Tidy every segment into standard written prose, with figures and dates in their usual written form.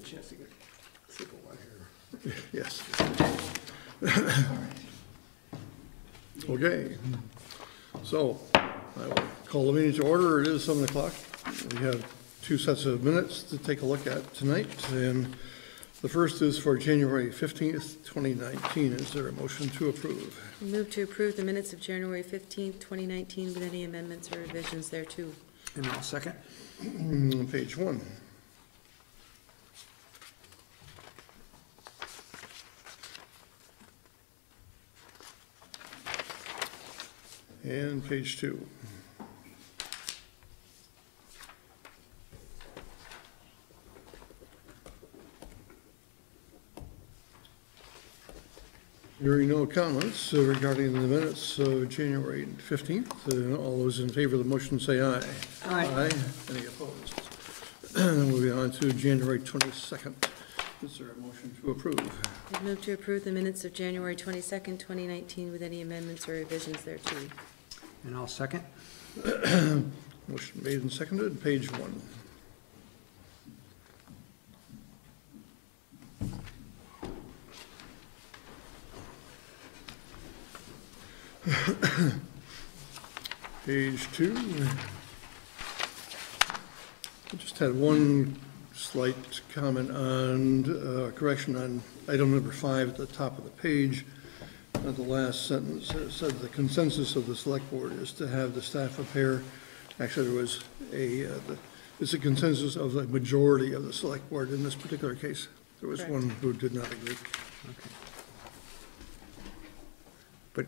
a chance to get a simple one here. Yes. Okay. So I will call the meeting to order. It is 7 o'clock. We have 2 sets of minutes to take a look at tonight. And the first is for January 15th, 2019. Is there a motion to approve? Move to approve the minutes of January 15th, 2019 with any amendments or revisions thereto. And I'll second. Page 1. And page 2. Hearing no comments regarding the minutes of January 15th, all those in favor of the motion say aye. Aye. Aye. Any opposed? Moving on to January 22nd. Is there a motion to approve? I move to approve the minutes of January 22nd, 2019 with any amendments or revisions thereto. And I'll second. Motion made and seconded, page 1. Page 2. I just had one slight comment on, correction on item number 5 at the top of the page. At the last sentence, it said the consensus of the select board is to have the staff prepare. Actually, there was it's a consensus of the majority of the select board in this particular case. There was Correct. one who did not agree. Okay. But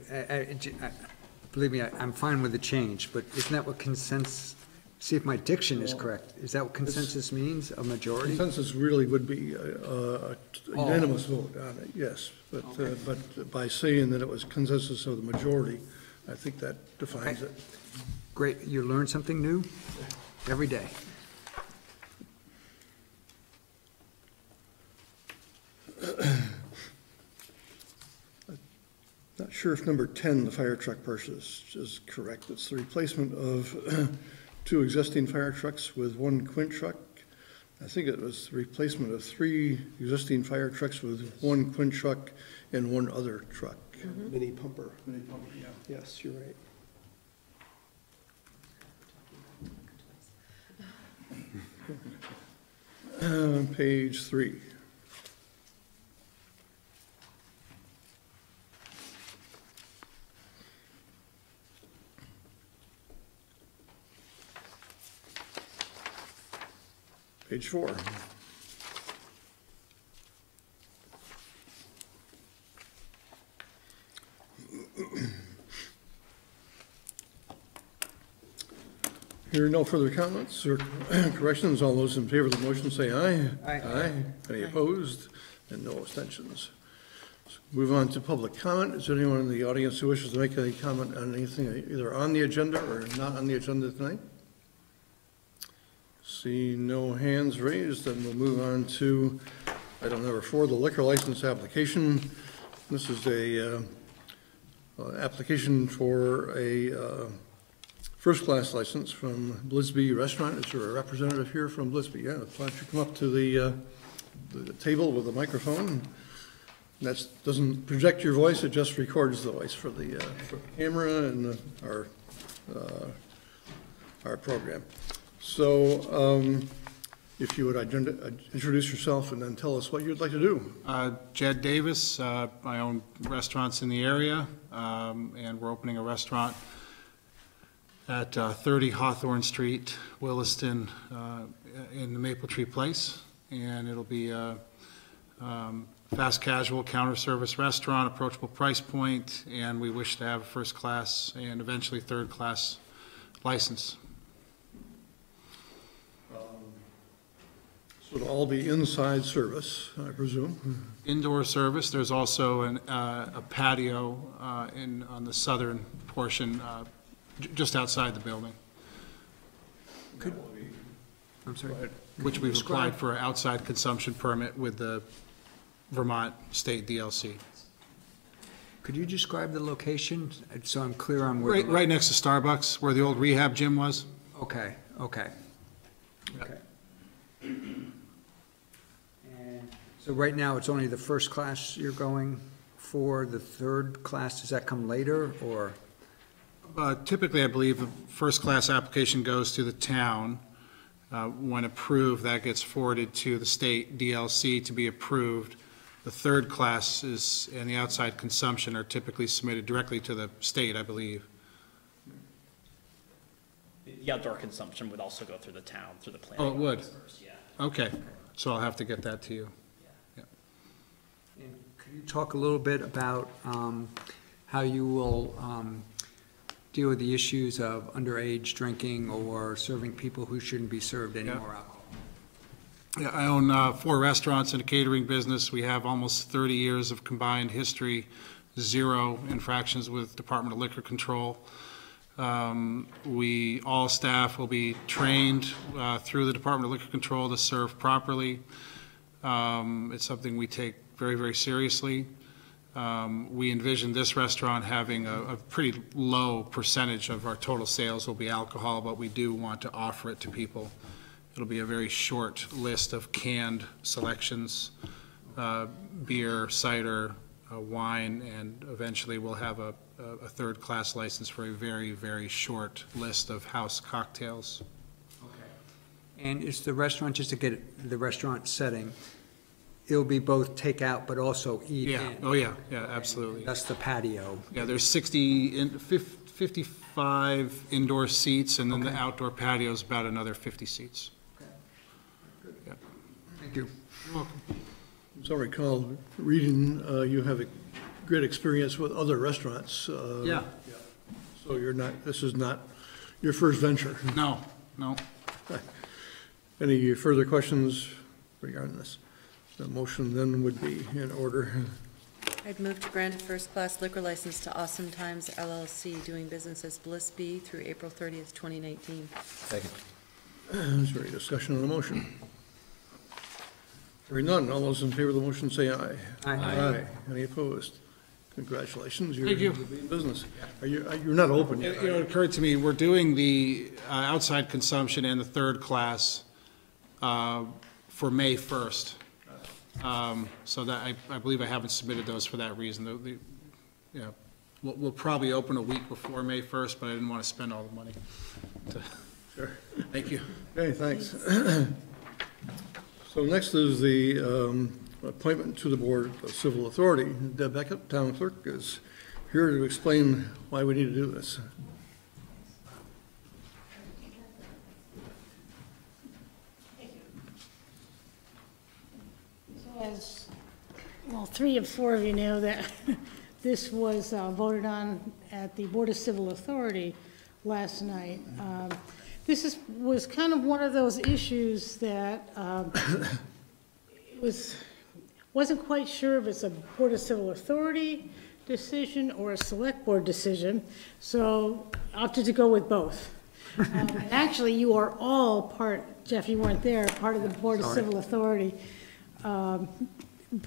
believe me, I'm fine with the change, but isn't that what consensus, see if my diction is correct. Is that what consensus means, a majority? Consensus really would be a unanimous vote on it, yes. But, Okay. but by saying that it was consensus of the majority, I think that defines Okay. it. Great, you learn something new every day. Not sure if number 10, the fire truck purchase, is correct. It's the replacement of 2 existing fire trucks with 1 quint truck. I think it was the replacement of 3 existing fire trucks with 1 quint truck and 1 other truck. Mini pumper. Mini pumper, yeah. Yes, you're right. Page 3. Page 4. Hearing no further comments or corrections, all those in favor of the motion say aye. Aye. Aye. Any opposed? And no abstentions. So move on to public comment. Is there anyone in the audience who wishes to make any comment on anything either on the agenda or not on the agenda tonight? See no hands raised, then we'll move on to item number 4, the liquor license application. This is a application for a first-class license from Blisby Restaurant. Is there a representative here from Blisby? Yeah, why don't you come up to the table with the microphone. That doesn't project your voice, it just records the voice for the camera and our program. So if you would introduce yourself and then tell us what you'd like to do. Jed Davis, I own restaurants in the area, and we're opening a restaurant at 30 Hawthorne Street, Williston, in the Maple Tree Place. And it'll be a fast casual counter service restaurant, approachable price point, and we wish to have a first class and eventually third class license. So it'll all be inside service, I presume? Indoor service. There's also a patio on the southern portion, just outside the building. I'm sorry. Which we've applied for an outside consumption permit with the Vermont State DLC. Could you describe the location so I'm clear on where? Right next to Starbucks, where the old rehab gym was. Okay, okay. Yep. Okay. So right now, it's only the first class you're going for, the third class, does that come later, or? Typically, I believe the first-class application goes to the town. When approved, that gets forwarded to the state DLC to be approved. The third classes and the outside consumption are typically submitted directly to the state, I believe. The outdoor consumption would also go through the town, through the planning. Oh, it would? office first, yeah. Okay, so I'll have to get that to you. And could you talk a little bit about how you will deal with the issues of underage drinking or serving people who shouldn't be served any more alcohol? Yeah, I own 4 restaurants and a catering business. We have almost 30 years of combined history, 0 infractions with Department of Liquor Control. All staff will be trained through the Department of Liquor Control to serve properly. It's something we take very, very seriously. We envision this restaurant having a pretty low percentage of our total sales will be alcohol, but we do want to offer it to people. It'll be a very short list of canned selections, beer, cider, wine, and eventually we'll have a third-class license for a very, very short list of house cocktails. Okay. And is the restaurant, just to get the restaurant setting, it'll be both takeout but also eat in? Yeah, oh yeah, absolutely. That's the patio. Yeah, there's 55 indoor seats, and then the outdoor patio is about another 50 seats. Yeah. Thank you. You're welcome. As I recall, reading, you have a great experience with other restaurants. Yeah. So this is not your first venture. No. Any further questions regarding this? The motion then would be in order. I'd move to grant a first-class liquor license to Awesome Times LLC, doing business as Bliss Bee through April 30th, 2019. Second. Is there any discussion on the motion? Hearing none, all those in favor of the motion say aye. Aye. Any opposed? Congratulations. Thank you. You'll be in business. You're not open yet. It occurred to me, we're doing the outside consumption and the third class for May 1st. So that, I believe I haven't submitted those for that reason. We'll probably open a week before May 1st, but I didn't want to spend all the money. Sure. Thank you. Okay, thanks. So next is the appointment to the Board of Civil Authority. Deb Beckett, Town Clerk, is here to explain why we need to do this. As, well, 3 of 4 of you know that this was voted on at the Board of Civil Authority last night. This was kind of one of those issues that wasn't quite sure if it's a Board of Civil Authority decision or a Select Board decision, so opted to go with both. Actually, you are all part, Jeff, you weren't there, part of the Board of Civil Authority.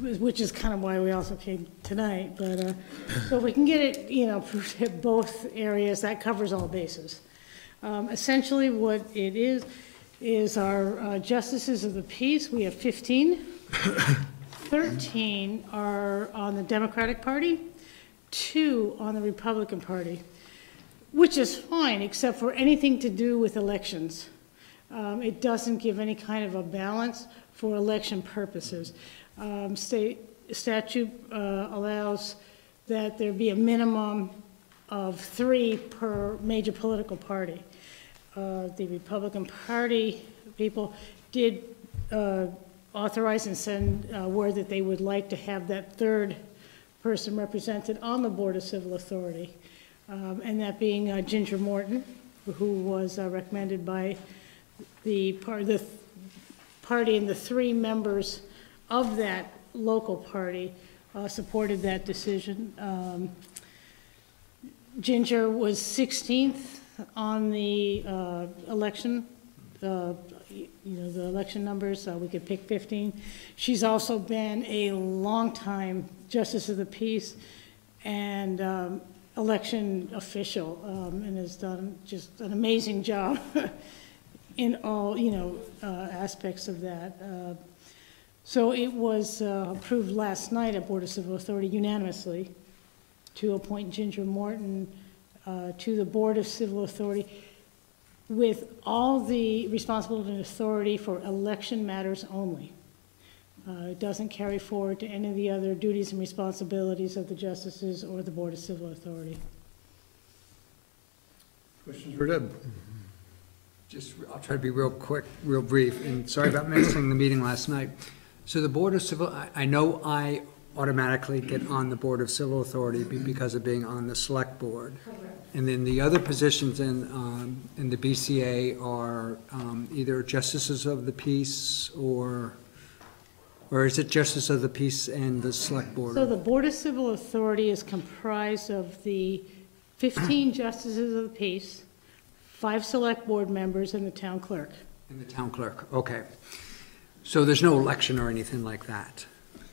Which is kind of why we also came tonight, but, so we can get it, approved at both areas, that covers all bases. Essentially what it is our justices of the peace. We have 15. 13 are on the Democratic Party, 2 on the Republican Party, which is fine, except for anything to do with elections. It doesn't give any kind of a balance for election purposes. State statute allows that there be a minimum of 3 per major political party. The Republican Party people did authorize and send word that they would like to have that 3rd person represented on the Board of Civil Authority, and that being Ginger Morton, who was recommended by the party, and the 3 members of that local party supported that decision. Ginger was 16th on the election, the election numbers. We could pick 15. She's also been a longtime Justice of the Peace and election official, and has done just an amazing job in all, aspects of that. So it was approved last night at Board of Civil Authority unanimously to appoint Ginger Morton to the Board of Civil Authority with all the responsibility and authority for election matters only. It doesn't carry forward to any of the other duties and responsibilities of the justices or the Board of Civil Authority. Questions for Deb? I'll try to be real quick, real brief, and sorry about missing the meeting last night. So the Board of Civil, I know I automatically get on the Board of Civil Authority because of being on the Select Board. And then the other positions in the BCA are either Justices of the Peace or is it Justice of the Peace and the Select Board? So the Board of Civil Authority is comprised of the 15 Justices of the Peace, 5 Select Board members, and the Town Clerk. And the Town Clerk, okay. So there's no election or anything like that?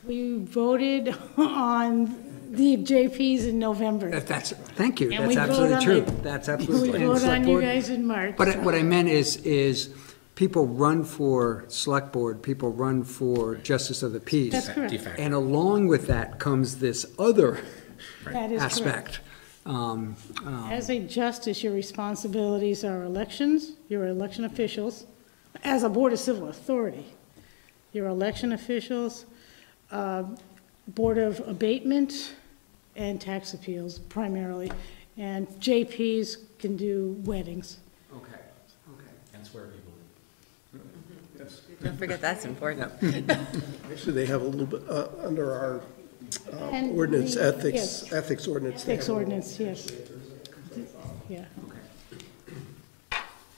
We voted on the JPs in November. Thank you, And we that's vote absolutely on true. the- That's We absolutely. and vote Select on you Board- guys in March. But what I meant is people run for Select Board, people run for Justice of the Peace. That's correct. And along with that comes this other That is correct. aspect. As a justice, your responsibilities are elections, your election officials, as a Board of Civil Authority, your election officials, Board of Abatement, and tax appeals primarily. And JPs can do weddings. Okay, okay. And swear people. Don't forget that's important. Actually, they have a little bit, under our And ordinance, the- ethics yes. ordinance. they Ethics have a- ordinance, yes. Yeah.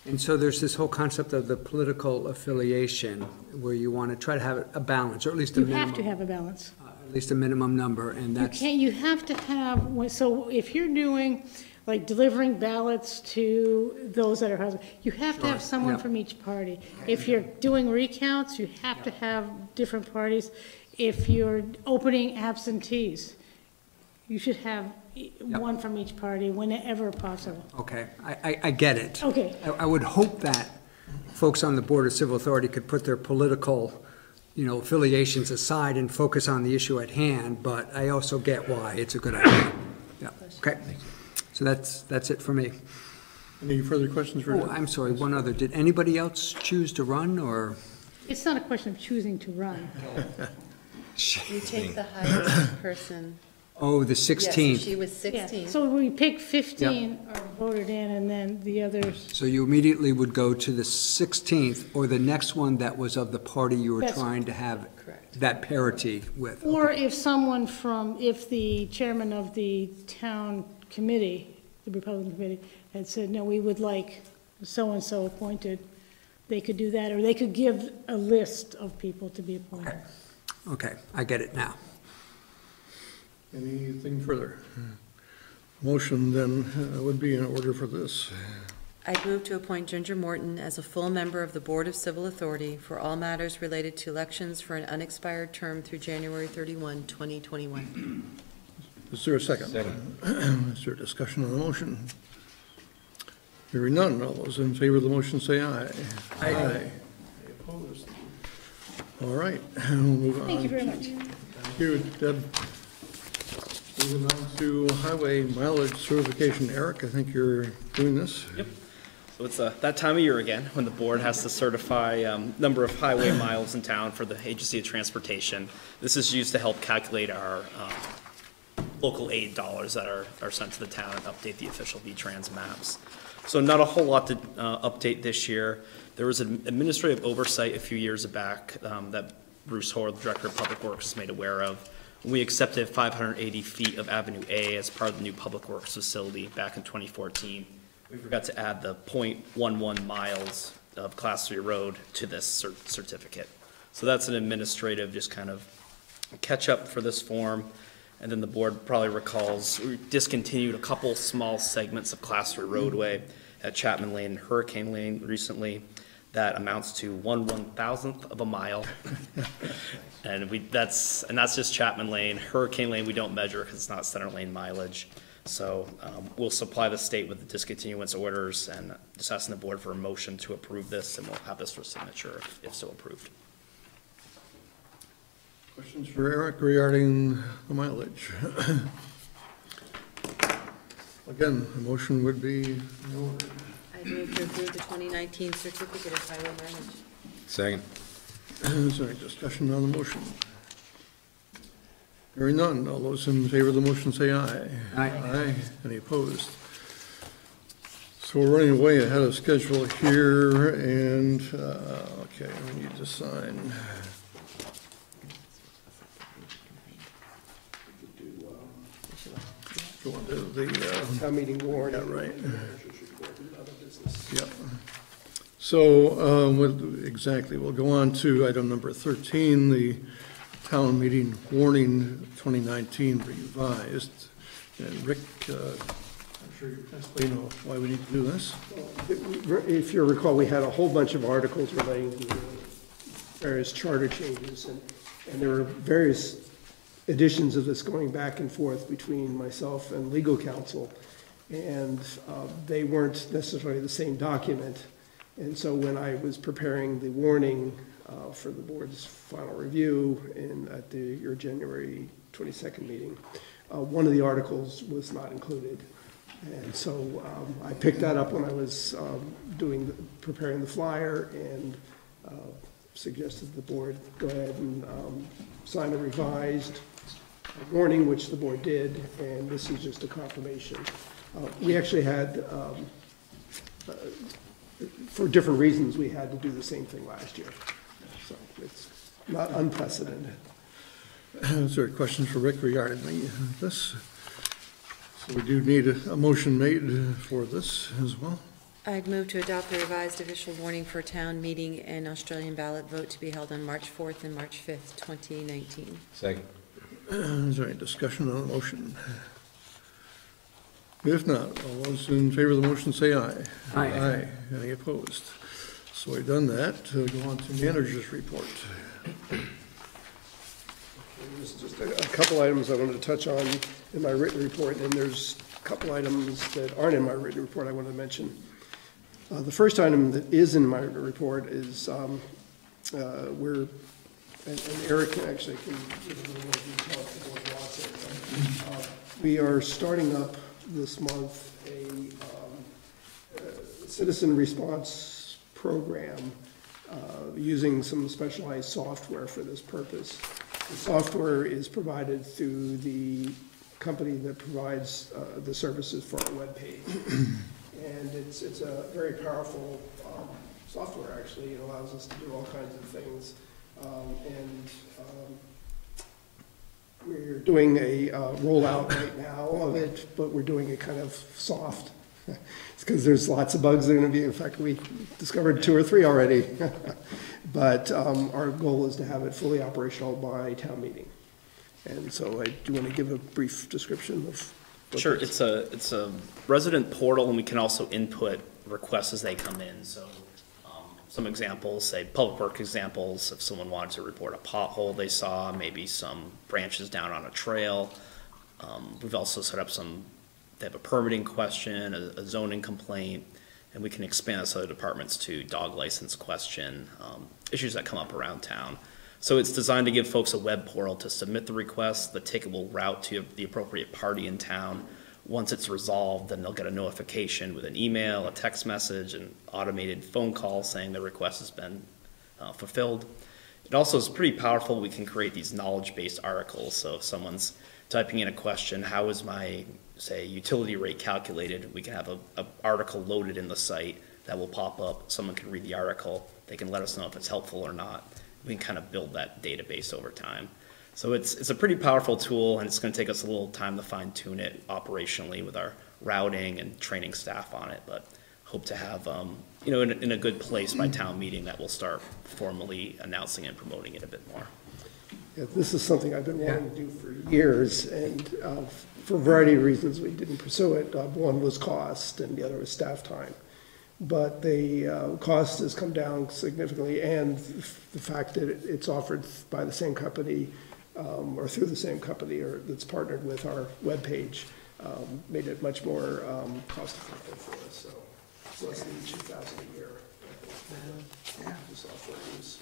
And so there's this whole concept of the political affiliation where you want to try to have a balance, or at least a You minimum. have to have a balance. At least a minimum number, and You that's, can't, you have to have, so if you're doing, like delivering ballots to those that are husband, you have to have Sure, someone yeah. from each party. If you're doing recounts, you have to have different parties. If you're opening absentees, you should have one from each party whenever possible. okay, I get it. Okay. I would hope that folks on the Board of Civil Authority could put their political, affiliations aside and focus on the issue at hand, but I also get why it's a good idea. Yeah, okay. So that's it for me. Any further questions for Oh, Deb? I'm sorry, one other. Did anybody else choose to run, or? It's not a question of choosing to run. You take the highest person. Oh, the Yes, so 16th. she was Yeah, 16. so we pick 15 are voted in, and then the others, So you immediately would go to the 16th, or the next one that was of the party you were That's- trying to have Correct. that parity with? or if someone from, if the chairman of the town committee, the Republican committee, had said, no, we would like so-and-so appointed, they could do that, or they could give a list of people to be appointed. Okay, I get it now. Anything further? Motion then would be in order for this. I move to appoint Ginger Morton as a full member of the Board of Civil Authority for all matters related to elections for an unexpired term through January 31, 2021. Is there a second? Second. Is there discussion on the motion? Hearing none, all those in favor of the motion say aye. Aye. Any opposed? All right, we'll move on. Thank you very much. Thank you, Deb. Moving on to highway mileage certification. Eric, I think you're doing this. Yep. So it's that time of year again, when the board has to certify number of highway miles in town for the Agency of Transportation. This is used to help calculate our local aid dollars that are sent to the town and update the official V-Trans maps. So not a whole lot to update this year. There was an administrative oversight a few years back that Bruce Hoare, the Director of Public Works, was made aware of. We accepted 580 feet of Avenue A as part of the new Public Works facility back in 2014. We forgot to add the .11 miles of Class 3 road to this certificate. So that's an administrative just kind of catch up for this form. And then the board probably recalls, we discontinued a couple small segments of Class 3 roadway at Chapman Lane and Hurricane Lane recently. That amounts to 1/1000th of a mile. And that's just Chapman Lane. Hurricane Lane we don't measure because it's not center lane mileage. So we'll supply the state with the discontinuance orders and just asking the board for a motion to approve this, and we'll have this for signature if so approved. Questions for Eric regarding the mileage? Again, the motion would be in order. I move to approve the 2019 certificate of highway mileage. Second. Is there any discussion on the motion? Hearing none, all those in favor of the motion say aye. Aye. Aye. Any opposed? So we're running way ahead of schedule here, and, okay, we need to sign. Go on to the, Town meeting warrant. yeah, right. Managers report and other business. Yep. So, exactly, we'll go on to item number 13, the town meeting warning 2019 revised. And Rick, I'm sure you can explain why we need to do this. If you recall, we had a whole bunch of articles relating to the various charter changes, and there were various editions of this going back and forth between myself and legal counsel, and they weren't necessarily the same document. And so when I was preparing the warning for the board's final review at your January 22nd meeting, one of the articles was not included. And so I picked that up when I was preparing the flyer, and suggested the board go ahead and sign a revised warning, which the board did, and this is just a confirmation. We actually had, for different reasons, we had to do the same thing last year. So it's not unprecedented. Is there questions for Rick regarding this? So we do need a motion made for this as well. I'd move to adopt the revised official warning for town meeting and Australian ballot vote to be held on March 4th and March 5th, 2019. Second. Is there any discussion on the motion? If not, all those in favor of the motion say aye. Aye. Aye. Any opposed? So we've done that. Go on to manager's report. There's just a couple items I wanted to touch on in my written report, and there's a couple items that aren't in my written report I wanted to mention. The first item that is in my report is and Eric actually can give a little more detail if the board wants it. We are starting up this month a citizen response program using some specialized software for this purpose. The software is provided through the company that provides the services for our webpage. And it's a very powerful software, actually. It allows us to do all kinds of things. We're doing a rollout right now of it, but we're doing it kind of soft. It's because there's lots of bugs that are going to be, in fact, we discovered 2 or 3 already. But our goal is to have it fully operational by town meeting. And so I do want to give a brief description of what Sure, this- it's a resident portal, and we can also input requests as they come in. So some examples, say public work examples, if someone wanted to report a pothole they saw, maybe some branches down on a trail. We've also set up they have a permitting question, a zoning complaint, and we can expand this to other departments to dog license question, issues that come up around town. So it's designed to give folks a web portal to submit the request. The ticket will route to the appropriate party in town. Once it's resolved, then they'll get a notification with an email, a text message, an automated phone call saying the request has been fulfilled. It also is pretty powerful. We can create these knowledge-based articles. So if someone's typing in a question, how is my, say, utility rate calculated? We can have an article loaded in the site that will pop up. Someone can read the article. They can let us know if it's helpful or not. We can kind of build that database over time. So it's a pretty powerful tool, and it's going to take us a little time to fine-tune it operationally with our routing and training staff on it, but hope to have, in a good place by town meeting that we'll start formally announcing and promoting it a bit more. Yeah, this is something I've been wanting to do for years, and for a variety of reasons, we didn't pursue it. One was cost, and the other was staff time. But the cost has come down significantly, and the fact that it's offered by the same company or through the same company or that's partnered with our webpage made it much more cost effective for us. So it's less than $2,000 a year. The software use.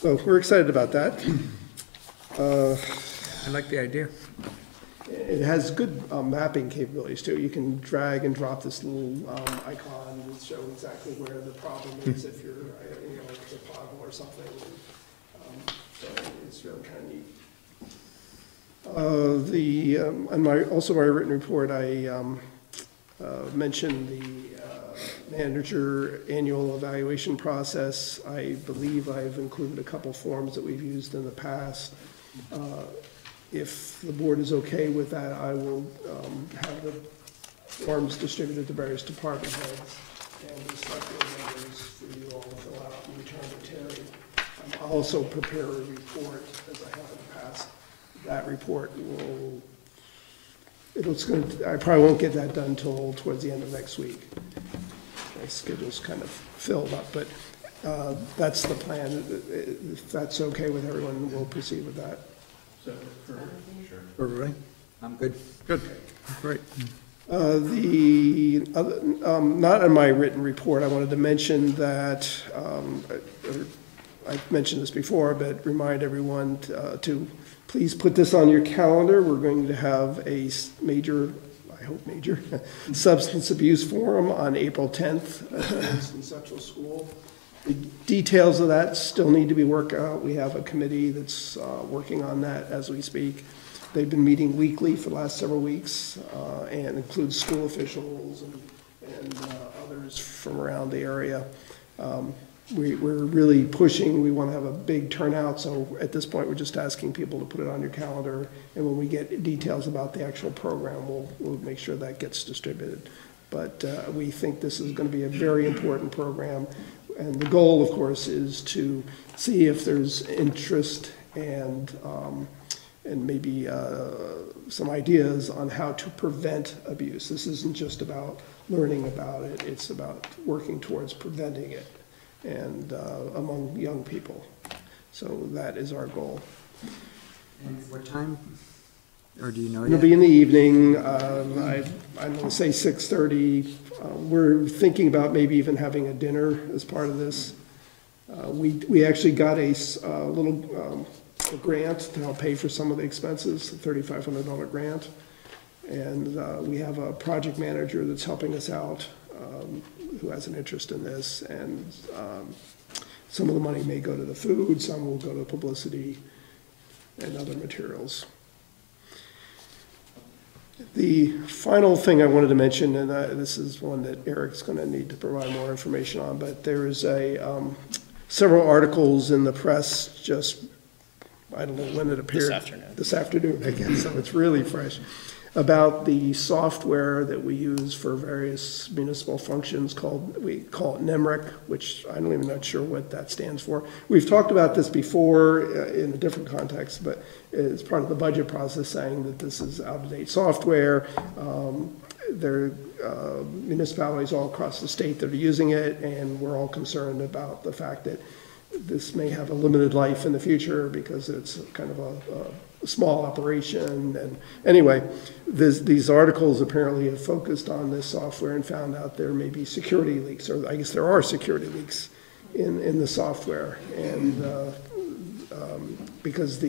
So we're excited about that. I like the idea. It has good mapping capabilities too. You can drag and drop this little icon and show exactly where the problem is if you're, if it's a pothole or something. So it's really kind of neat. On my written report, I mentioned the manager annual evaluation process. I believe I've included a couple forms that we've used in the past. If the board is okay with that, I will have the forms distributed to various department heads and the select board members for you all to fill out and return to Terry. I'll also prepare a report, as I have in the past. That report will, I probably won't get that done until towards the end of next week. My schedule's kind of filled up, but that's the plan. If that's okay with everyone, we'll proceed with that. Everybody? I'm good. Good, great. The other, not in my written report, I wanted to mention that, I've mentioned this before, but remind everyone to please put this on your calendar. We're going to have a major, I hope major, substance abuse forum on April 10th at Williston Central School. The details of that still need to be worked out. We have a committee that's working on that as we speak. They've been meeting weekly for the last several weeks and includes school officials and others from around the area. We're really pushing. We want to have a big turnout, so at this point we're just asking people to put it on your calendar, and when we get details about the actual program, we'll make sure that gets distributed. But we think this is going to be a very important program, and the goal, of course, is to see if there's interest and maybe some ideas on how to prevent abuse. This isn't just about learning about it, it's about working towards preventing it and among young people. So that is our goal. And what time? Or do you know It'll yet? be in the evening. I'm going to say 6:30. We're thinking about maybe even having a dinner as part of this. We actually got a little a grant to help pay for some of the expenses, a $3,500 grant. And we have a project manager that's helping us out who has an interest in this. And some of the money may go to the food, some will go to publicity and other materials. The final thing I wanted to mention, and this is one that Eric's going to need to provide more information on, but there is several articles in the press just, I don't know when it appeared. This afternoon, I guess, so it's really fresh, about the software that we use for various municipal functions we call it NEMRIC, which I'm even not sure what that stands for. We've talked about this before in a different context, but it's part of the budget process saying that this is out-of-date software. There are municipalities all across the state that are using it, and we're all concerned about the fact that this may have a limited life in the future because it's kind of a small operation. And anyway, these articles apparently have focused on this software and found out there may be security leaks, or I guess there are security leaks in the software. And because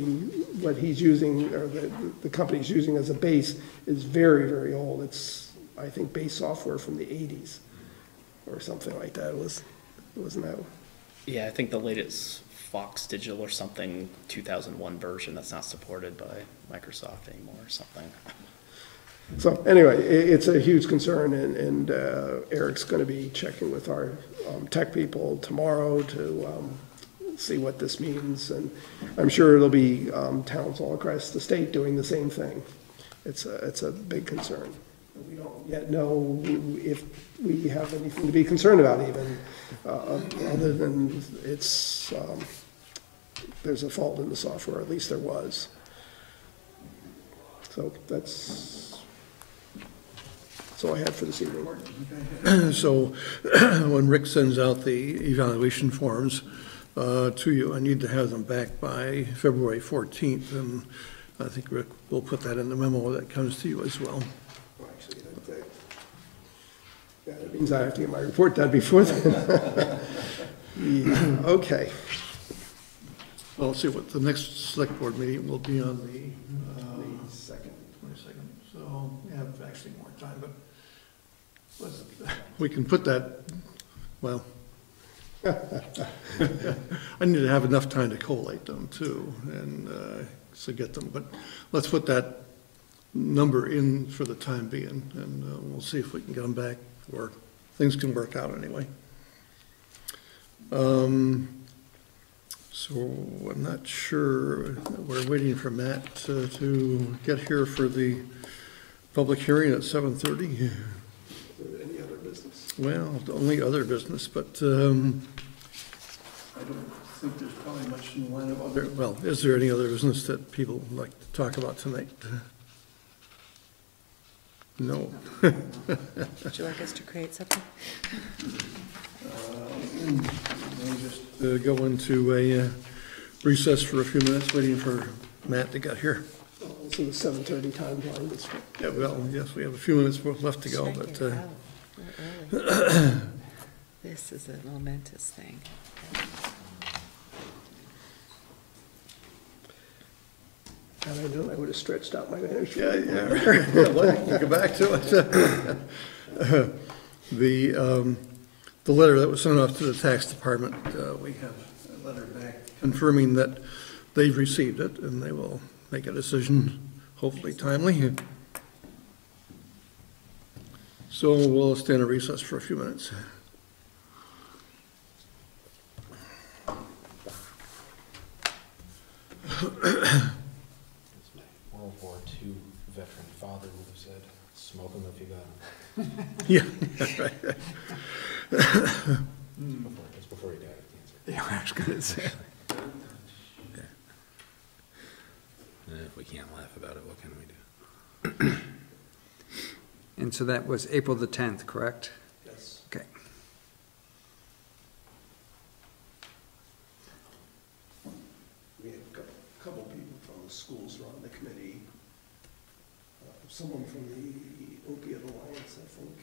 what he's using, or the company's using as a base, is very, very old. It's, I think, base software from the 80s or something like that. Wasn't that? Yeah, I think the latest Fox Digital or something 2001 version that's not supported by Microsoft anymore or something. So anyway, it's a huge concern, and Eric's going to be checking with our tech people tomorrow to see what this means, and I'm sure there'll be towns all across the state doing the same thing. It's a big concern. We don't yet know if we have anything to be concerned about even, other than there's a fault in the software, at least there was. So that's all I had for this evening. So when Rick sends out the evaluation forms to you, I need to have them back by February 14th, and I think Rick will put that in the memo that comes to you as well. Actually, that means I have to get my report done before then. Yeah, okay. Well, let's see, what, the next select board meeting will be on the, Second. 22nd, so we have actually more time, but we can put that, well, I need to have enough time to collate them too, and so get them, but let's put that number in for the time being, and we'll see if we can get them back, or things can work out anyway. So I'm not sure, we're waiting for Matt to get here for the public hearing at 7:30. Any other business? Well, the only other business, but I don't think there's probably much in the line of other, well, is there any other business that people would like to talk about tonight? No. Would you like us to create something? We'll just go into a recess for a few minutes, waiting for Matt to get here. So the 7:30 timeline is. Yeah, well, yes, we have a few minutes left to go, Check but, it out. We're early. This is a momentous thing. Had I known, I would have stretched out my management. yeah, well, we'll get back to it. The letter that was sent off to the tax department, we have a letter back confirming that they've received it, and they will make a decision, hopefully timely. So we'll stand a recess for a few minutes. World War II veteran father would have said, "Smoke 'em if you got 'em." Yeah, right. It's before he died of cancer. Yeah, I was gonna say. If we can't laugh about it, what can we do? And so that was April the 10th, correct? Yes. Okay. We have a couple people from the schools who are on the committee. Someone from the Opiate Alliance, I think.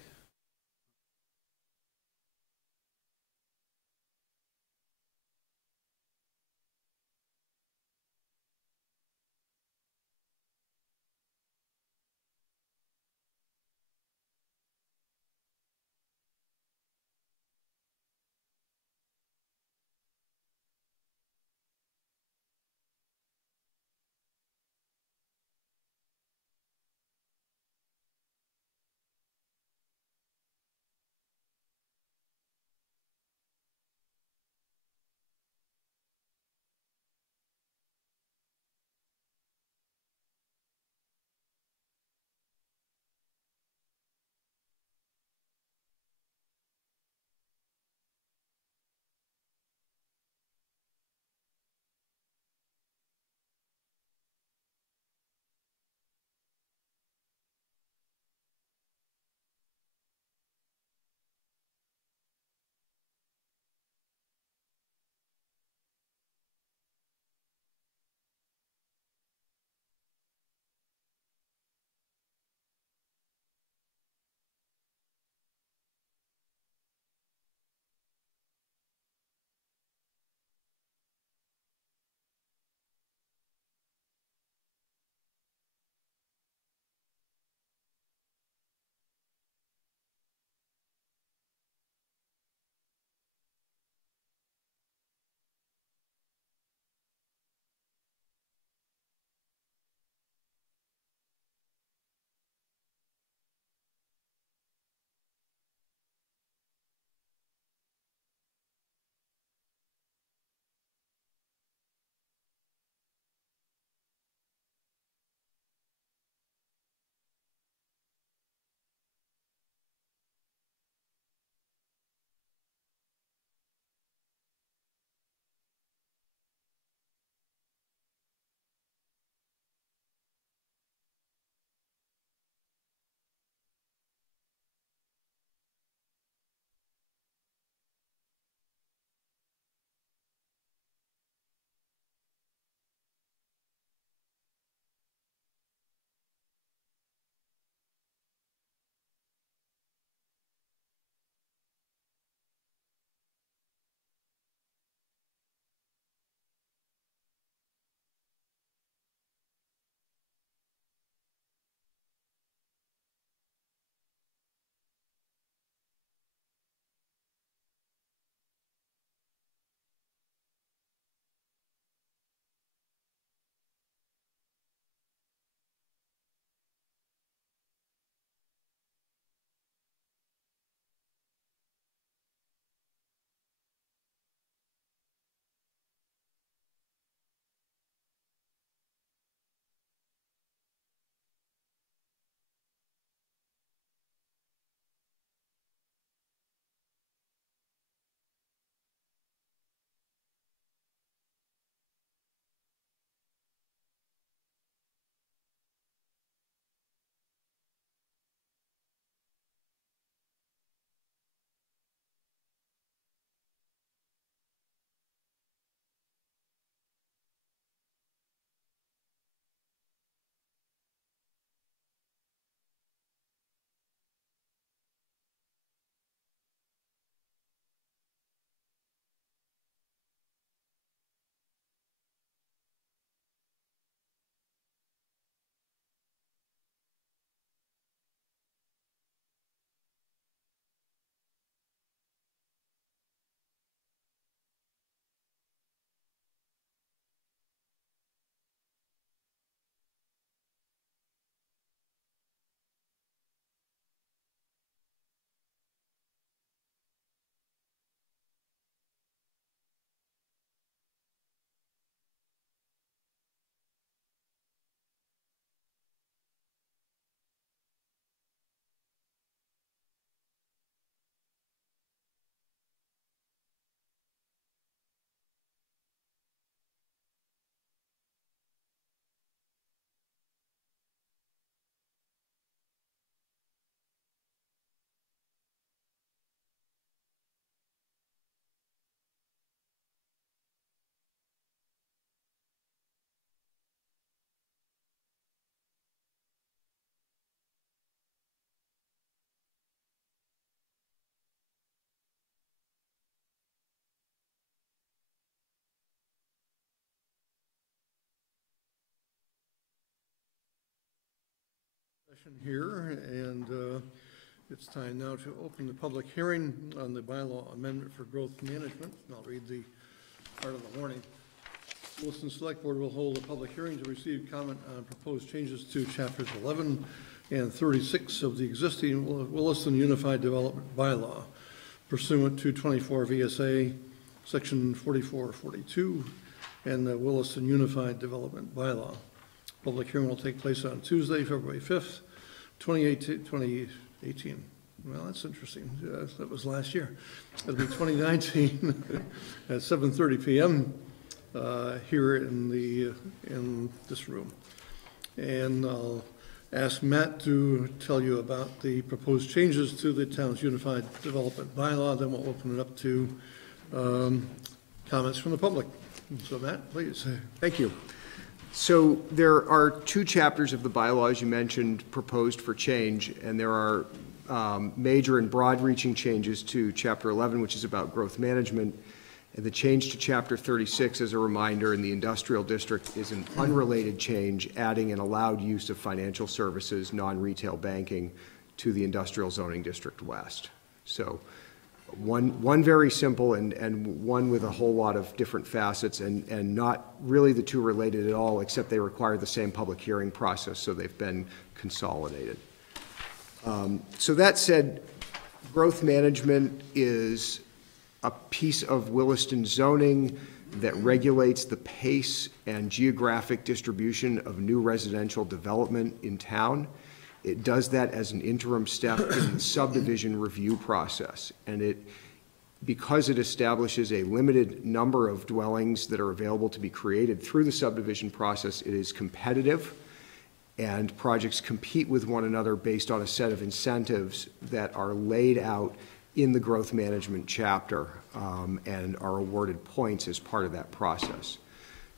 Here, and it's time now to open the public hearing on the bylaw amendment for growth management. And I'll read the part of the warning. Williston Selectboard will hold a public hearing to receive comment on proposed changes to chapters 11 and 36 of the existing Williston Unified Development Bylaw pursuant to 24 VSA section 4442 and the Williston Unified Development Bylaw. Public hearing will take place on Tuesday, February 5th, 2018. Well, that's interesting. That was last year. It'll be 2019 at 7:30 p.m. Here in this room. And I'll ask Matt to tell you about the proposed changes to the town's Unified Development Bylaw. Then we'll open it up to comments from the public. So Matt, please. Thank you. So there are two chapters of the bylaw, as you mentioned, proposed for change, and there are major and broad-reaching changes to Chapter 11, which is about growth management, and the change to Chapter 36, as a reminder, in the industrial district is an unrelated change, adding an allowed use of financial services, non-retail banking, to the industrial zoning district west. So one very simple and one with a whole lot of different facets, and not really the two related at all, except they require the same public hearing process, so they've been consolidated. So that said, growth management is a piece of Williston zoning that regulates the pace and geographic distribution of new residential development in town. It does that as an interim step in the subdivision review process, and because it establishes a limited number of dwellings that are available to be created through the subdivision process, it is competitive, and projects compete with one another based on a set of incentives that are laid out in the growth management chapter and are awarded points as part of that process.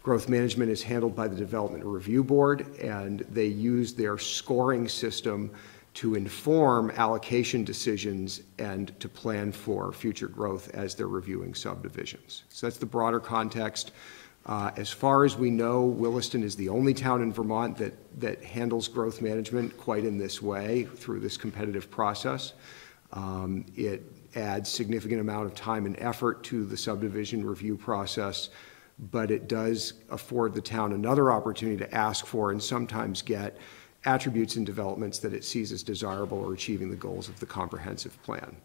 Growth management is handled by the Development Review Board, and they use their scoring system to inform allocation decisions and to plan for future growth as they're reviewing subdivisions. So that's the broader context. As far as we know, Williston is the only town in Vermont that handles growth management quite in this way through this competitive process. It adds significant amount of time and effort to the subdivision review process, but it does afford the town another opportunity to ask for and sometimes get attributes in developments that it sees as desirable or achieving the goals of the comprehensive plan.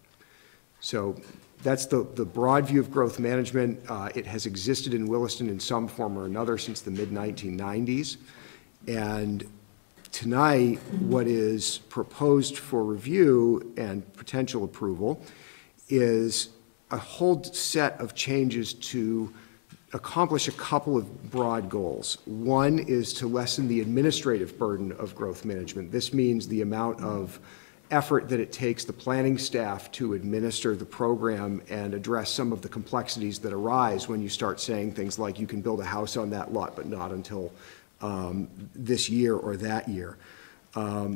So that's the broad view of growth management. It has existed in Williston in some form or another since the mid-1990s. And tonight, what is proposed for review and potential approval is a whole set of changes to accomplish a couple of broad goals. One is to lessen the administrative burden of growth management. This means the amount of effort that it takes the planning staff to administer the program and address some of the complexities that arise when you start saying things like you can build a house on that lot but not until this year or that year.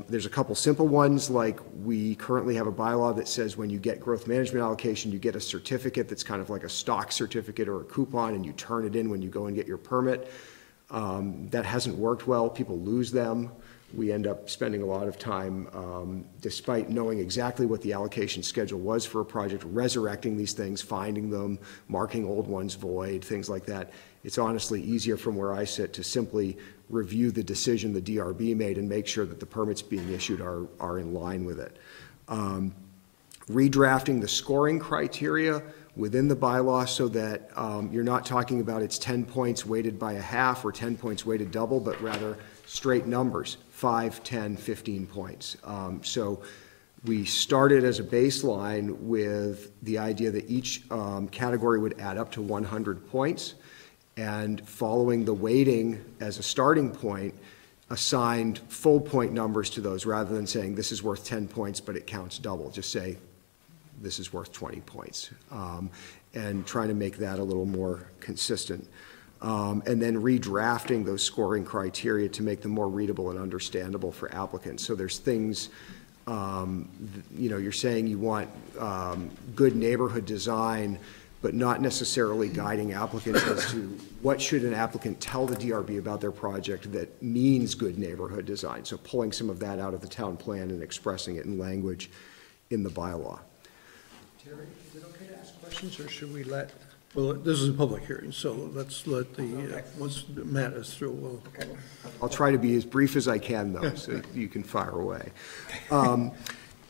There's a couple simple ones, like we currently have a bylaw that says when you get growth management allocation, you get a certificate that's kind of like a stock certificate or a coupon, and you turn it in when you go and get your permit. That hasn't worked well. People lose them. We end up spending a lot of time, despite knowing exactly what the allocation schedule was for a project, resurrecting these things, finding them, marking old ones void, things like that. It's honestly easier from where I sit to simply review the decision the DRB made and make sure that the permits being issued are in line with it. Redrafting the scoring criteria within the bylaw so that you're not talking about it's 10 points weighted by a half or 10 points weighted double, but rather straight numbers, 5, 10, 15 points. So we started as a baseline with the idea that each category would add up to 100 points, and following the weighting as a starting point, assigned full point numbers to those rather than saying this is worth 10 points but it counts double. Just say this is worth 20 points and trying to make that a little more consistent. And then redrafting those scoring criteria to make them more readable and understandable for applicants. So there's things, you know, you're saying you want good neighborhood design, but not necessarily guiding applicants as to what should an applicant tell the DRB about their project that means good neighborhood design. So pulling some of that out of the town plan and expressing it in language in the bylaw. Terry, is it okay to ask questions, or should we let? Well, this is a public hearing, so let's let the, once Matt is through, we'll. I'll try to be as brief as I can, though, so you can fire away.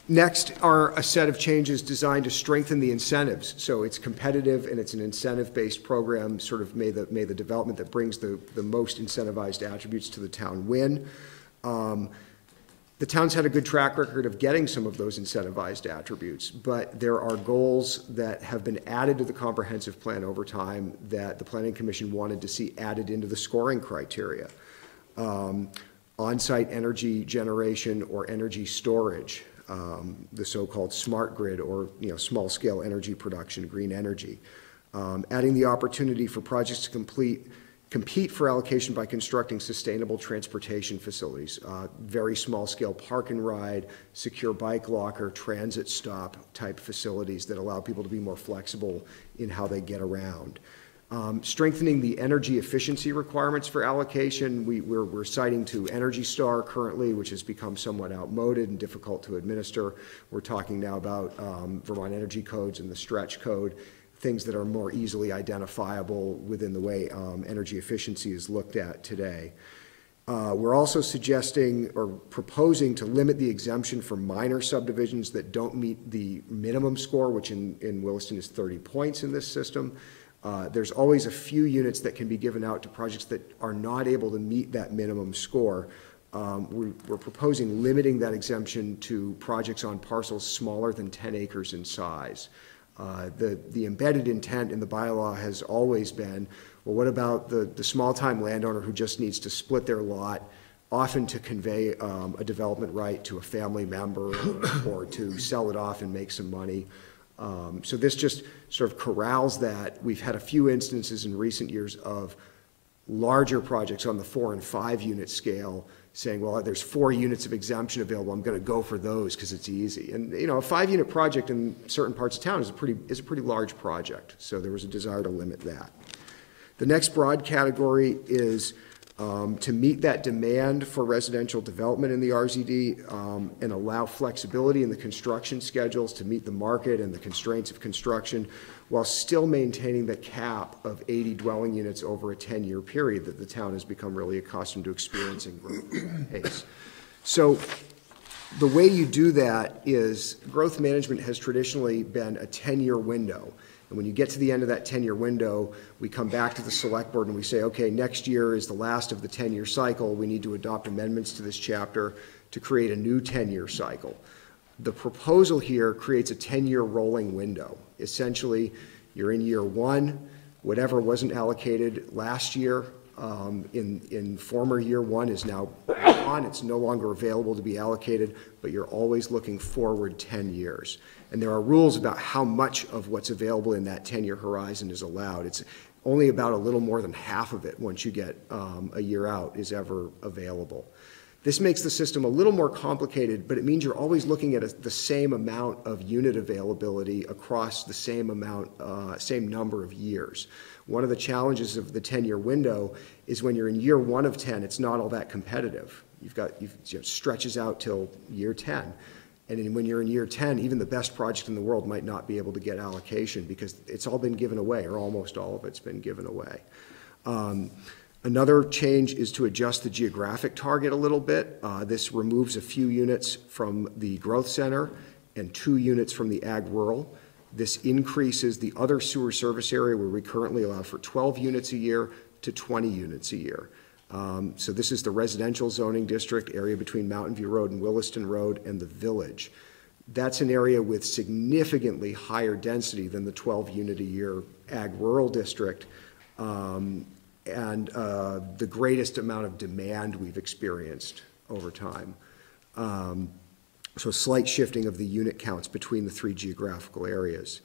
Next are a set of changes designed to strengthen the incentives. So it's competitive and it's an incentive-based program, sort of may the development that brings the most incentivized attributes to the town win. The town's had a good track record of getting some of those incentivized attributes, but there are goals that have been added to the comprehensive plan over time that the Planning Commission wanted to see added into the scoring criteria. On-site energy generation or energy storage, the so-called smart grid, or small-scale energy production, green energy. Adding the opportunity for projects to compete for allocation by constructing sustainable transportation facilities, very small-scale park and ride, secure bike locker, transit stop type facilities that allow people to be more flexible in how they get around. Strengthening the energy efficiency requirements for allocation. We're citing to Energy Star currently, which has become somewhat outmoded and difficult to administer. We're talking now about Vermont Energy Codes and the stretch code, things that are more easily identifiable within the way energy efficiency is looked at today. We're also suggesting or proposing to limit the exemption for minor subdivisions that don't meet the minimum score, which in Williston is 30 points in this system. There's always a few units that can be given out to projects that are not able to meet that minimum score. We're proposing limiting that exemption to projects on parcels smaller than 10 acres in size. The embedded intent in the bylaw has always been, well, what about the small-time landowner who just needs to split their lot, often to convey a development right to a family member or to sell it off and make some money. So this just sort of corrals that. We've had a few instances in recent years of larger projects on the 4 and 5 unit scale saying, well, there's 4 units of exemption available, I'm going to go for those because it's easy. And a 5-unit project in certain parts of town is a pretty large project. So there was a desire to limit that. The next broad category is to meet that demand for residential development in the RZD and allow flexibility in the construction schedules to meet the market and the constraints of construction, while still maintaining the cap of 80 dwelling units over a 10-year period that the town has become really accustomed to experiencing growth pace. So the way you do that is growth management has traditionally been a 10-year window. And when you get to the end of that 10-year window, we come back to the select board and we say, okay, next year is the last of the 10-year cycle. We need to adopt amendments to this chapter to create a new 10-year cycle. The proposal here creates a 10-year rolling window. Essentially, you're in year 1, whatever wasn't allocated last year in former year 1 is now gone. It's no longer available to be allocated, but you're always looking forward 10 years. And there are rules about how much of what's available in that 10-year horizon is allowed. It's only about a little more than half of it once you get a year out is ever available. This makes the system a little more complicated, but it means you're always looking at the same amount of unit availability across the same number of years. One of the challenges of the 10-year window is when you're in year 1 of 10, it's not all that competitive. It stretches out till year 10. And then when you're in year 10, even the best project in the world might not be able to get allocation because it's all been given away, or almost all of it's been given away. Another change is to adjust the geographic target a little bit. This removes a few units from the growth center and 2 units from the ag rural. This increases the other sewer service area where we currently allow for 12 units a year to 20 units a year. So this is the residential zoning district area between Mountain View Road and Williston Road and the village. That's an area with significantly higher density than the 12 unit a year ag rural district. And the greatest amount of demand we've experienced over time. So a slight shifting of the unit counts between the 3 geographical areas.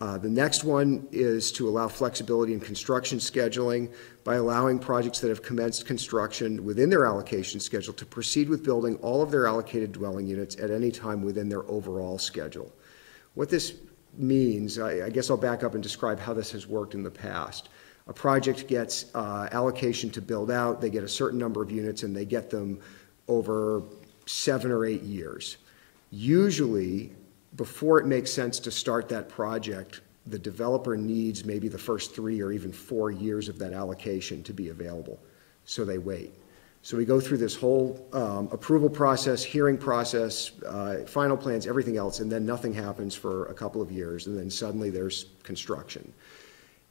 The next one is to allow flexibility in construction scheduling by allowing projects that have commenced construction within their allocation schedule to proceed with building all of their allocated dwelling units at any time within their overall schedule. What this means, I guess I'll back up and describe how this has worked in the past. A project gets allocation to build out, they get a certain number of units, and they get them over 7 or 8 years. Usually, before it makes sense to start that project, the developer needs maybe the first 3 or even 4 years of that allocation to be available, so they wait. So we go through this whole approval process, hearing process, final plans, everything else, and then nothing happens for a couple of years, and then suddenly there's construction.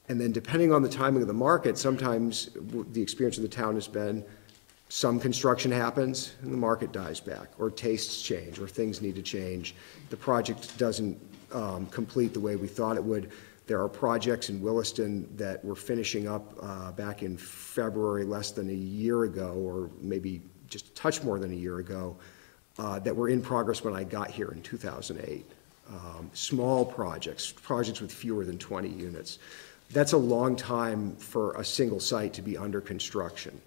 And then depending on the timing of the market, sometimes the experience of the town has been some construction happens and the market dies back, or tastes change, or things need to change. The project doesn't complete the way we thought it would. There are projects in Williston that were finishing up back in February, less than a year ago, or maybe just a touch more than a year ago, that were in progress when I got here in 2008. Small projects with fewer than 20 units. That's a long time for a single site to be under construction.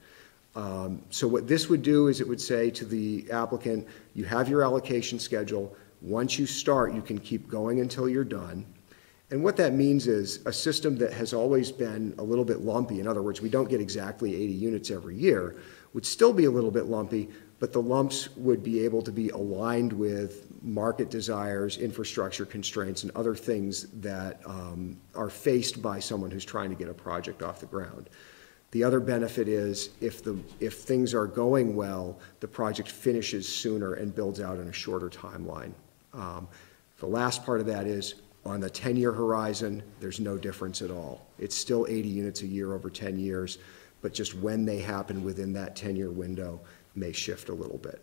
So what this would do is it would say to the applicant, you have your allocation schedule. Once you start, you can keep going until you're done. And what that means is a system that has always been a little bit lumpy, in other words, we don't get exactly 80 units every year, would still be a little bit lumpy, but the lumps would be able to be aligned with market desires, infrastructure constraints, and other things that are faced by someone who's trying to get a project off the ground. The other benefit is if things are going well, the project finishes sooner and builds out in a shorter timeline. The last part of that is on the 10-year horizon, there's no difference at all. It's still 80 units a year over 10 years, but just when they happen within that 10-year window may shift a little bit.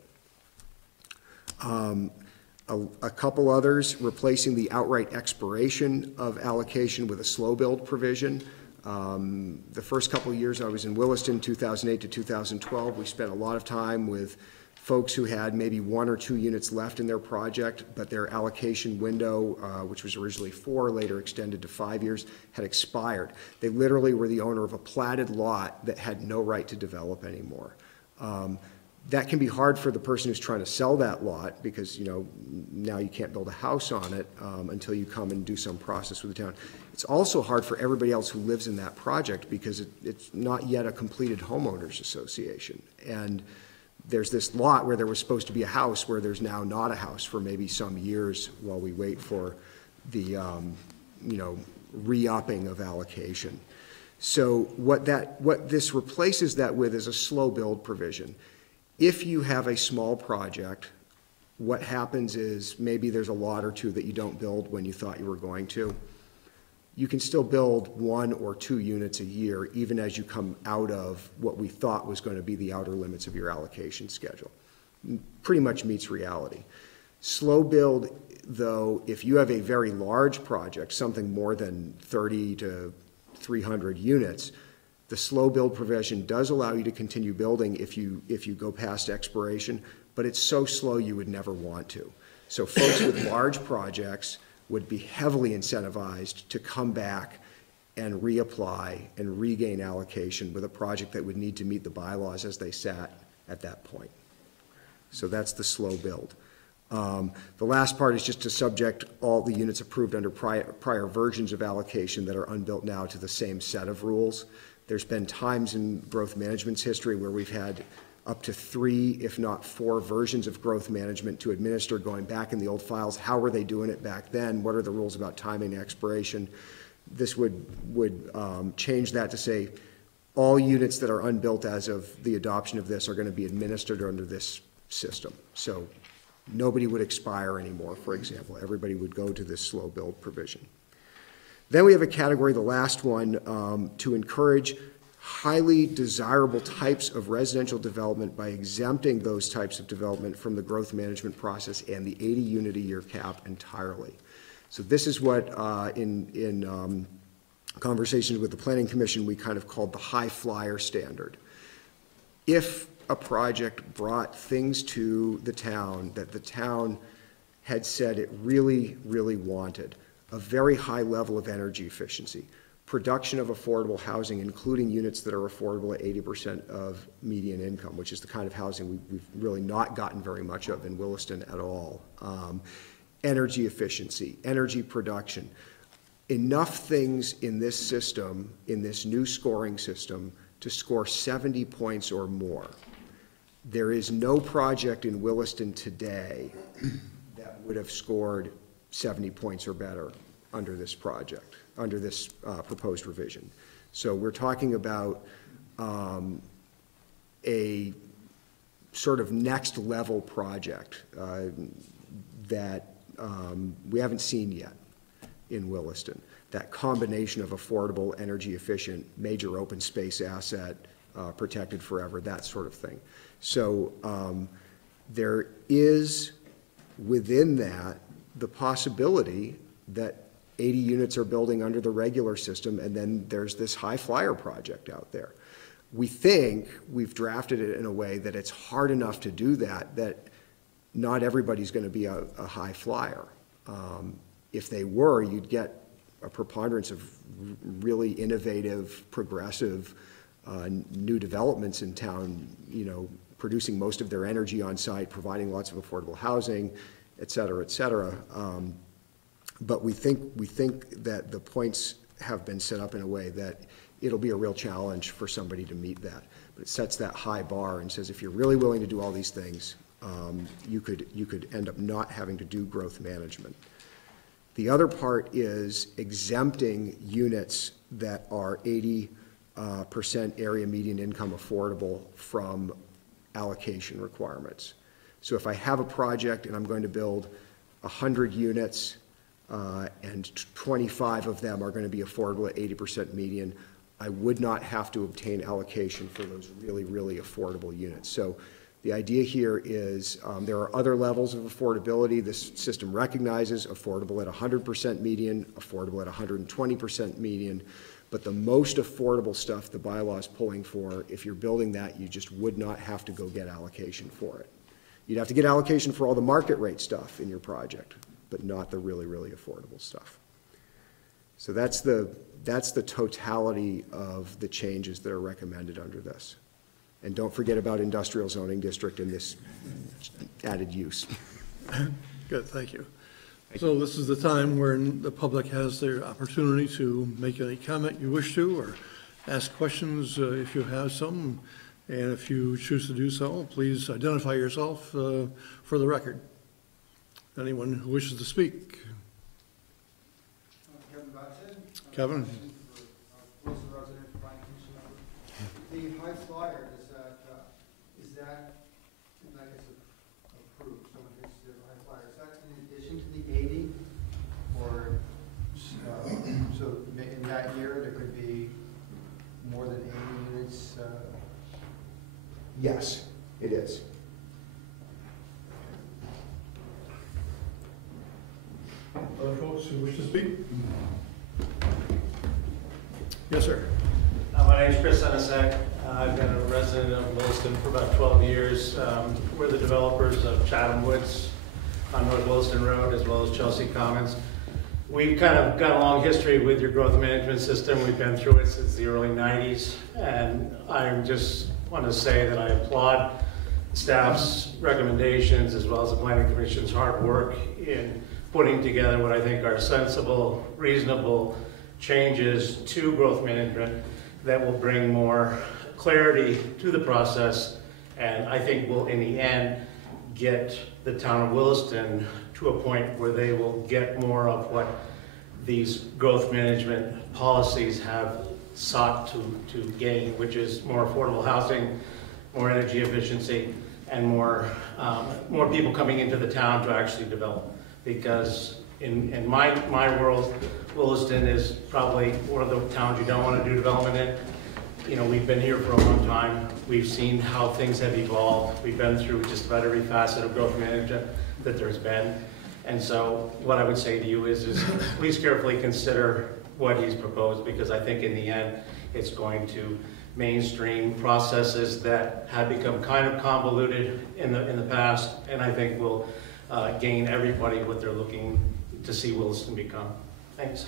A couple others, replacing the outright expiration of allocation with a slow build provision. The first couple of years I was in Williston, 2008 to 2012, we spent a lot of time with folks who had maybe 1 or 2 units left in their project, but their allocation window, which was originally 4, later extended to 5 years, had expired. They literally were the owner of a platted lot that had no right to develop anymore. That can be hard for the person who's trying to sell that lot because, you know, now you can't build a house on it until you come and do some process with the town. It's also hard for everybody else who lives in that project because it's not yet a completed homeowners association. And there's this lot where there was supposed to be a house where there's now not a house for maybe some years while we wait for the, you know, re-upping of allocation. So what this replaces that with is a slow build provision. If you have a small project, what happens is maybe there's a lot or 2 that you don't build when you thought you were going to. You can still build 1 or 2 units a year, even as you come out of what we thought was going to be the outer limits of your allocation schedule. Pretty much meets reality. Slow build, though, if you have a very large project, something more than 30 to 300 units, the slow build provision does allow you to continue building if you go past expiration, but it's so slow you would never want to. So folks with large projects would be heavily incentivized to come back and reapply and regain allocation with a project that would need to meet the bylaws as they sat at that point. So that's the slow build. The last part is just to subject all the units approved under prior versions of allocation that are unbuilt now to the same set of rules. There's been times in growth management's history where we've had up to 3, if not 4 versions of growth management to administer going back in the old files. How were they doing it back then? What are the rules about timing and expiration? This would change that to say all units that are unbuilt as of the adoption of this are going to be administered under this system. So nobody would expire anymore, for example. Everybody would go to this slow build provision. Then we have a category, the last one, to encourage highly desirable types of residential development by exempting those types of development from the growth management process and the 80 unit a year cap entirely. So this is what in conversations with the Planning Commission we kind of called the high flyer standard. If a project brought things to the town that the town had said it really, really wanted, a very high level of energy efficiency, production of affordable housing, including units that are affordable at 80% of median income, which is the kind of housing we've really not gotten very much of in Williston at all. energy efficiency, energy production. Enough things in this system, in this new scoring system, to score 70 points or more. There is no project in Williston today that would have scored 70 points or better under this project, under this proposed revision. So we're talking about a sort of next level project that we haven't seen yet in Williston. That combination of affordable, energy efficient, major open space asset, protected forever, that sort of thing. So there is within that the possibility that 80 units are building under the regular system, and then there's this high flyer project out there. We think we've drafted it in a way that it's hard enough to do that, that not everybody's going to be a high flyer. If they were, you'd get a preponderance of really innovative, progressive, new developments in town, you know, producing most of their energy on site, providing lots of affordable housing, et cetera, et cetera. But we think that the points have been set up in a way that it'll be a real challenge for somebody to meet that. But it sets that high bar and says, if you're really willing to do all these things, you could end up not having to do growth management. The other part is exempting units that are 80% area median income affordable from allocation requirements. So if I have a project and I'm going to build 100 units and 25 of them are going to be affordable at 80% median, I would not have to obtain allocation for those really, really affordable units. So the idea here is there are other levels of affordability. This system recognizes affordable at 100% median, affordable at 120% median, but the most affordable stuff the bylaw is pulling for, if you're building that, you just would not have to go get allocation for it. You'd have to get allocation for all the market rate stuff in your project, but not the really, really affordable stuff. So that's the totality of the changes that are recommended under this. And don't forget about industrial zoning district and this added use. Good, thank you. So this is the time when the public has their opportunity to make any comment you wish to, or ask questions if you have some. And if you choose to do so, please identify yourself for the record. Anyone who wishes to speak? Kevin? The high flyer, is that, I guess, approved, someone gets the high flyer, is that in addition to the 80? Or, so in that year, there could be more than 80 units? Yes, it is. Other folks who wish to speak? Yes, sir. My name's Chris Anisek. I've been a resident of Williston for about 12 years. We're the developers of Chatham Woods on North Williston Road, as well as Chelsea Commons. We've kind of got a long history with your growth management system. We've been through it since the early 90s. And I just want to say that I applaud staff's recommendations, as well as the Planning Commission's hard work in putting together what I think are sensible, reasonable changes to growth management that will bring more clarity to the process, and I think will, in the end, get the town of Williston to a point where they will get more of what these growth management policies have sought to gain, which is more affordable housing, more energy efficiency, and more people coming into the town to actually develop. Because in my world, Williston is probably one of the towns you don't want to do development in. You know, we've been here for a long time. We've seen how things have evolved. We've been through just about every facet of growth management that there's been. And so what I would say to you is please carefully consider what he's proposed, because I think in the end, it's going to mainstream processes that have become kind of convoluted in the past, and I think will gain everybody what they're looking to see Williston become. Thanks.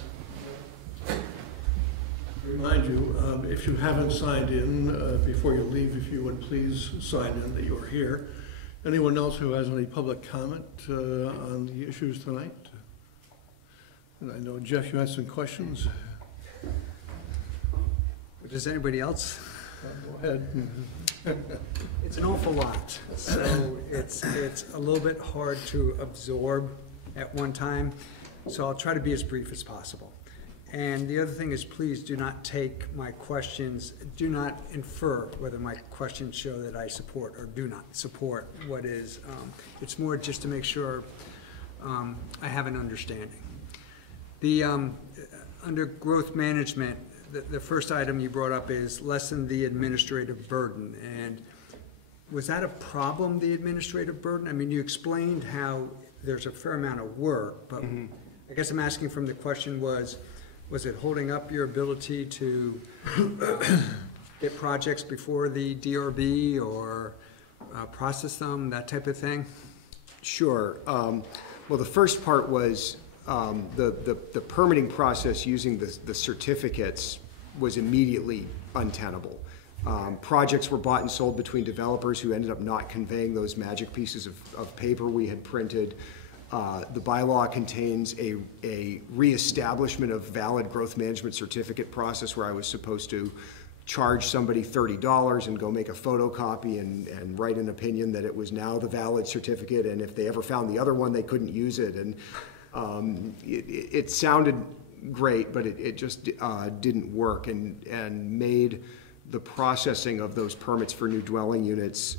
Remind you, if you haven't signed in, before you leave, if you would please sign in that you are here. Anyone else who has any public comment on the issues tonight? And I know, Jeff, you had some questions. Does anybody else? Go ahead. It's an awful lot, so it's a little bit hard to absorb at one time, so I'll try to be as brief as possible. And the other thing is, please do not take my questions, do not infer whether my questions show that I support or do not support what is. It's more just to make sure I have an understanding. The under growth management, the first item you brought up is lessen the administrative burden. And was that a problem, the administrative burden? I mean, you explained how there's a fair amount of work, but I guess I'm asking from the question was it holding up your ability to get projects before the DRB or process them, that type of thing? Sure. Well, the first part was the permitting process using the certificates was immediately untenable. Projects were bought and sold between developers who ended up not conveying those magic pieces of paper we had printed. The bylaw contains a reestablishment of valid growth management certificate process where I was supposed to charge somebody $30 and go make a photocopy and write an opinion that it was now the valid certificate, and if they ever found the other one, they couldn't use it. And it sounded great, but it just didn't work and made the processing of those permits for new dwelling units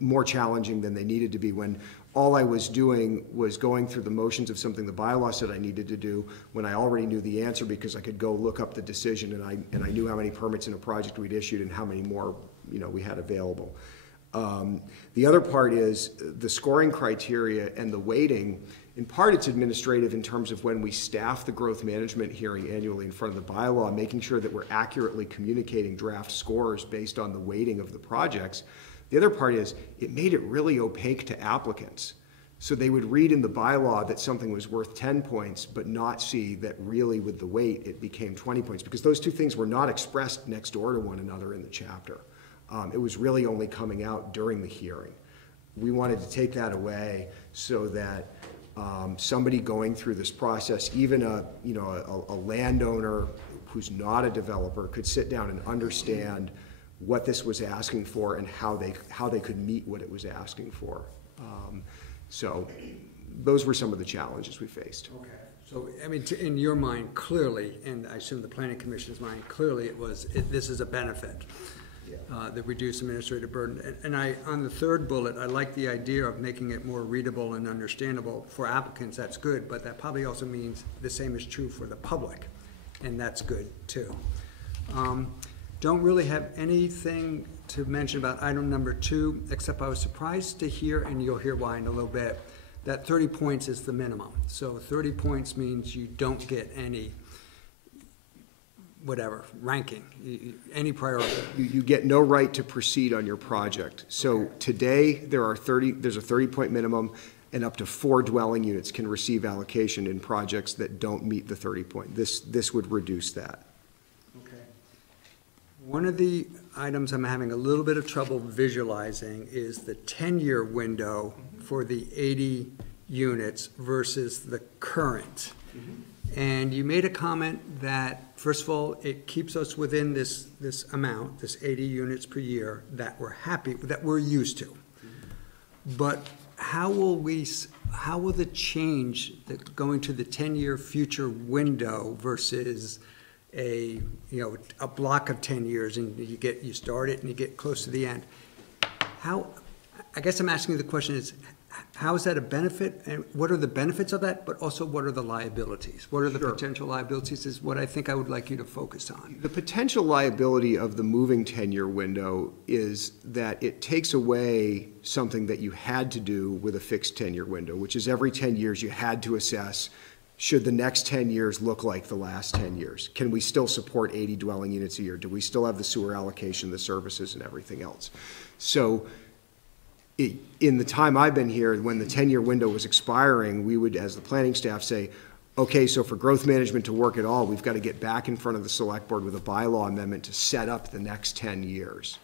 more challenging than they needed to be, when all I was doing was going through the motions of something the bylaw said I needed to do when I already knew the answer, because I could go look up the decision and I knew how many permits in a project we'd issued and how many more we had available. The other part is the scoring criteria and the weighting. In part, it's administrative in terms of when we staff the growth management hearing annually in front of the bylaw, making sure that we're accurately communicating draft scores based on the weighting of the projects. The other part is it made it really opaque to applicants. So they would read in the bylaw that something was worth 10 points, but not see that really with the weight it became 20 points, because those two things were not expressed next door to one another in the chapter. It was really only coming out during the hearing. We wanted to take that away so that somebody going through this process, even a landowner who's not a developer, could sit down and understand what this was asking for and how they could meet what it was asking for. So those were some of the challenges we faced. Okay. So, I mean, in your mind, clearly, and I assume the Planning Commission's mind, clearly this is a benefit. The reduced administrative burden. And on the third bullet, I like the idea of making it more readable and understandable for applicants. That's good, but that probably also means the same is true for the public, and that's good too. Don't really have anything to mention about item number 2, except I was surprised to hear, and you'll hear why in a little bit, that 30 points is the minimum. So 30 points means you don't get any whatever, ranking, any priority. You get no right to proceed on your project. So today, there's a 30-point minimum, and up to 4 dwelling units can receive allocation in projects that don't meet the 30-point. This would reduce that. Okay. One of the items I'm having a little bit of trouble visualizing is the 10-year window for the 80 units versus the current. And you made a comment that, first of all, it keeps us within this amount, this 80 units per year, that we're used to. But how will the change going to the 10-year future window versus a block of 10 years, and you start it and you get close to the end? I guess I'm asking the question is, how is that a benefit, and what are the benefits of that, but also what are the liabilities? What are the potential liabilities is what I think I would like you to focus on. The potential liability of the moving 10-year window is that it takes away something that you had to do with a fixed 10-year window, which is every 10 years you had to assess, should the next 10 years look like the last 10 years? Can we still support 80 dwelling units a year? Do we still have the sewer allocation, the services, and everything else? So in the time I've been here, when the 10-year window was expiring, we would, as the planning staff, say, okay, so for growth management to work at all, we've got to get back in front of the select board with a bylaw amendment to set up the next 10 years.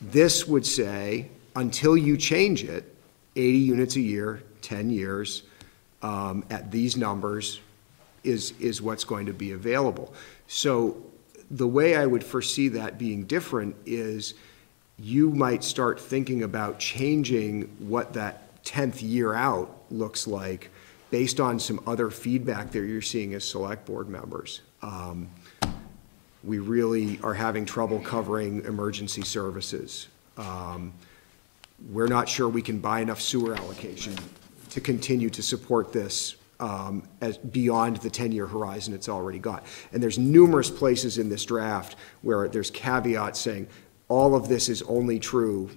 This would say, until you change it, 80 units a year, 10 years, at these numbers is what's going to be available. So the way I would foresee that being different is you might start thinking about changing what that 10th year out looks like based on some other feedback that you're seeing as select board members. We really are having trouble covering emergency services. We're not sure we can buy enough sewer allocation to continue to support this as beyond the 10-year horizon it's already got. And there's numerous places in this draft where there's caveats saying all of this is only true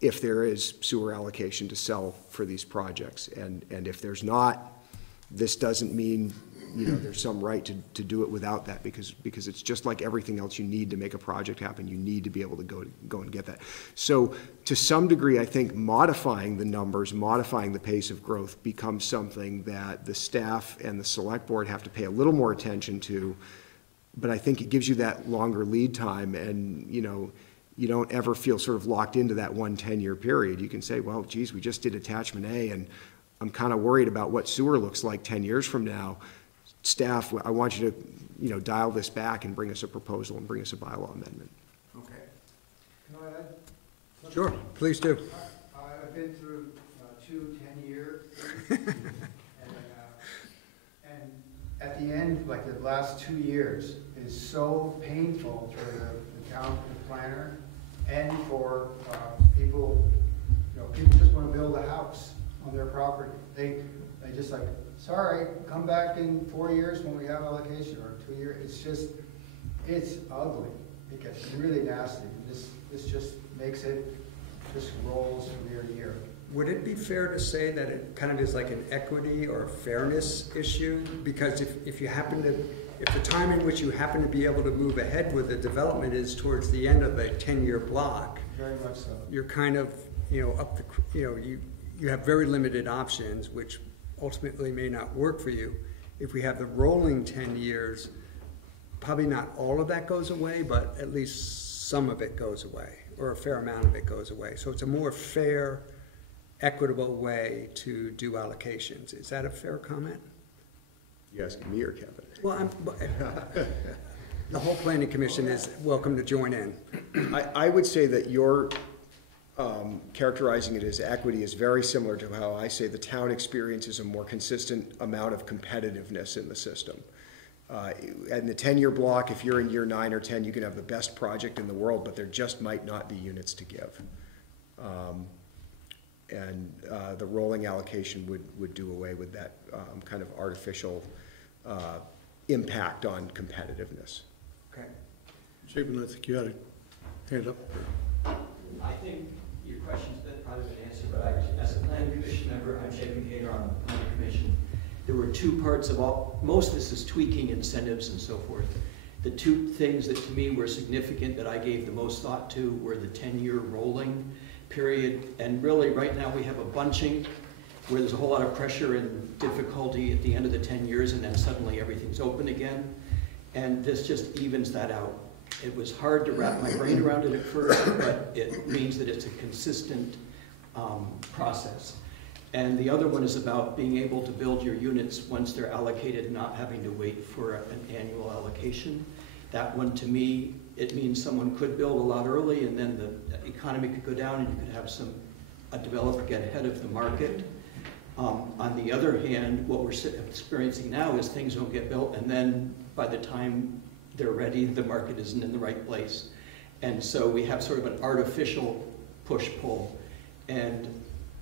if there is sewer allocation to sell for these projects. And if there's not, this doesn't mean, you know, there's some right to do it without that, because it's just like everything else you need to make a project happen. You need to be able to go and get that. So to some degree, I think modifying the numbers, modifying the pace of growth becomes something that the staff and the select board have to pay a little more attention to. But I think it gives you that longer lead time, and, you know, you don't ever feel sort of locked into that 1 10-year period. You can say, well, geez, we just did attachment A, and I'm kind of worried about what sewer looks like 10 years from now. Staff, I want you to, you know, dial this back and bring us a proposal and bring us a bylaw amendment. Okay. Can I add? Sure, please do. I've been through 2 10-year and at the end, like the last 2 years, is so painful for the town planner and for people. You know, people just want to build a house on their property. They just like, sorry, come back in 4 years when we have allocation, or 2 years. It's ugly. It gets really nasty. This just makes it, just rolls from year to year. Would it be fair to say that it kind of is like an equity or fairness issue? Because if you happen to, if the time in which you happen to be able to move ahead with the development is towards the end of a 10-year block, Very much so. you're kind of, you know, up the, you know, you have very limited options, which ultimately may not work for you. If we have the rolling 10 years, probably not all of that goes away, but at least some of it goes away, or a fair amount of it goes away. So it's a more fair, equitable way to do allocations. Is that a fair comment? You asking me or Kevin? Well, the whole planning commission is welcome to join in. I would say that your characterizing it as equity is very similar to how I say the town experiences a more consistent amount of competitiveness in the system. In the 10-year block, if you're in year 9 or 10, you can have the best project in the world, but there just might not be units to give. And the rolling allocation would do away with that kind of artificial impact on competitiveness. Okay. Chapin, I think you had a hand up. I think your question's probably been answered, but as a planning commission member, I'm Chapin Gator on the planning commission. There were 2 parts of most of this is tweaking incentives and so forth. The 2 things that to me were significant that I gave the most thought to were the 10-year rolling period, and really right now we have a bunching where there's a whole lot of pressure and difficulty at the end of the 10 years, and then suddenly everything's open again, and this just evens that out. It was hard to wrap my brain around it at first, but it means that it's a consistent process. And the other one is about being able to build your units once they're allocated, not having to wait for an annual allocation. That one, to me, it means someone could build a lot early, and then the economy could go down, and you could have a developer get ahead of the market. On the other hand, what we're experiencing now is things don't get built, and then by the time they're ready, the market isn't in the right place. And so we have sort of an artificial push-pull. And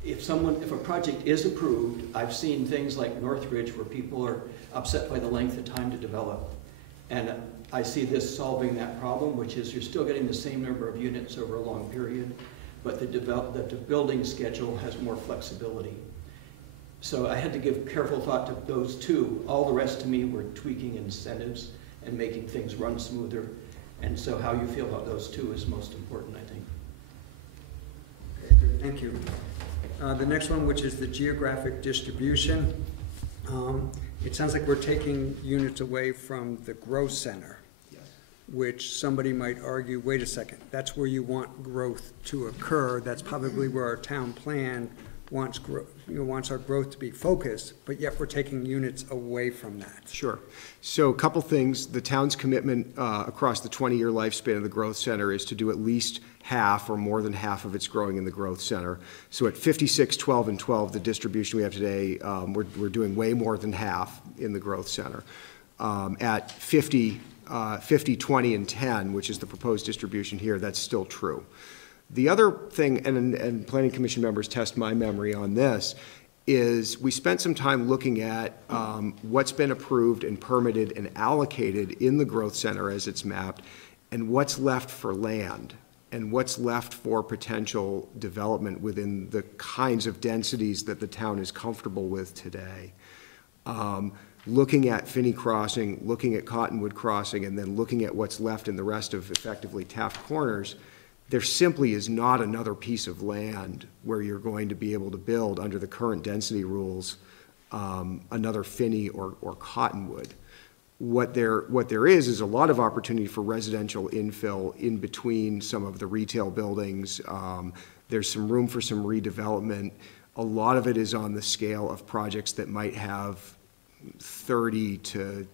if a project is approved, I've seen things like Northridge where people are upset by the length of time to develop. And I see this solving that problem, which is you're still getting the same number of units over a long period, but the building schedule has more flexibility. So I had to give careful thought to those 2. All the rest to me were tweaking incentives and making things run smoother. And so how you feel about those 2 is most important, I think. Okay, good. Thank you. The next one, which is the geographic distribution. It sounds like we're taking units away from the growth center. Yes. which somebody might argue, wait a second, that's where you want growth to occur. That's probably where our town plan wants wants our growth to be focused, but yet we're taking units away from that. Sure. So a couple things. The town's commitment across the 20-year lifespan of the growth center is to do at least half or more than half of its growing in the growth center. So at 56, 12, and 12, the distribution we have today, we're doing way more than half in the growth center. At 50, 20, and 10, which is the proposed distribution here, that's still true. The other thing, and Planning Commission members test my memory on this, is we spent some time looking at what's been approved and permitted and allocated in the growth center as it's mapped, and what's left for land, and what's left for potential development within the kinds of densities that the town is comfortable with today. Looking at Finney Crossing, looking at Cottonwood Crossing, and then looking at what's left in the rest of effectively Taft Corners, there simply is not another piece of land where you're going to be able to build under the current density rules another Finney or Cottonwood. What there is a lot of opportunity for residential infill in between some of the retail buildings. There's some room for some redevelopment. A lot of it is on the scale of projects that might have 30 to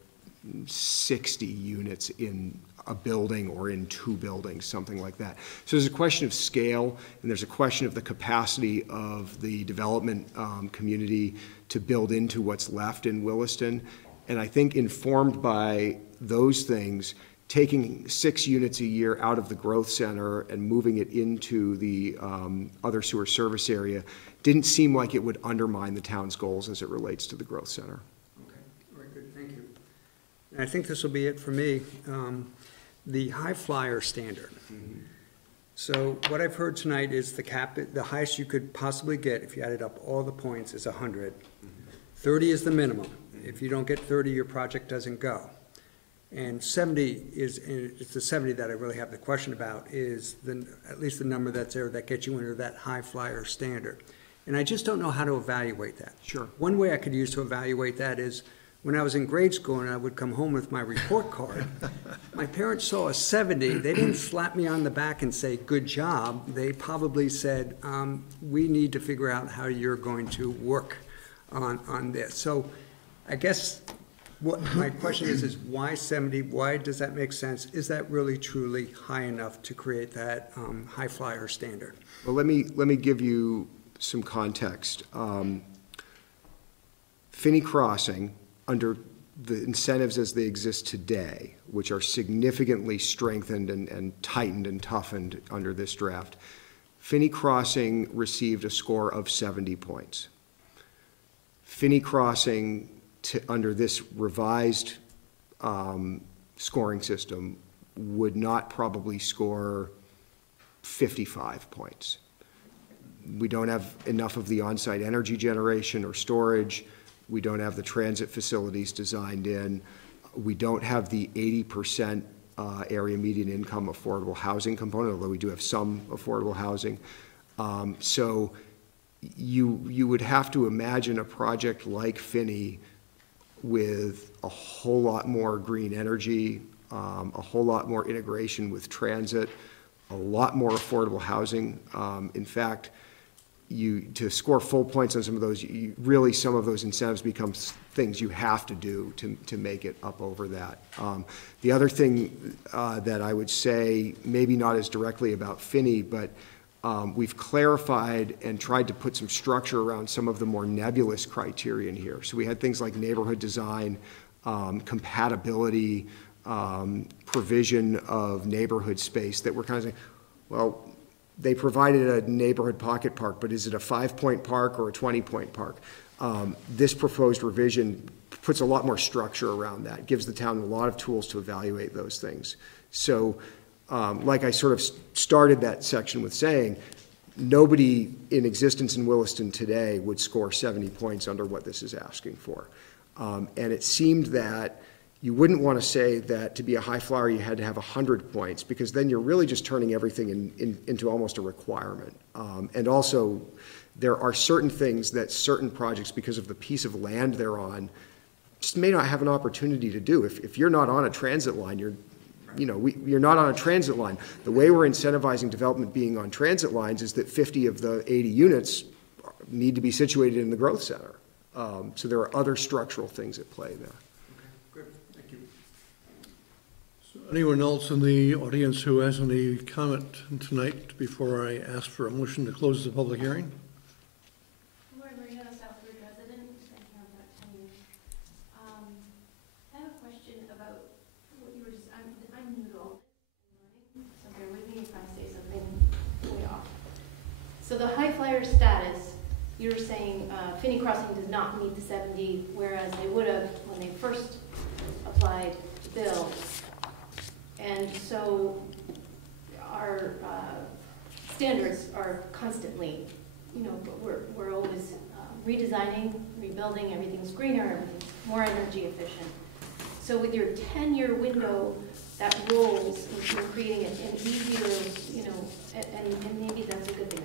60 units in a building or in two buildings, something like that. So there's a question of scale, and there's a question of the capacity of the development community to build into what's left in Williston. And I think informed by those things, taking 6 units a year out of the growth center and moving it into the other sewer service area didn't seem like it would undermine the town's goals as it relates to the growth center. Okay, very good, thank you. And I think this will be it for me. The high flyer standard. So what I've heard tonight is the highest you could possibly get if you added up all the points is 100. 30 is the minimum. If you don't get 30, your project doesn't go. And 70 it's the 70 that I really have the question about, is at least the number that's there that gets you into that high flyer standard. And I just don't know how to evaluate that. Sure. One way I could use to evaluate that is when I was in grade school and I would come home with my report card, my parents saw a 70. They didn't slap me on the back and say, good job. They probably said, we need to figure out how you're going to work on this. So I guess what my question is why 70? Why does that make sense? Is that really truly high enough to create that high flyer standard? Well, let me give you some context. Finney Crossing, under the incentives as they exist today, which are significantly strengthened and tightened and toughened under this draft, Finney Crossing received a score of 70 points. Finney Crossing, under this revised scoring system, would not probably score 55 points. We don't have enough of the on-site energy generation or storage. We don't have the transit facilities designed in. We don't have the 80% area median income affordable housing component, although we do have some affordable housing. So you would have to imagine a project like Finney with a whole lot more green energy, a whole lot more integration with transit, a lot more affordable housing. In fact, to score full points on some of those, really some of those incentives become things you have to do to make it up over that. The other thing that I would say, maybe not as directly about Finney, but we've clarified and tried to put some structure around some of the more nebulous criterion here. So we had things like neighborhood design, compatibility, provision of neighborhood space that we're kind of saying, well, they provided a neighborhood pocket park, but is it a 5-point park or a 20-point park? This proposed revision puts a lot more structure around that, gives the town a lot of tools to evaluate those things. So like I sort of started that section with saying, nobody in existence in Williston today would score 70 points under what this is asking for. And it seemed that you wouldn't want to say that to be a high flyer you had to have 100 points, because then you're really just turning everything into almost a requirement. And also, there are certain things that certain projects, because of the piece of land they're on, just may not have an opportunity to do. If you're not on a transit line, you're you're not on a transit line. The way we're incentivizing development being on transit lines is that 50 of the 80 units need to be situated in the growth center. So there are other structural things at play there. Good, thank you. Anyone else in the audience who has any comment tonight before I ask for a motion to close the public hearing? Laura Marino, Southbridge resident, been here about 10 years. I have a question about what you were just, I'm new to all this, so bear with me if I say something way off. So the high flyer status, you were saying Finney Crossing does not meet the 70, whereas they would have when they first applied to build. And so our standards are constantly, we're always redesigning, rebuilding, everything's greener, everything's more energy efficient. So with your 10-year window that rolls into creating an easier, and maybe that's a good thing.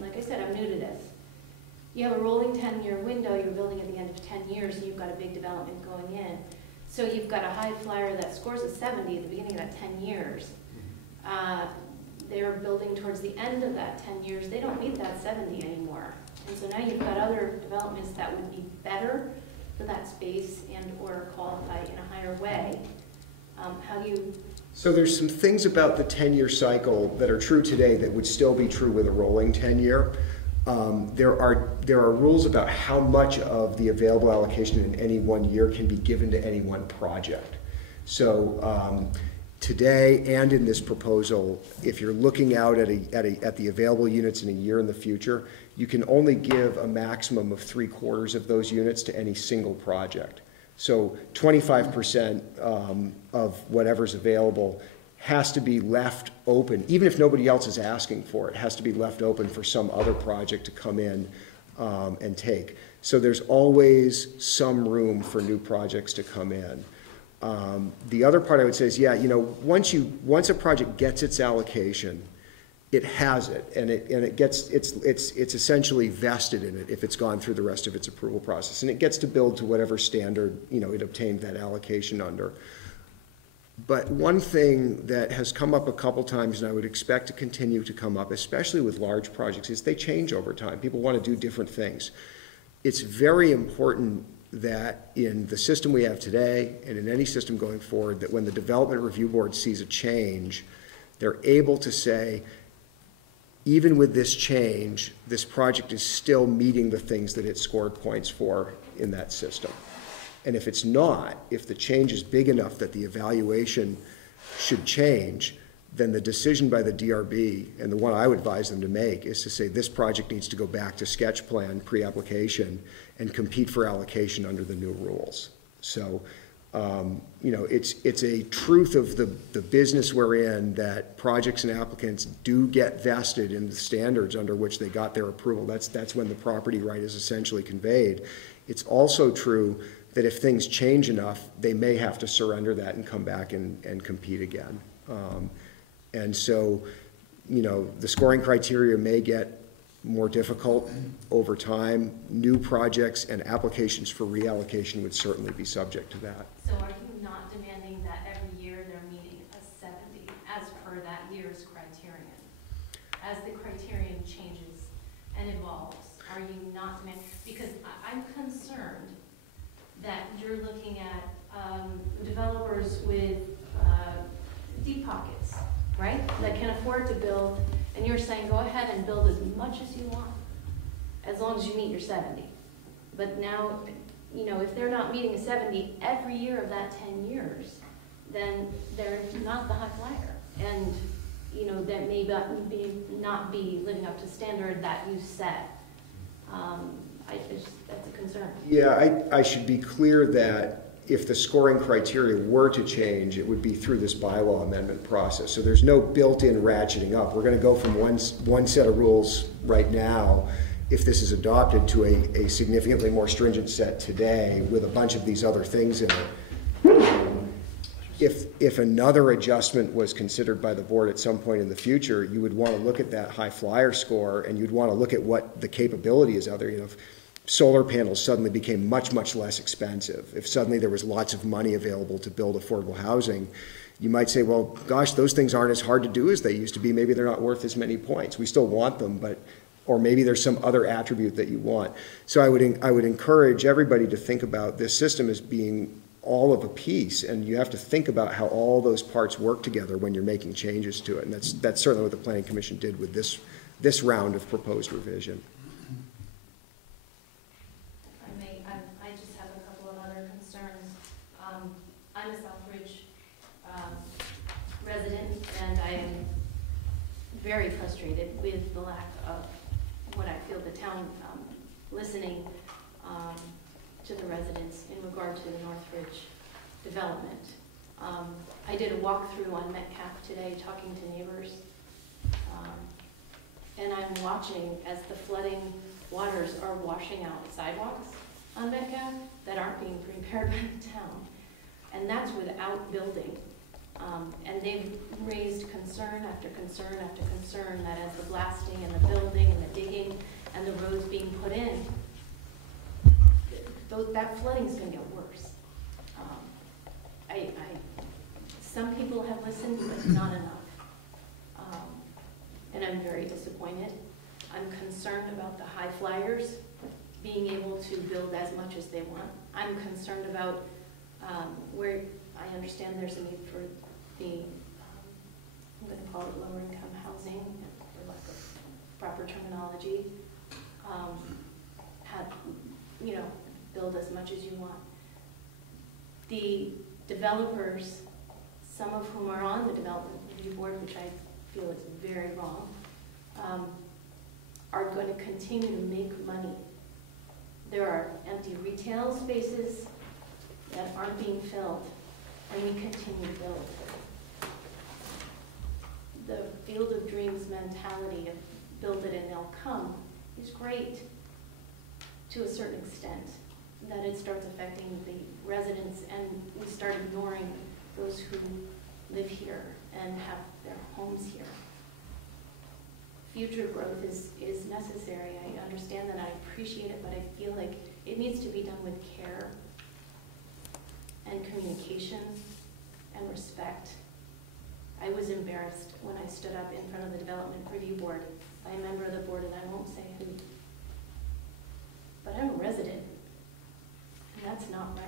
Like I said, I'm new to this. You have a rolling 10-year window, you're building at the end of 10 years, and you've got a big development going in. So you've got a high flyer that scores a 70 at the beginning of that 10 years. They're building towards the end of that 10 years. They don't meet that 70 anymore. And so now you've got other developments that would be better for that space and or qualify in a higher way. How do you... So there's some things about the 10-year cycle that are true today that would still be true with a rolling 10-year. There are rules about how much of the available allocation in any one year can be given to any one project. So today and in this proposal, if you're looking out at the available units in a year in the future, you can only give a maximum of 3/4 of those units to any single project. So 25% of whatever's available has to be left open, even if nobody else is asking for it, has to be left open for some other project to come in and take. So there's always some room for new projects to come in. The other part I would say is, once a project gets its allocation, it has it, and it's essentially vested in it if it's gone through the rest of its approval process, and it gets to build to whatever standard it obtained that allocation under. But one thing that has come up a couple times, and I would expect to continue to come up, especially with large projects, is they change over time. People want to do different things. It's very important that in the system we have today, and in any system going forward, that when the Development Review Board sees a change, they're able to say, even with this change, this project is still meeting the things that it scored points for in that system. And if it's not, if the change is big enough that the evaluation should change, then the decision by the DRB, and the one I would advise them to make, is to say this project needs to go back to sketch plan pre-application and compete for allocation under the new rules. So, it's a truth of the business we're in that projects and applicants do get vested in the standards under which they got their approval. That's when the property right is essentially conveyed. It's also true that if things change enough, they may have to surrender that and come back and compete again. And so, the scoring criteria may get more difficult over time. New projects and applications for reallocation would certainly be subject to that. So are you not demanding that every year they're meeting a 70 as per that year's criterion? As the criterion changes and evolves, are you not demanding? Because I'm concerned that you're looking at developers with deep pockets, right? That can afford to build, and you're saying go ahead and build as much as you want, as long as you meet your 70. But now, if they're not meeting a 70 every year of that 10 years, then they're not the high flyer. And, that may not be living up to standard that you set. That's a concern. Yeah, I should be clear that if the scoring criteria were to change, it would be through this bylaw amendment process. So there's no built-in ratcheting up. We're going to go from one set of rules right now, if this is adopted, to a significantly more stringent set today with a bunch of these other things in it. If another adjustment was considered by the board at some point in the future, you would want to look at that high flyer score, and you'd want to look at what the capability is out there. If solar panels suddenly became much, much less expensive, if suddenly there was lots of money available to build affordable housing, You might say, well, gosh, those things aren't as hard to do as they used to be. Maybe they're not worth as many points. We still want them, but, or maybe there's some other attribute that you want. So I would encourage everybody to think about this system as being all of a piece, and you have to think about how all those parts work together when you're making changes to it. And that's certainly what the Planning Commission did with this round of proposed revision. I just have a couple of other concerns. I'm a Southbridge resident, and I am very frustrated with the lack of what I feel the town listening to the residents in regard to the Northridge development. I did a walkthrough on Metcalf today, talking to neighbors, and I'm watching as the flooding waters are washing out sidewalks on Metcalf that aren't being repaired by the town. And that's without building. And they've raised concern after concern after concern that as the blasting and the building and the digging and the roads being put in, that flooding's gonna get worse. Some people have listened, but not enough. And I'm very disappointed. I'm concerned about the high flyers being able to build as much as they want. I'm concerned about where I understand there's a need for the, I'm going to call it lower income housing, for lack of proper terminology. Build as much as you want. The developers, some of whom are on the development review board, which I feel is very wrong, are going to continue to make money. There are empty retail spaces that aren't being filled, and we continue to build. The Field of Dreams mentality of build it and they'll come is great to a certain extent, that it starts affecting the residents and we start ignoring those who live here and have their homes here. Future growth is necessary. I understand that, I appreciate it, but I feel like it needs to be done with care and communication and respect. I was embarrassed when I stood up in front of the Development Review Board by a member of the board, and I won't say who. But I'm a resident, and that's not right.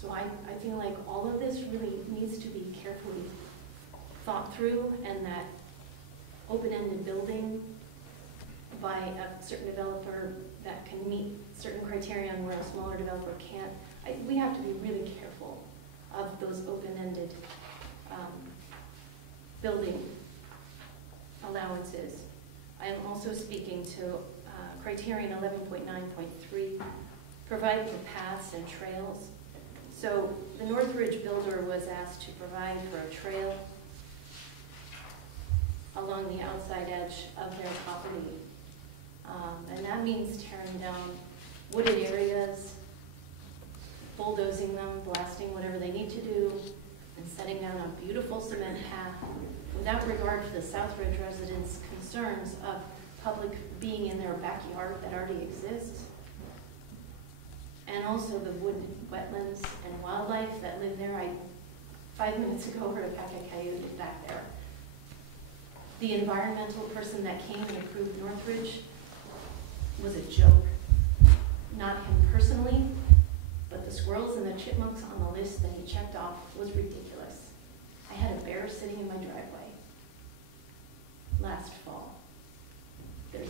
So I feel like all of this really needs to be carefully thought through, and that open-ended building by a certain developer that can meet certain criteria where a smaller developer can't. We have to be really careful of those open-ended building allowances. I am also speaking to criterion 11.9.3, providing the paths and trails. So the Northridge builder was asked to provide for a trail along the outside edge of their property. And that means tearing down wooded areas, bulldozing them, blasting whatever they need to do, and setting down a beautiful cement path without regard to the Southridge residents' concerns of public being in their backyard that already exists. And also the wood, wetlands, and wildlife that live there. 5 minutes ago, heard a coyote back there. The environmental person that came and approved Northridge was a joke. Not him personally, but the squirrels and the chipmunks on the list that he checked off was ridiculous. I had a bear sitting in my driveway last fall. There's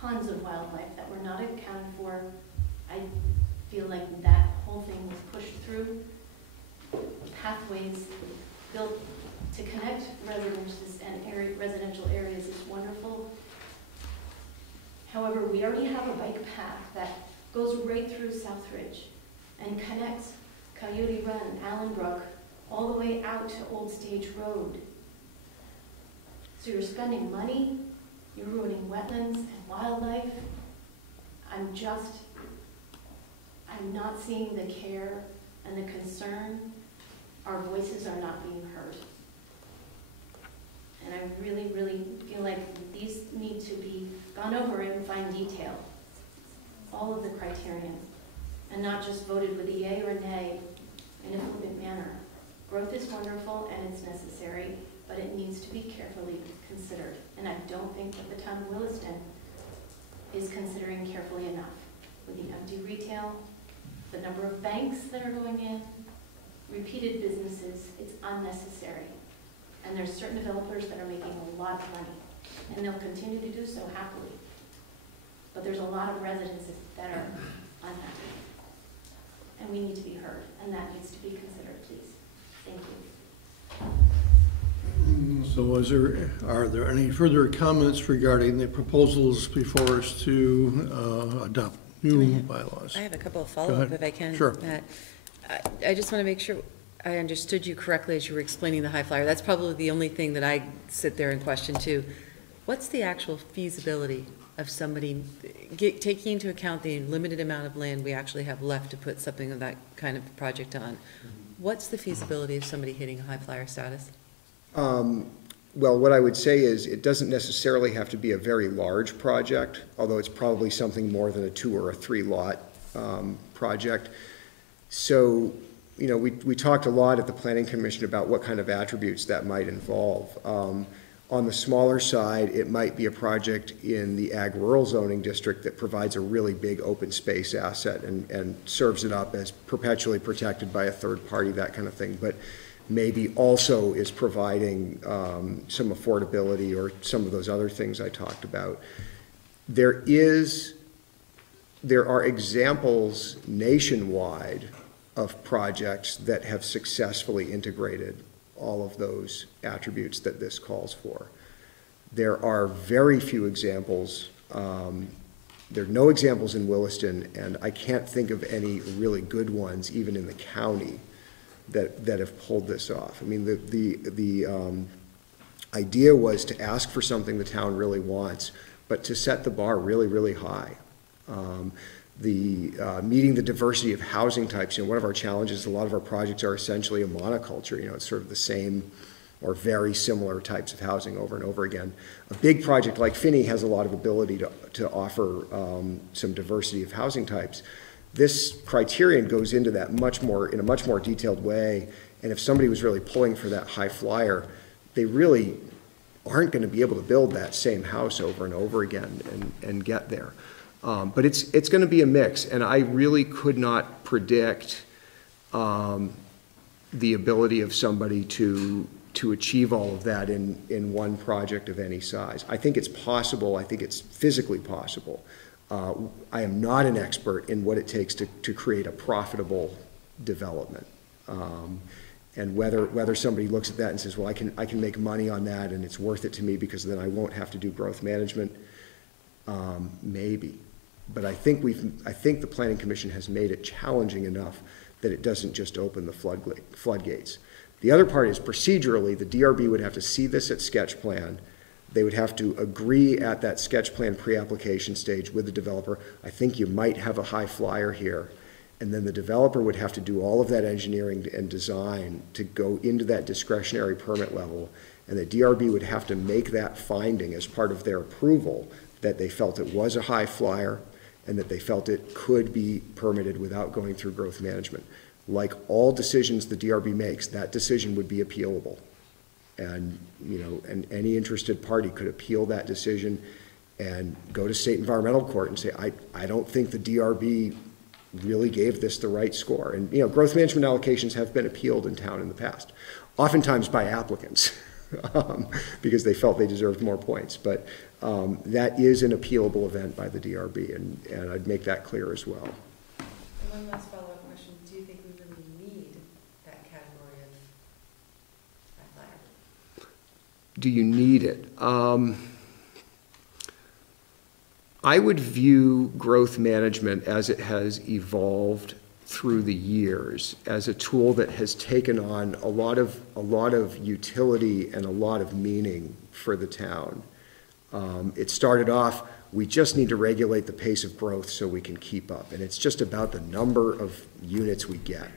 tons of wildlife that were not accounted for. I feel like that whole thing was pushed through. Pathways built to connect residences and residential areas is wonderful. However, we already have a bike path that goes right through Southridge and connects Coyote Run, Allenbrook, all the way out to Old Stage Road. So you're spending money, you're ruining wetlands and wildlife. I'm not seeing the care and the concern. Our voices are not being heard. And I really, really feel like these need to be gone over in fine detail. All of the criterion, and not just voted with a yay or nay in a flippant manner. Growth is wonderful and it's necessary, but it needs to be carefully considered. And I don't think that the town of Williston is considering carefully enough. With the empty retail, the number of banks that are going in, repeated businesses, it's unnecessary. And there's certain developers that are making a lot of money, and they'll continue to do so happily. But there's a lot of residents that are unhappy. And we need to be heard, and that needs to be considered, please. Thank you. So are there any further comments regarding the proposals before us to adopt new bylaws? I have a couple of Go follow-up ahead. if I can. Sure. Matt. I just want to make sure I understood you correctly as you were explaining the high flyer. That's probably the only thing that I sit there and question too. What's the actual feasibility of somebody, taking into account the limited amount of land we actually have left to put something of that kind of project on? What's the feasibility of somebody hitting a high flyer status? Well, what I would say is it doesn't necessarily have to be a very large project, although it's probably something more than a 2 or a 3 lot project. So, you know, we talked a lot at the Planning Commission about what kind of attributes that might involve. On the smaller side, it might be a project in the ag rural zoning district that provides a really big open space asset and serves it up as perpetually protected by a third party, that kind of thing. But maybe also is providing some affordability or some of those other things I talked about. There are examples nationwide of projects that have successfully integrated all of those attributes that this calls for. There are very few examples. There are no examples in Williston, and I can't think of any really good ones, even in the county, that have pulled this off. I mean, the idea was to ask for something the town really wants, but to set the bar really, really high. Meeting the diversity of housing types, you know, one of our challenges, a lot of our projects are essentially a monoculture, you know, it's sort of the same or very similar types of housing over and over again. A big project like Finney has a lot of ability to offer some diversity of housing types. This criterion goes into that in a much more detailed way, and if somebody was really pulling for that high flyer, they really aren't going to be able to build that same house over and over again and get there. But it's going to be a mix, and I really could not predict the ability of somebody to achieve all of that in one project of any size. I think it's possible. I think it's physically possible. I am not an expert in what it takes to create a profitable development. And whether somebody looks at that and says, well, I can make money on that and it's worth it to me because then I won't have to do growth management, maybe. But I think the Planning Commission has made it challenging enough that it doesn't just open the floodgates. The other part is procedurally, the DRB would have to see this at sketch plan. They would have to agree at that sketch plan pre-application stage with the developer. I think you might have a high flyer here. And then the developer would have to do all of that engineering and design to go into that discretionary permit level. And the DRB would have to make that finding as part of their approval that they felt it was a high flyer and that they felt it could be permitted without going through growth management. Like all decisions the DRB makes, that decision would be appealable. And, you know, and any interested party could appeal that decision and go to state environmental court and say, I don't think the DRB really gave this the right score. And, you know, growth management allocations have been appealed in town in the past, oftentimes by applicants because they felt they deserved more points. But that is an appealable event by the DRB, and I'd make that clear as well. And one last follow-up question. Do you think we really need that category of high flyer? Do you need it? I would view growth management as it has evolved through the years as a tool that has taken on a lot of utility and a lot of meaning for the town. It started off, we just need to regulate the pace of growth so we can keep up. And it's just about the number of units we get.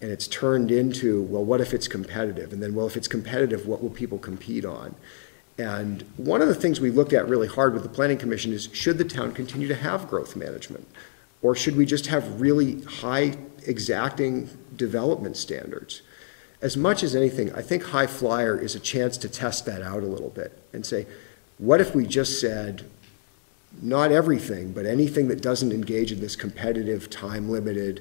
And it's turned into, well, what if it's competitive? And then, well, if it's competitive, what will people compete on? And one of the things we looked at really hard with the Planning Commission is, should the town continue to have growth management? Or should we just have really high exacting development standards. As much as anything, I think high flyer is a chance to test that out a little bit and say, what if we just said, not everything, but anything that doesn't engage in this competitive, time-limited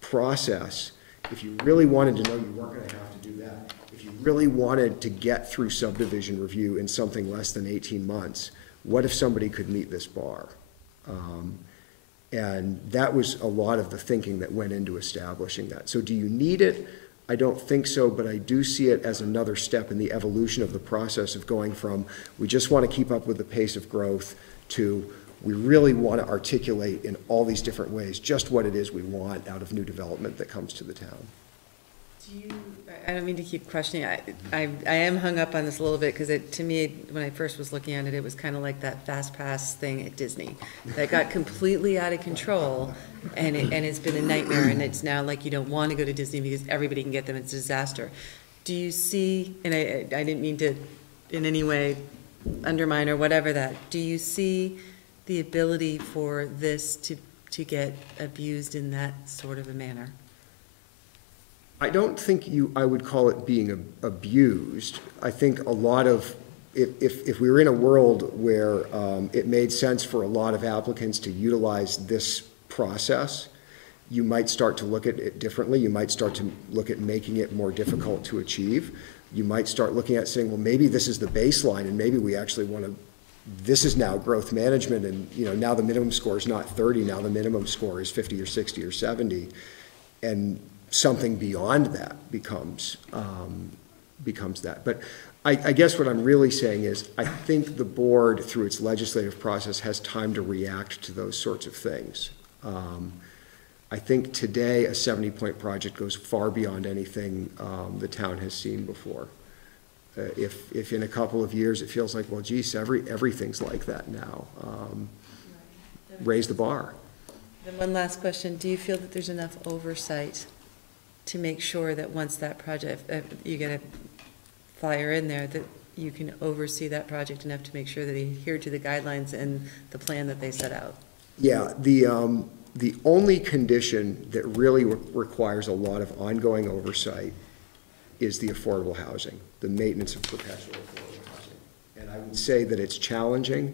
process, if you really wanted to know you weren't going to have to do that, if you really wanted to get through subdivision review in something less than 18 months, what if somebody could meet this bar? And that was a lot of the thinking that went into establishing that. So do you need it? I don't think so, but I do see it as another step in the evolution of the process of going from we just want to keep up with the pace of growth to we really want to articulate in all these different ways just what it is we want out of new development that comes to the town. I don't mean to keep questioning, I am hung up on this a little bit, because to me, when I first was looking at it, it was kind of like that fast pass thing at Disney that got completely out of control, and it's been a nightmare, and it's now like you don't want to go to Disney because everybody can get them, it's a disaster. Do you see, and I didn't mean to in any way undermine or whatever that, do you see the ability for this to get abused in that sort of a manner? I don't think I would call it being abused. I think a lot of, if we were in a world where it made sense for a lot of applicants to utilize this process, you might start to look at it differently. You might start to look at making it more difficult to achieve. You might start looking at saying, well, maybe this is the baseline, and maybe we actually want to, this is now growth management, and now the minimum score is not 30, now the minimum score is 50 or 60 or 70. And something beyond that becomes that. But I guess what I'm really saying is I think the board, through its legislative process, has time to react to those sorts of things. I think today a 70-point project goes far beyond anything the town has seen before. If in a couple of years it feels like, well, geez, everything's like that now, raise the bar. Then one last question, do you feel that there's enough oversight to make sure that once that project, you get a flyer in there, that you can oversee that project enough to make sure that they adhere to the guidelines and the plan that they set out? Yeah, the only condition that really requires a lot of ongoing oversight is the affordable housing, the maintenance of perpetual affordable housing. And I would say that it's challenging.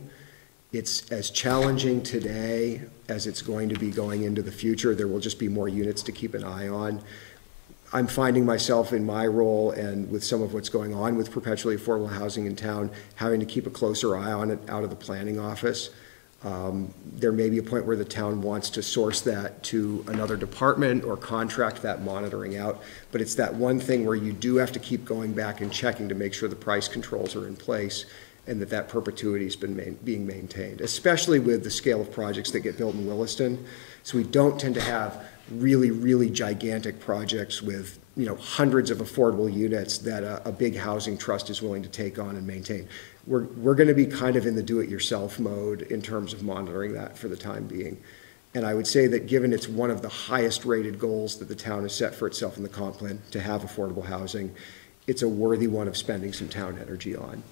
It's as challenging today as it's going to be going into the future. There will just be more units to keep an eye on. I'm finding myself in my role and with some of what's going on with perpetually affordable housing in town, having to keep a closer eye on it out of the planning office. There may be a point where the town wants to source that to another department or contract that monitoring out, but it's that one thing where you do have to keep going back and checking to make sure the price controls are in place and that perpetuity has been being maintained, especially with the scale of projects that get built in Williston. So we don't tend to have really, really gigantic projects with hundreds of affordable units that a big housing trust is willing to take on and maintain. We're going to be kind of in the do-it-yourself mode in terms of monitoring that for the time being. And I would say that given it's one of the highest rated goals that the town has set for itself in the comp plan to have affordable housing, it's a worthy one of spending some town energy on.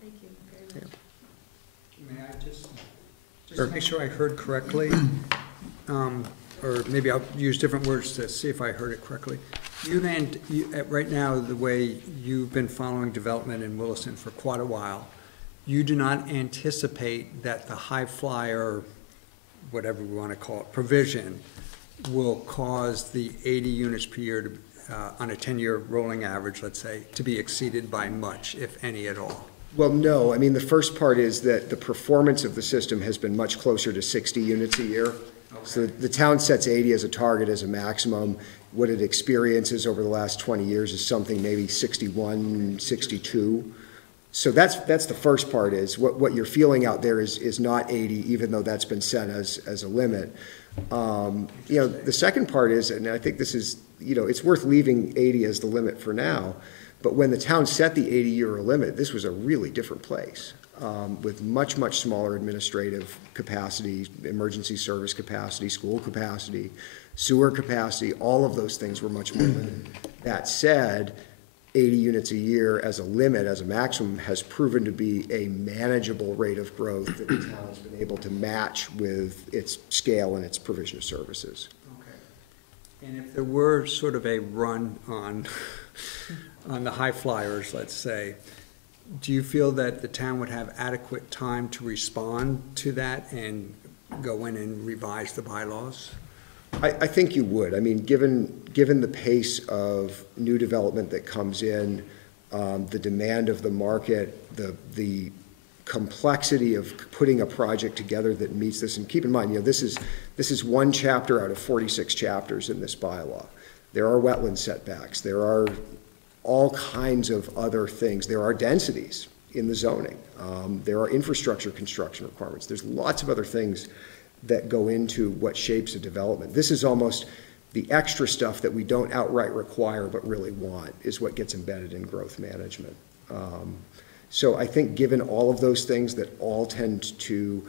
Thank you very much. May I just to make sure I heard correctly, or maybe I'll use different words to see if I heard it correctly. Right now, the way you've been following development in Williston for quite a while, you do not anticipate that the high flyer, whatever we want to call it, provision will cause the 80 units per year to, on a 10-year rolling average, let's say, to be exceeded by much, if any at all. Well, no. I mean, the first part is that the performance of the system has been much closer to 60 units a year. Okay. So the town sets 80 as a target, as a maximum. What it experiences over the last 20 years is something maybe 61, 62. So that's the first part is what you're feeling out there is not 80, even though that's been set as a limit. The second part is, and I think this is, it's worth leaving 80 as the limit for now, but when the town set the 80-year limit, this was a really different place with much, much smaller administrative capacity, emergency service capacity, school capacity, sewer capacity, all of those things were much more limited. That said, 80 units a year as a limit, as a maximum, has proven to be a manageable rate of growth that the town has been able to match with its scale and its provision of services. And if there were sort of a run on, on the high flyers, let's say, do you feel that the town would have adequate time to respond to that and go in and revise the bylaws? I think you would. I mean, given the pace of new development that comes in, the demand of the market, the complexity of putting a project together that meets this, and keep in mind, this is one chapter out of 46 chapters in this bylaw. There are wetland setbacks. There are all kinds of other things. There are densities in the zoning. There are infrastructure construction requirements. There's lots of other things that go into what shapes a development. This is almost the extra stuff that we don't outright require but really want is what gets embedded in growth management. So I think given all of those things that all tend to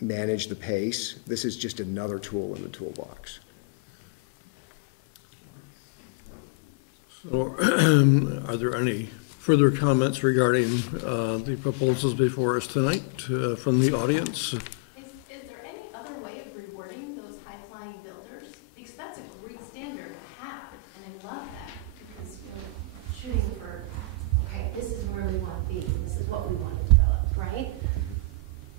manage the pace, this is just another tool in the toolbox. So are there any further comments regarding the proposals before us tonight from the audience? Is there any other way of rewarding those high-flying builders? Because that's a great standard to have, and I love that, because you're shooting for, okay, this is where we want to be, this is what we want to develop, right?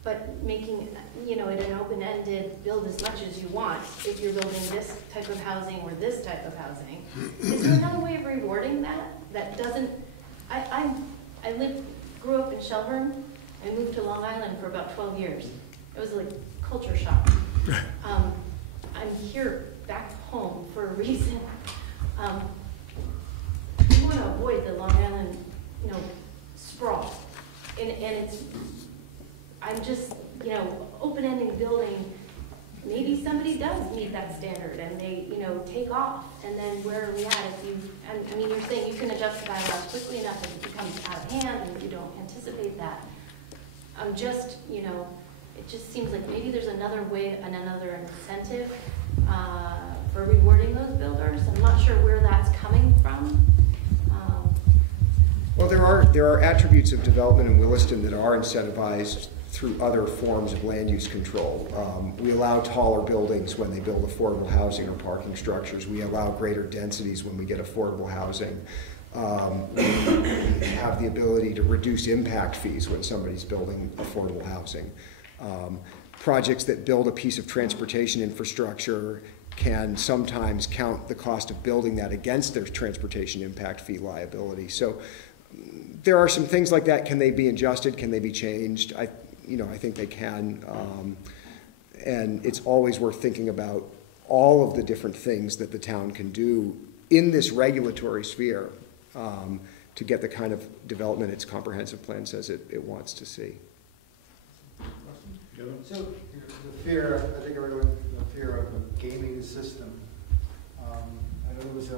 But making, it an open-ended, build as much as you want, if you're building this type of housing or this type of housing. Is there another way of rewarding that, that doesn't, I grew up in Shelburne. I moved to Long Island for about 12 years. It was like culture shock. I'm here back home for a reason. We want to avoid the Long Island, sprawl. And it's, I'm just, open-ending building, maybe somebody does meet that standard and they, take off. And then where are we at if you're saying you can adjust the bylaws quickly enough and it becomes out of hand and you don't anticipate that. I'm just, it just seems like maybe there's another way and another incentive for rewarding those builders. I'm not sure where that's coming from. Well, there are attributes of development in Williston that are incentivized through other forms of land use control. We allow taller buildings when they build affordable housing or parking structures. We allow greater densities when we get affordable housing. We have the ability to reduce impact fees when somebody's building affordable housing. Projects that build a piece of transportation infrastructure can sometimes count the cost of building that against their transportation impact fee liability. So there are some things like that. Can they be adjusted? Can they be changed? I think they can. And it's always worth thinking about all of the different things that the town can do in this regulatory sphere to get the kind of development its comprehensive plan says it wants to see. So the fear, I think everyone, the fear of gaming the system. I know there was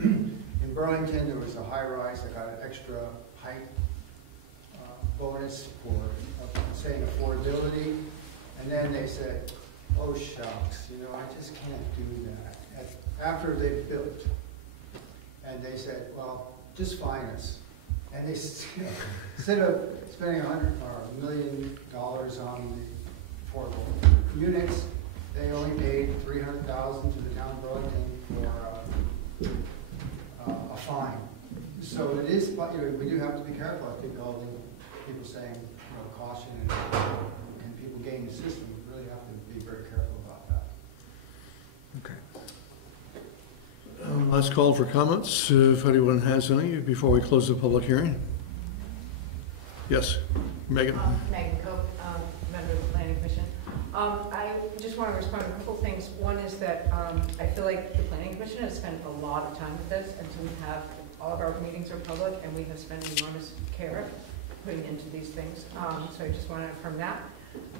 in Burlington, there was a high-rise that got an extra height bonus for saying affordability, and then they said, oh shucks, I just can't do that. After they built, and they said, well, just fine us. And they, instead of spending $100 or $1 million on the affordable units, they only paid $300,000 to the town of Burlington for a fine. So it is, we do have to be careful. I think all the people saying, caution and people gaming the system, we really have to be very careful about that. Okay. Last call for comments, if anyone has any, before we close the public hearing. Yes, Megan. Megan Cope, member of the Planning Commission. I just want to respond to a couple things. One is that I feel like the Planning Commission has spent a lot of time with this, and so we have, all of our meetings are public, and we have spent enormous care putting into these things. So I just want to affirm that.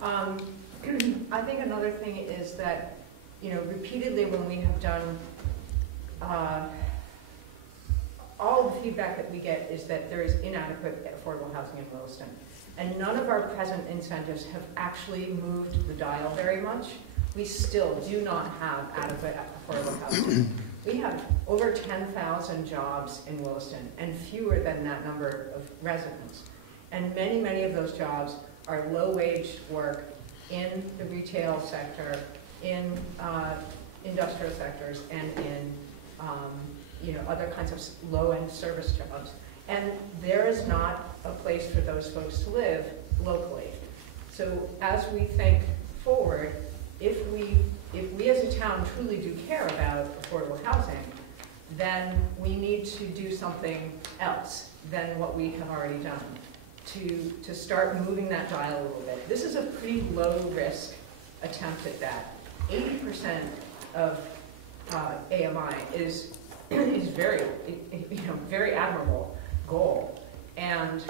I think another thing is that, repeatedly when we have done all the feedback that we get is that there is inadequate affordable housing in Williston. And none of our present incentives have actually moved the dial very much. We still do not have adequate affordable housing. We have over 10,000 jobs in Williston and fewer than that number of residents. And many, many of those jobs are low-wage work in the retail sector, in industrial sectors and in, other kinds of low-end service jobs. And there is not a place for those folks to live locally. So as we think forward, if we as a town truly do care about affordable housing, then we need to do something else than what we have already done to start moving that dial a little bit. This is a pretty low-risk attempt at that. 80% of AMI is very, very admirable goal. And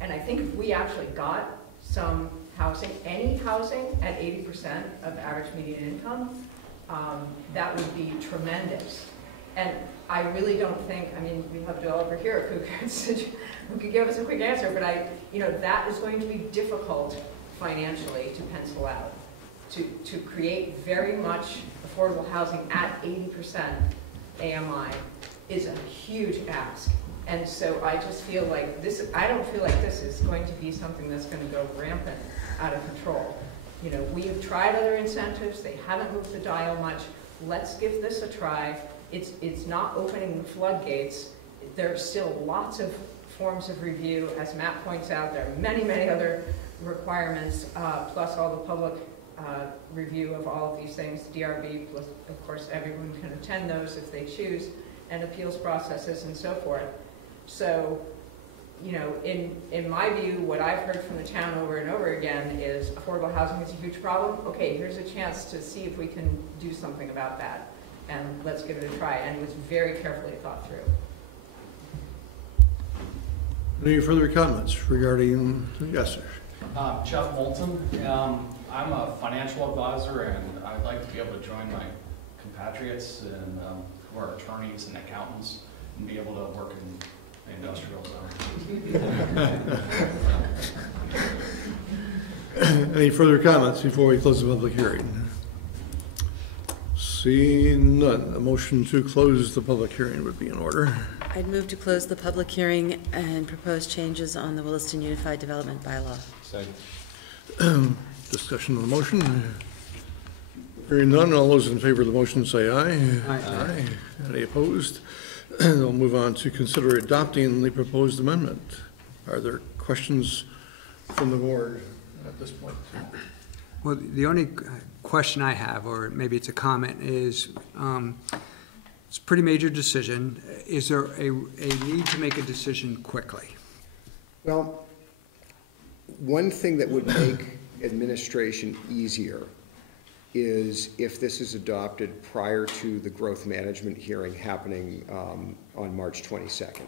I think if we actually got some housing, any housing at 80% of average median income, that would be tremendous. And I really don't think, I mean, we have a developer here who could give us a quick answer, but that is going to be difficult financially to pencil out. To create very much affordable housing at 80% AMI is a huge ask. And so I just feel like I don't feel like this is going to be something that's going to go rampant out of control. We have tried other incentives, they haven't moved the dial much. Let's give this a try. It's not opening the floodgates. There's still lots of forms of review. As Matt points out, there are many, many other requirements, plus all the public review of all of these things, DRB, plus of course everyone can attend those if they choose, and appeals processes and so forth. So, in my view, what I've heard from the town over and over again is affordable housing is a huge problem. Okay, here's a chance to see if we can do something about that, and let's give it a try. And it was very carefully thought through. Any further comments regarding, yes, sir? Jeff Bolton. I'm a financial advisor, and I'd like to be able to join my compatriots and who are attorneys and accountants and be able to work in the industrial zone. Any further comments before we close the public hearing? Seeing none, a motion to close the public hearing would be in order. I'd move to close the public hearing and propose changes on the Williston Unified Development Bylaw. Second. Discussion on the motion. Hearing none, all those in favor of the motion say aye. Aye. Any opposed? We'll move on to consider adopting the proposed amendment. Are there questions from the board at this point? Well, the only question I have, or maybe it's a comment, is it's a pretty major decision. Is there a need to make a decision quickly? Well, one thing that would make administration easier is if this is adopted prior to the growth management hearing happening on March 22nd.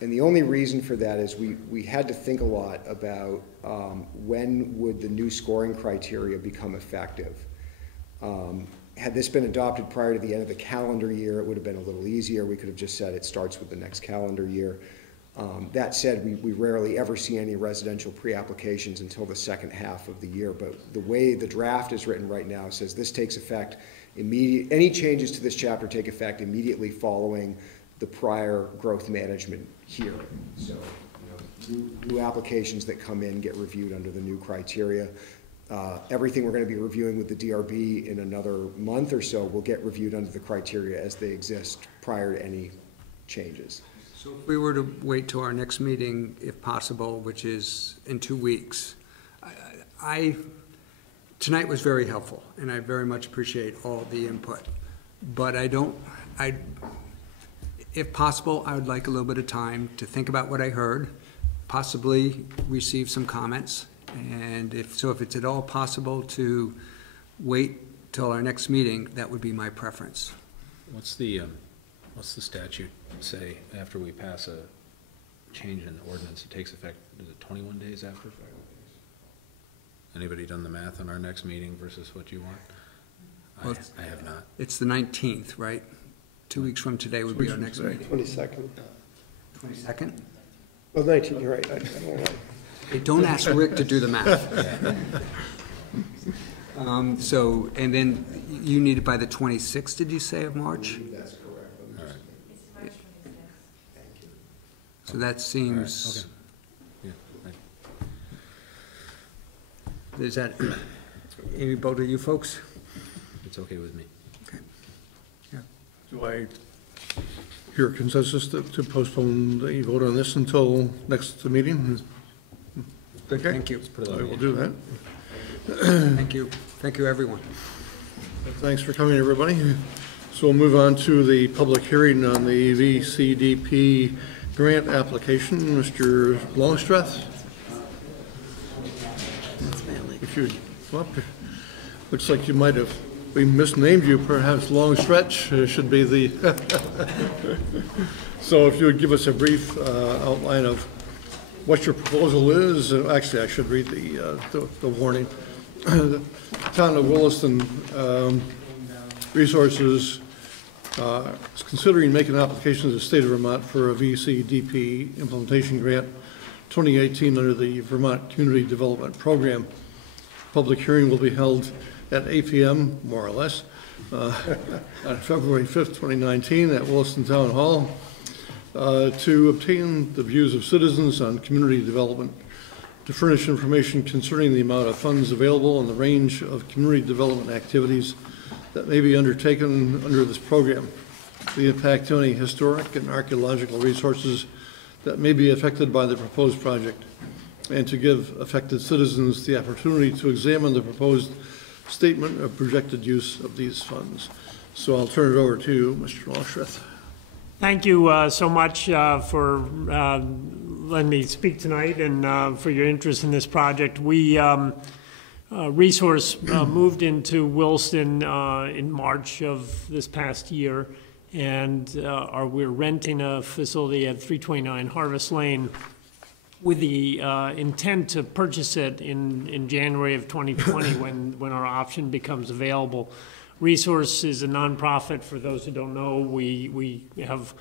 And the only reason for that is we had to think a lot about when would the new scoring criteria become effective. Had this been adopted prior to the end of the calendar year, it would have been a little easier. We could have just said it starts with the next calendar year. That said, we rarely ever see any residential pre-applications until the second half of the year, but the way the draft is written right now says this takes effect any changes to this chapter take effect immediately following the prior growth management hearing. So, new applications that come in get reviewed under the new criteria. Everything we're going to be reviewing with the DRB in another month or so will get reviewed under the criteria as they exist prior to any changes. So if we were to wait till our next meeting, if possible, which is in 2 weeks, tonight was very helpful, and I very much appreciate all the input. But if possible, I would like a little bit of time to think about what I heard, possibly receive some comments, and if it's at all possible to wait till our next meeting, that would be my preference. What's the statute say after we pass a change in the ordinance? It takes effect, is it 21 days after? Anybody done the math on our next meeting versus what you want? Well, I have not. It's the 19th, right? 2 weeks from today would be our next meeting. 22nd. 22nd? Well, 19, you're right. I don't know. Hey, don't ask Rick to do the math. So, and then you need it by the 26th, did you say, of March? That's correct. All right. It's March 26th. Thank you. So that seems, Okay. Yeah. is that, Any vote of you folks? It's okay with me. Do I hear consensus to postpone the vote on this until next meeting? Good, Okay. thank you. I will do that. Thank you. Thank you, everyone. Thanks for coming, everybody. So we'll move on to the public hearing on the VCDP grant application. Mr. Longstreth? If you, well, looks like you might have, we misnamed you, perhaps Long Stretch should be the, so if you would give us a brief outline of what your proposal is. Actually, I should read the warning. The Town of Williston Resources is considering making an application to the state of Vermont for a VCDP implementation grant 2018 under the Vermont Community Development Program. Public hearing will be held at 8 p.m., more or less, on February 5th, 2019 at Williston Town Hall to obtain the views of citizens on community development, to furnish information concerning the amount of funds available and the range of community development activities that may be undertaken under this program, the impact to any historic and archaeological resources that may be affected by the proposed project, and to give affected citizens the opportunity to examine the proposed statement of projected use of these funds. So I'll turn it over to Mr. Longstreth. Thank you so much for letting me speak tonight and for your interest in this project. We Resource moved into Williston in March of this past year, and we're renting a facility at 329 Harvest Lane with the intent to purchase it in January of 2020 when our option becomes available. Resource is a nonprofit. For those who don't know, we have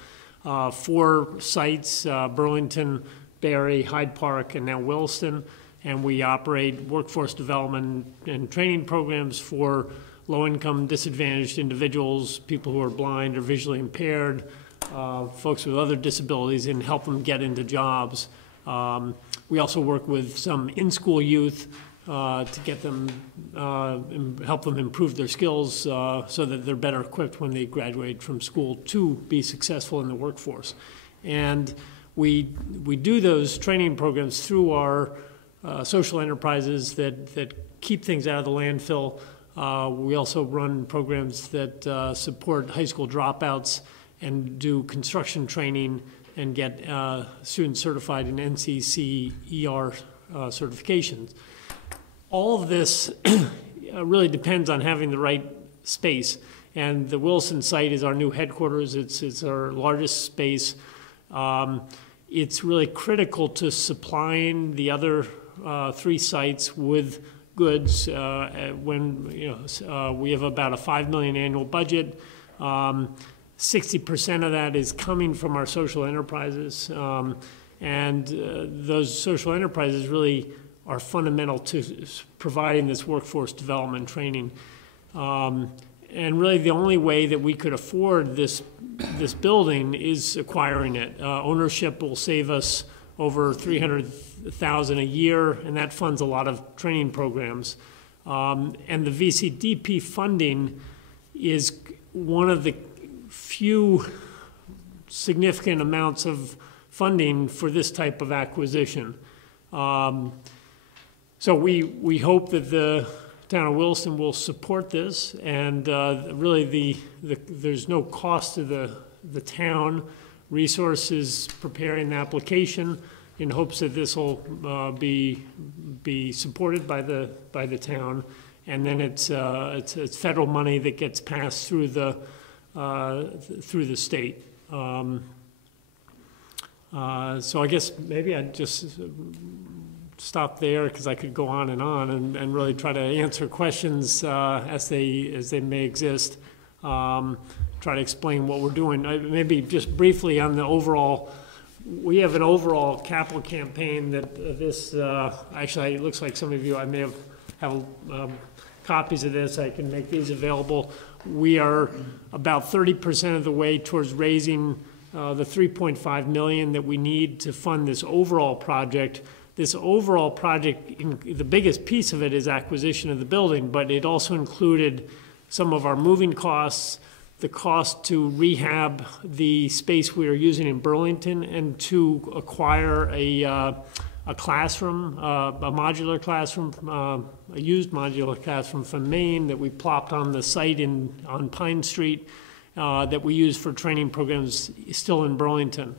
4 sites, Burlington, Barry, Hyde Park, and now Williston, and we operate workforce development and training programs for low-income disadvantaged individuals, people who are blind or visually impaired, folks with other disabilities, and help them get into jobs. We also work with some in-school youth to get them, help them improve their skills so that they're better equipped when they graduate from school to be successful in the workforce. And we do those training programs through our social enterprises that keep things out of the landfill. We also run programs that support high school dropouts and do construction training and get students certified in NCCER certifications. All of this really depends on having the right space. And the Williston site is our new headquarters. It's our largest space. It's really critical to supplying the other 3 sites with goods. When we have about a $5 million annual budget. 60% of that is coming from our social enterprises. And those social enterprises really are fundamental to providing this workforce development training. And really the only way that we could afford this building is acquiring it. Ownership will save us over $300,000 a year, and that funds a lot of training programs. And the VCDP funding is one of the few significant amounts of funding for this type of acquisition. So we hope that the town of Williston will support this, and really there's no cost to the town. Resource is preparing the application in hopes that this will be supported by the town, and then it's federal money that gets passed through the state. So I guess maybe I'd just stop there because I could go on and really try to answer questions as they may exist. Try to explain what we're doing. Maybe just briefly on the overall, we have an overall capital campaign that this, actually it looks like some of you, I may have copies of this. I can make these available. We are about 30% of the way towards raising the $3.5 million that we need to fund this overall project. this overall project, the biggest piece of it is acquisition of the building, but it also included some of our moving costs, the cost to rehab the space we are using in Burlington, and to acquire a classroom, a modular classroom, a used modular classroom from Maine that we plopped on the site on Pine Street, that we use for training programs still in Burlington.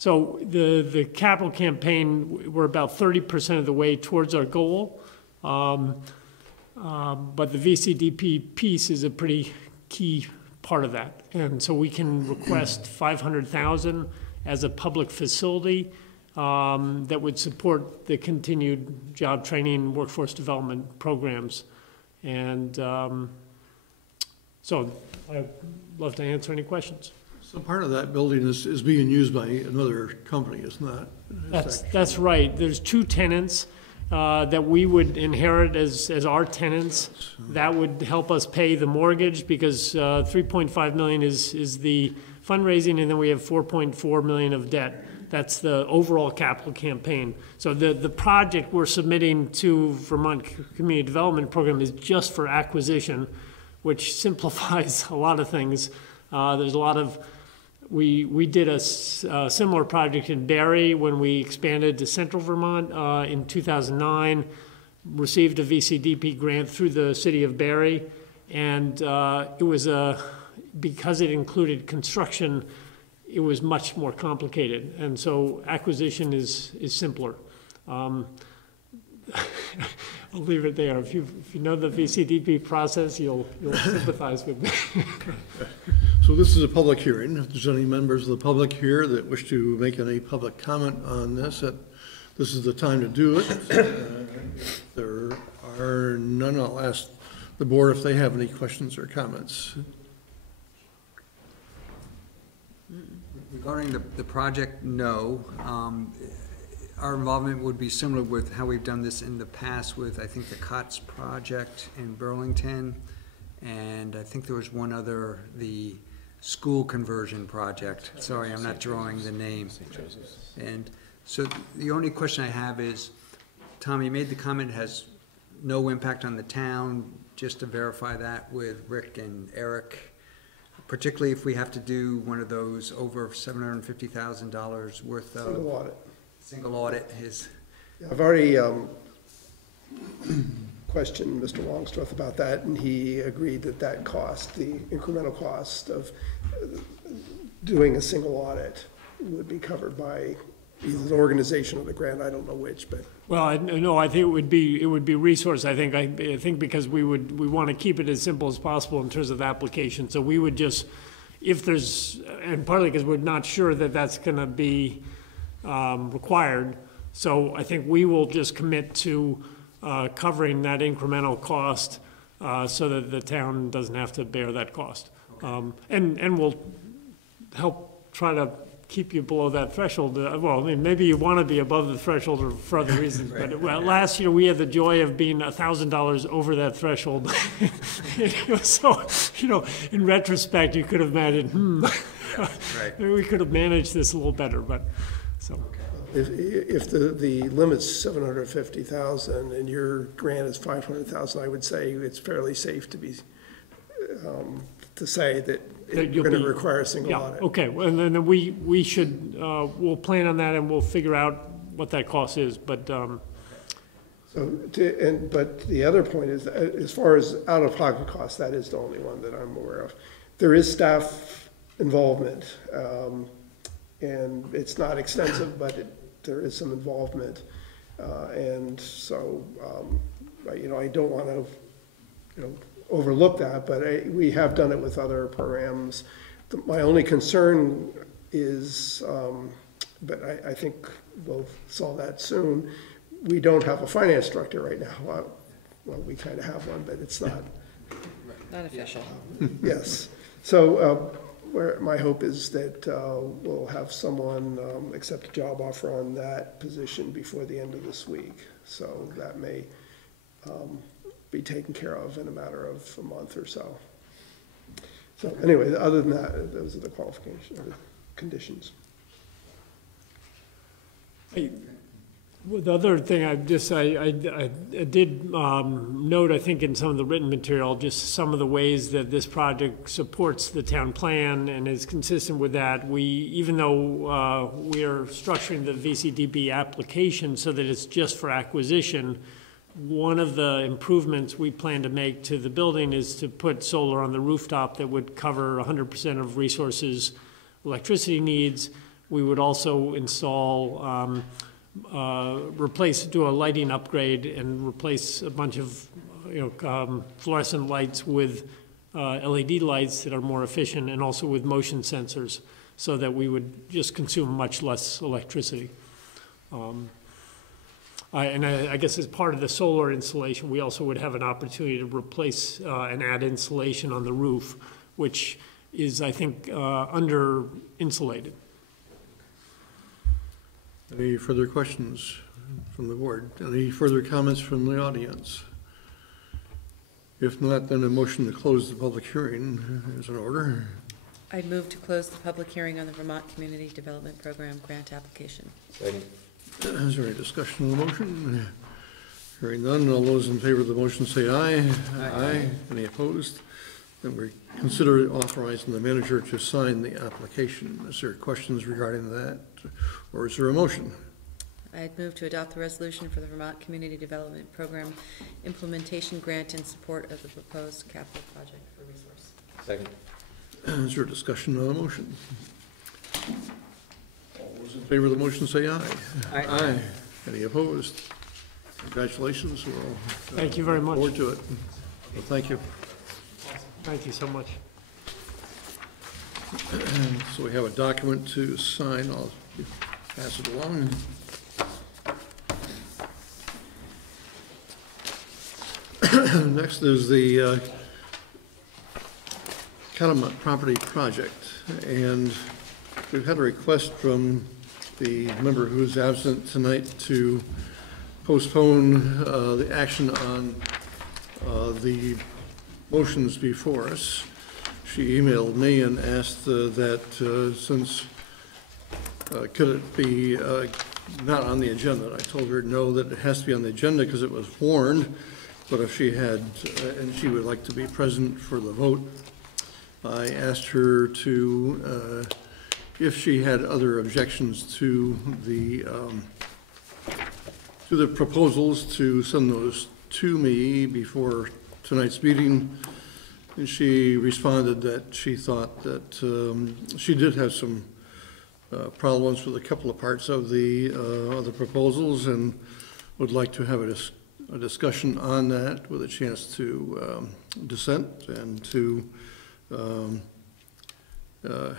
So the capital campaign, we're about 30% of the way towards our goal. But the VCDP piece is a pretty key part of that. And so we can request $500,000 as a public facility that would support the continued job training, workforce development programs. And so I'd love to answer any questions. So part of that building is being used by another company, isn't that? That's right. There's two tenants that we would inherit as our tenants. That would help us pay the mortgage, because $3.5 million is the fundraising, and then we have $4.4 million of debt. That's the overall capital campaign. So the project we're submitting to Vermont Community Development Program is just for acquisition, which simplifies a lot of things. There's a lot of, we did a similar project in Barry when we expanded to Central Vermont in 2009, received a VCDP grant through the city of Barry, and it was because it included construction, it was much more complicated, and so acquisition is simpler. I'll leave it there. If you know the VCDP process, you'll sympathize with me. So this is a public hearing. If there's any members of the public here that wish to make any public comment on this, this is the time to do it. If there are none, I'll ask the board if they have any questions or comments. Regarding the project, no. Our involvement would be similar with how we've done this in the past with, I think, the COTS project in Burlington, and I think there was one other, the school conversion project. Sorry, I'm not drawing the name. And so the only question I have is, Tom, you made the comment it has no impact on the town, just to verify that with Rick and Eric, particularly if we have to do one of those over $750,000 worth of Single audit. Single audit is. I've already questioned Mr. Longstreth about that, and he agreed that cost, the incremental cost of doing a single audit, would be covered by either the organization or the grant. I don't know which, but. Well, no, I think it would be resource. I think because we want to keep it as simple as possible in terms of the application. So we would just, if there's, and partly because we're not sure that that's going to be required. So I think we will just commit to covering that incremental cost so that the town doesn't have to bear that cost. Okay. And we'll help try to keep you below that threshold. Well, I mean, maybe you want to be above the threshold for other reasons, right. But well, last year we had the joy of being $1,000 over that threshold. So, in retrospect, you could have imagined, maybe we could have managed this a little better, but so. If the limit's $750,000 and your grant is $500,000, I would say it's fairly safe to say that you're going to require a single audit. Okay, well, and then we should, we'll plan on that and we'll figure out what that cost is, but. But the other point is, as far as out-of-pocket costs, that is the only one that I'm aware of. There is staff involvement, and it's not extensive, but there is some involvement. And so, I don't want to, overlook that, but we have done it with other programs. My only concern is, but I think we'll solve that soon, we don't have a finance director right now. Well, we kind of have one, but it's not. Not official. Yes. So where my hope is that we'll have someone accept a job offer on that position before the end of this week. So that may be taken care of in a matter of a month or so. So anyway, other than that, those are the qualifications, or the conditions. Well, the other thing I did note, I think in some of the written material, just some of the ways that this project supports the town plan and is consistent with that. Even though we are structuring the VCDB application so that it's just for acquisition, one of the improvements we plan to make to the building is to put solar on the rooftop that would cover 100% of Resources' electricity needs. We would also install do a lighting upgrade and replace a bunch of fluorescent lights with LED lights that are more efficient, and also with motion sensors, so that we would just consume much less electricity. I guess as part of the solar installation, we also would have an opportunity to replace and add insulation on the roof, which is, I think, under insulated. Any further questions from the board? Any further comments from the audience? If not, then a motion to close the public hearing is in order. I'd move to close the public hearing on the Vermont Community Development Program grant application. Second. Is there any discussion on the motion? Hearing none, all those in favor of the motion say aye. Aye. Any opposed? Then we consider authorizing the manager to sign the application. Is there questions regarding that, or is there a motion? I'd move to adopt the resolution for the Vermont Community Development Program implementation grant in support of the proposed capital project for Resource. Second. Is there discussion on the motion? All those in favor of the motion say aye. Aye. Aye. Any opposed? Congratulations. We'll Thank you very much. Forward to it. Well, thank you. Thank you so much. So we have a document to sign. I'll pass it along. Next is the Catamount Property Project, and we've had a request from the member who's absent tonight to postpone the action on the motions before us. She emailed me and asked that since, could it be not on the agenda? I told her no, that it has to be on the agenda because it was warned, but if she had, and she would like to be present for the vote, I asked her to, if she had other objections to the proposals, to send those to me before tonight's meeting. And she responded that she thought that she did have some problems with a couple of parts of the proposals and would like to have a discussion on that with a chance to dissent and to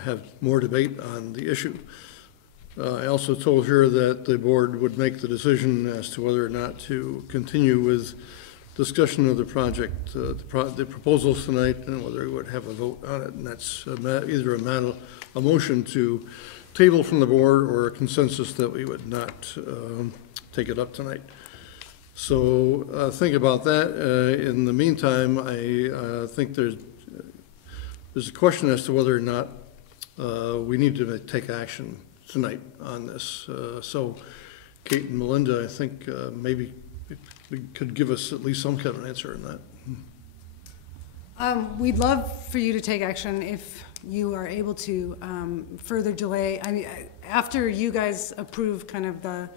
have more debate on the issue. I also told her that the board would make the decision as to whether or not to continue with discussion of the project, the proposals tonight, and whether we would have a vote on it. And that's either a motion to table from the board or a consensus that we would not take it up tonight. So think about that. In the meantime, I think there's a question as to whether or not we need to take action tonight on this. So Kate and Melinda, I think maybe we could give us at least some kind of answer on that. We'd love for you to take action if you are able to further delay. I mean, after you guys approve kind of the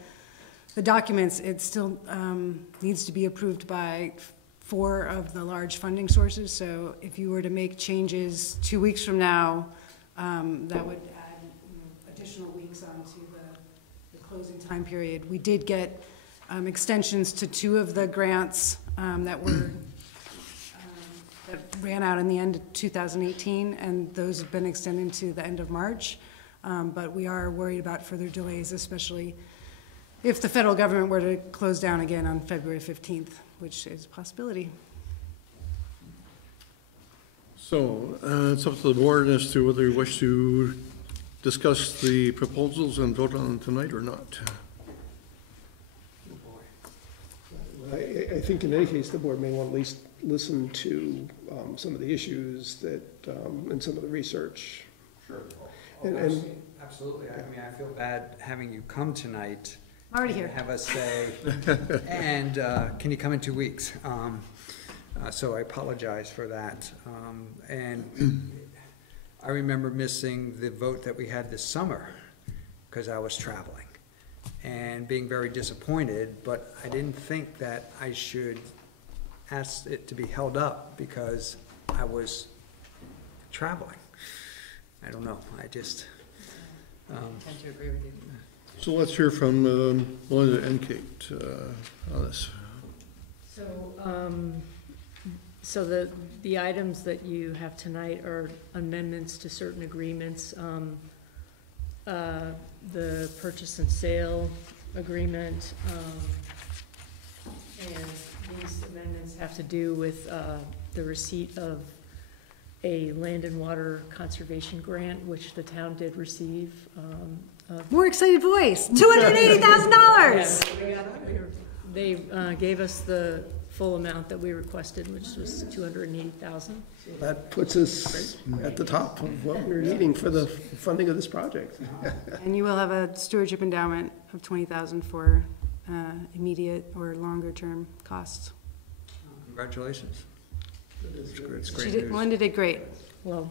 documents, it still needs to be approved by 4 of the large funding sources. So if you were to make changes 2 weeks from now, that would add additional weeks onto the closing time period. We did get extensions to 2 of the grants that ran out in the end of 2018, and those have been extended to the end of March. But we are worried about further delays, especially if the federal government were to close down again on February 15th, which is a possibility. So it's up to the board as to whether you wish to discuss the proposals and vote on them tonight or not. I think in any case, the board may want to at least listen to some of the issues that, and some of the research. Sure. And Absolutely. I mean, I feel bad having you come tonight Already here. Have us say, and can you come in 2 weeks? So I apologize for that. And I remember missing the vote that we had this summer because I was traveling and being very disappointed, but I didn't think that I should ask it to be held up because I was traveling. I don't know, I just... I tend to agree with you. So let's hear from Melinda and Kate on this. So the items that you have tonight are amendments to certain agreements. The purchase and sale agreement, and these amendments have to do with the receipt of a land and water conservation grant, which the town did receive. More excited voice, $280,000! They gave us the full amount that we requested, which was $280,000. That puts us at the top of what we're needing for the funding of this project. And you will have a stewardship endowment of $20,000 for immediate or longer-term costs. Congratulations. It's She great did, news. Melinda did great. Well,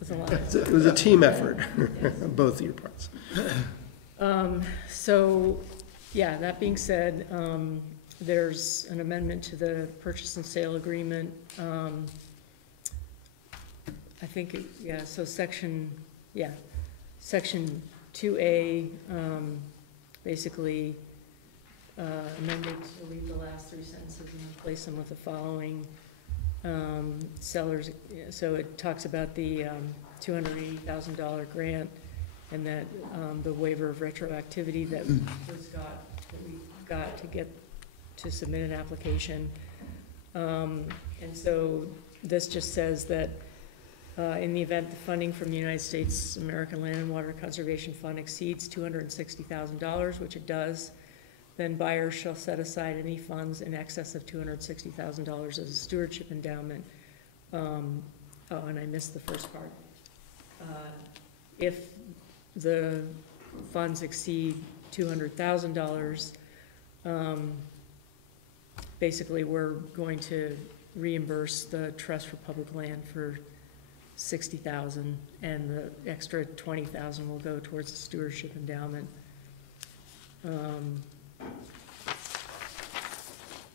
it was a lot. It was a team effort, both of your parts. So, yeah, that being said, there's an amendment to the purchase and sale agreement. I think, so section 2A, basically amended to leave the last 3 sentences and replace them with the following. Sellers, so it talks about the $280,000 grant and that the waiver of retroactivity that we got to get to submit an application. And so this just says that in the event the funding from the United States American Land and Water Conservation Fund exceeds $260,000, which it does, then buyers shall set aside any funds in excess of $260,000 as a stewardship endowment. And I missed the first part. If the funds exceed $200,000, basically we're going to reimburse the Trust for Public Land for $60,000, and the extra $20,000 will go towards the stewardship endowment.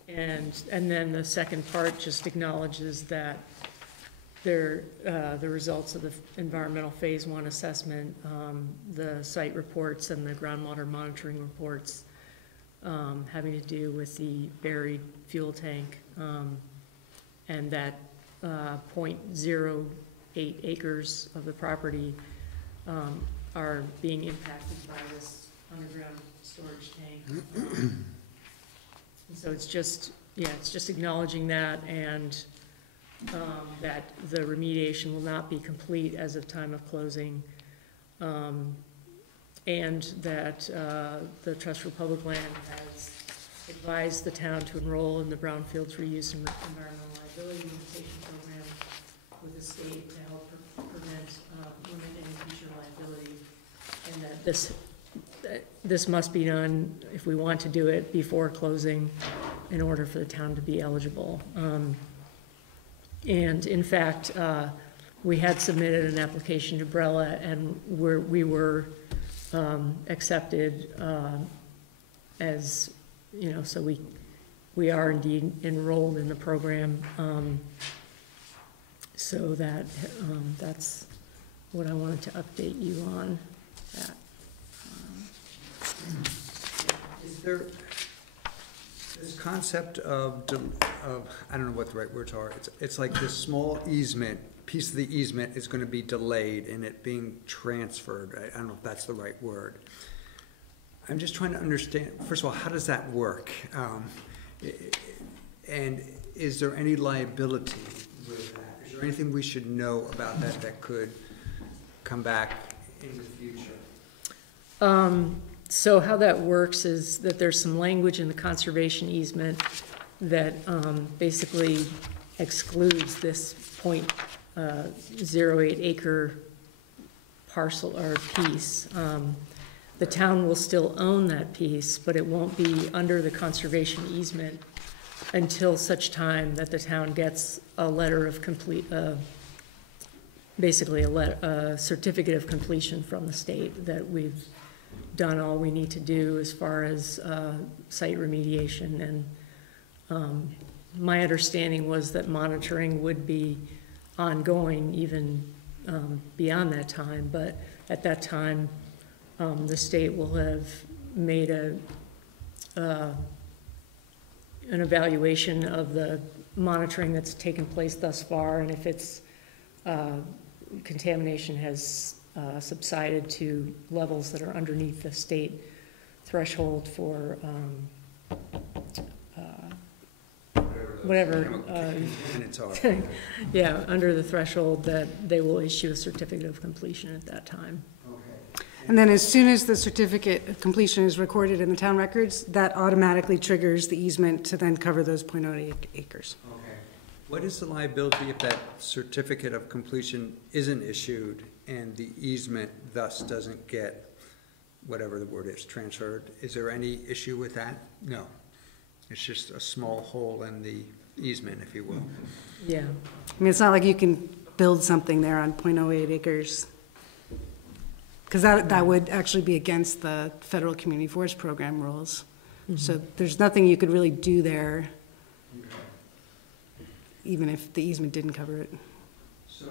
And then the second part just acknowledges that the results of the environmental phase 1 assessment, the site reports and the groundwater monitoring reports having to do with the buried fuel tank, and that 0.08 acres of the property are being impacted by this underground storage tank. And so it's just acknowledging that, and that the remediation will not be complete as of time of closing, and that the Trust for Public Land has advised the town to enroll in the Brownfields Reuse and Environmental Liability Limitation Program with the state to help prevent any future liability, and that this must be done, if we want to do it, before closing in order for the town to be eligible. And in fact, we had submitted an application to Brella, and we were accepted as, so we are indeed enrolled in the program. So that that's what I wanted to update you on. That. Is there this concept of, I don't know what the right words are, it's like this small easement, piece of the easement is going to be delayed in it being transferred. I don't know if that's the right word. I'm just trying to understand, first of all, how does that work? And is there any liability with that? Is there anything we should know about that that could come back in the future? So how that works is that there's some language in the conservation easement that basically excludes this 0.08 acre parcel or piece. The town will still own that piece, but it won't be under the conservation easement until such time that the town gets a letter of complete, basically a certificate of completion from the state that we've done all we need to do as far as site remediation. And my understanding was that monitoring would be ongoing even beyond that time, but at that time, the state will have made an evaluation of the monitoring that's taken place thus far, and if it's contamination has subsided to levels that are underneath the state threshold for whatever, yeah, under the threshold, that they will issue a certificate of completion at that time. And then as soon as the certificate of completion is recorded in the town records, that automatically triggers the easement to then cover those 0.08 acres. Okay. What is the liability if that certificate of completion isn't issued and the easement thus doesn't get, whatever the word is, transferred? Is there any issue with that? No. It's just a small hole in the easement, if you will. Yeah. I mean, it's not like you can build something there on 0.08 acres. Because that would actually be against the federal community forest program rules. Mm-hmm. So there's nothing you could really do there, even if the easement didn't cover it. So,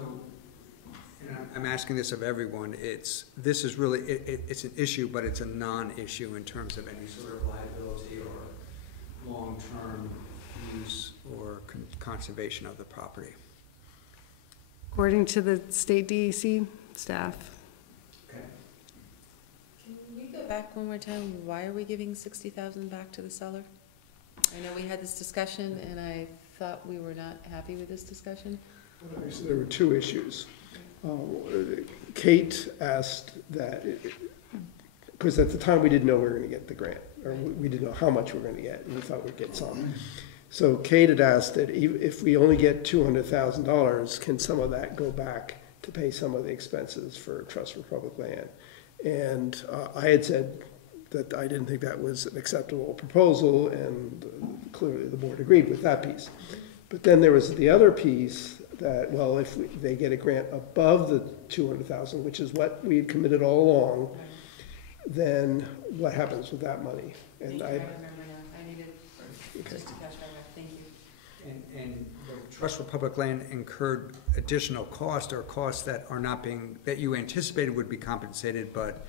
and I'm asking this of everyone, it's an issue, but it's a non-issue in terms of any sort of liability or long-term use or conservation of the property. According to the state DEC staff. Back one more time, why are we giving $60,000 back to the seller? I know we had this discussion, and I thought we were not happy with this discussion. So there were two issues. Kate asked that, because at the time we didn't know we were going to get the grant, or we didn't know how much we were going to get, and we thought we'd get some. So Kate had asked that if we only get $200,000, can some of that go back to pay some of the expenses for Trust for Public Land? And I had said that I didn't think that was an acceptable proposal, and clearly the board agreed with that piece. But then there was the other piece that, well, if they get a grant above the $200,000, which is what we had committed all along, then what happens with that money? And I remember now. I needed just to catch my breath. Thank you. And the Trust for Public Land incurred additional costs or costs that are not being, that you anticipated would be compensated, but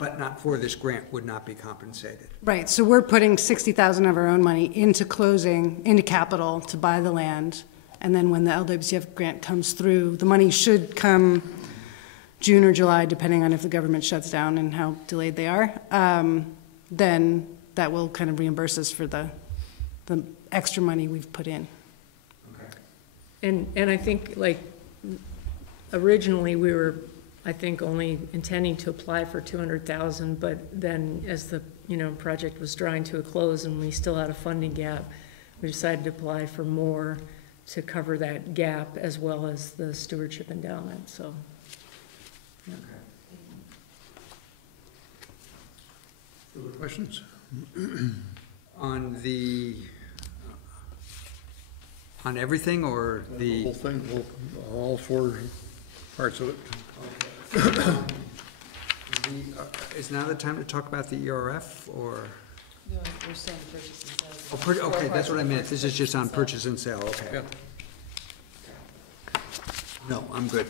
not for this grant would not be compensated. Right, so we're putting $60,000 of our own money into capital to buy the land, and then when the LWCF grant comes through, the money should come June or July, depending on if the government shuts down and how delayed they are. Then that will kind of reimburse us for the extra money we've put in. And I think, like, originally we were, I think, only intending to apply for 200,000, but then as the, project was drawing to a close and we still had a funding gap, we decided to apply for more to cover that gap as well as the stewardship endowment, so. Yeah. Further questions? On everything, or the whole thing, all four parts of it? Okay. Is now the time to talk about the ERF, or? No, we're still on purchase and sales. Okay, that's what I meant. This is just on purchase and sale, okay. Yeah. No, I'm good.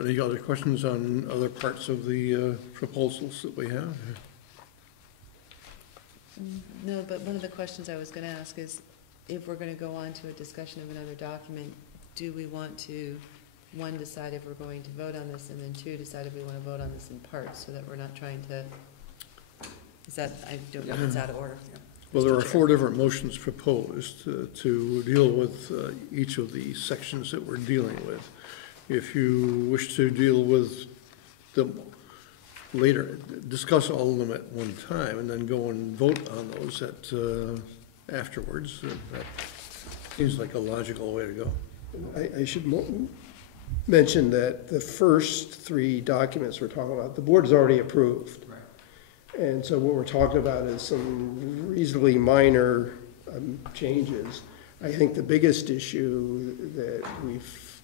Any other questions on other parts of the proposals that we have? No, but one of the questions I was going to ask is, if we're going to go on to a discussion of another document, do we want to, one, decide if we're going to vote on this, and then two, decide if we want to vote on this in parts, so that we're not trying to, is that, I don't know if it's out of order. Well, there are four different motions proposed to deal with each of the sections that we're dealing with. If you wish to deal with them later, discuss all of them at one time, and then go and vote on those afterwards, that seems like a logical way to go. I should mention that the first three documents we're talking about, the board has already approved. Right. And so what we're talking about is some reasonably minor changes. I think the biggest issue that we've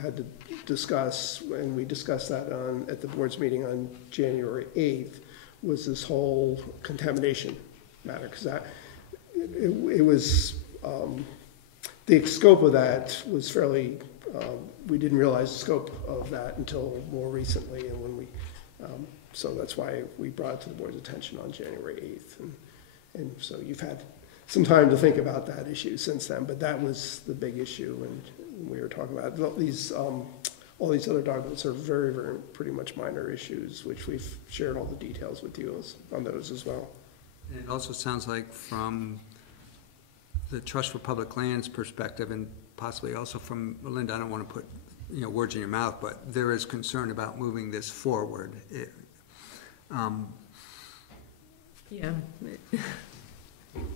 had to discuss, and we discussed that at the board's meeting on January 8th, was this whole contamination matter, because it was, the scope of that was fairly, we didn't realize the scope of that until more recently, and when we, so that's why we brought it to the board's attention on January 8th. And so you've had some time to think about that issue since then, but that was the big issue, and we were talking about these, all these other documents are very, very pretty much minor issues, which we've shared all the details with you on those as well. And it also sounds like from the Trust for Public Lands perspective, and possibly also from Melinda, I don't want to put words in your mouth, but there is concern about moving this forward. Yeah.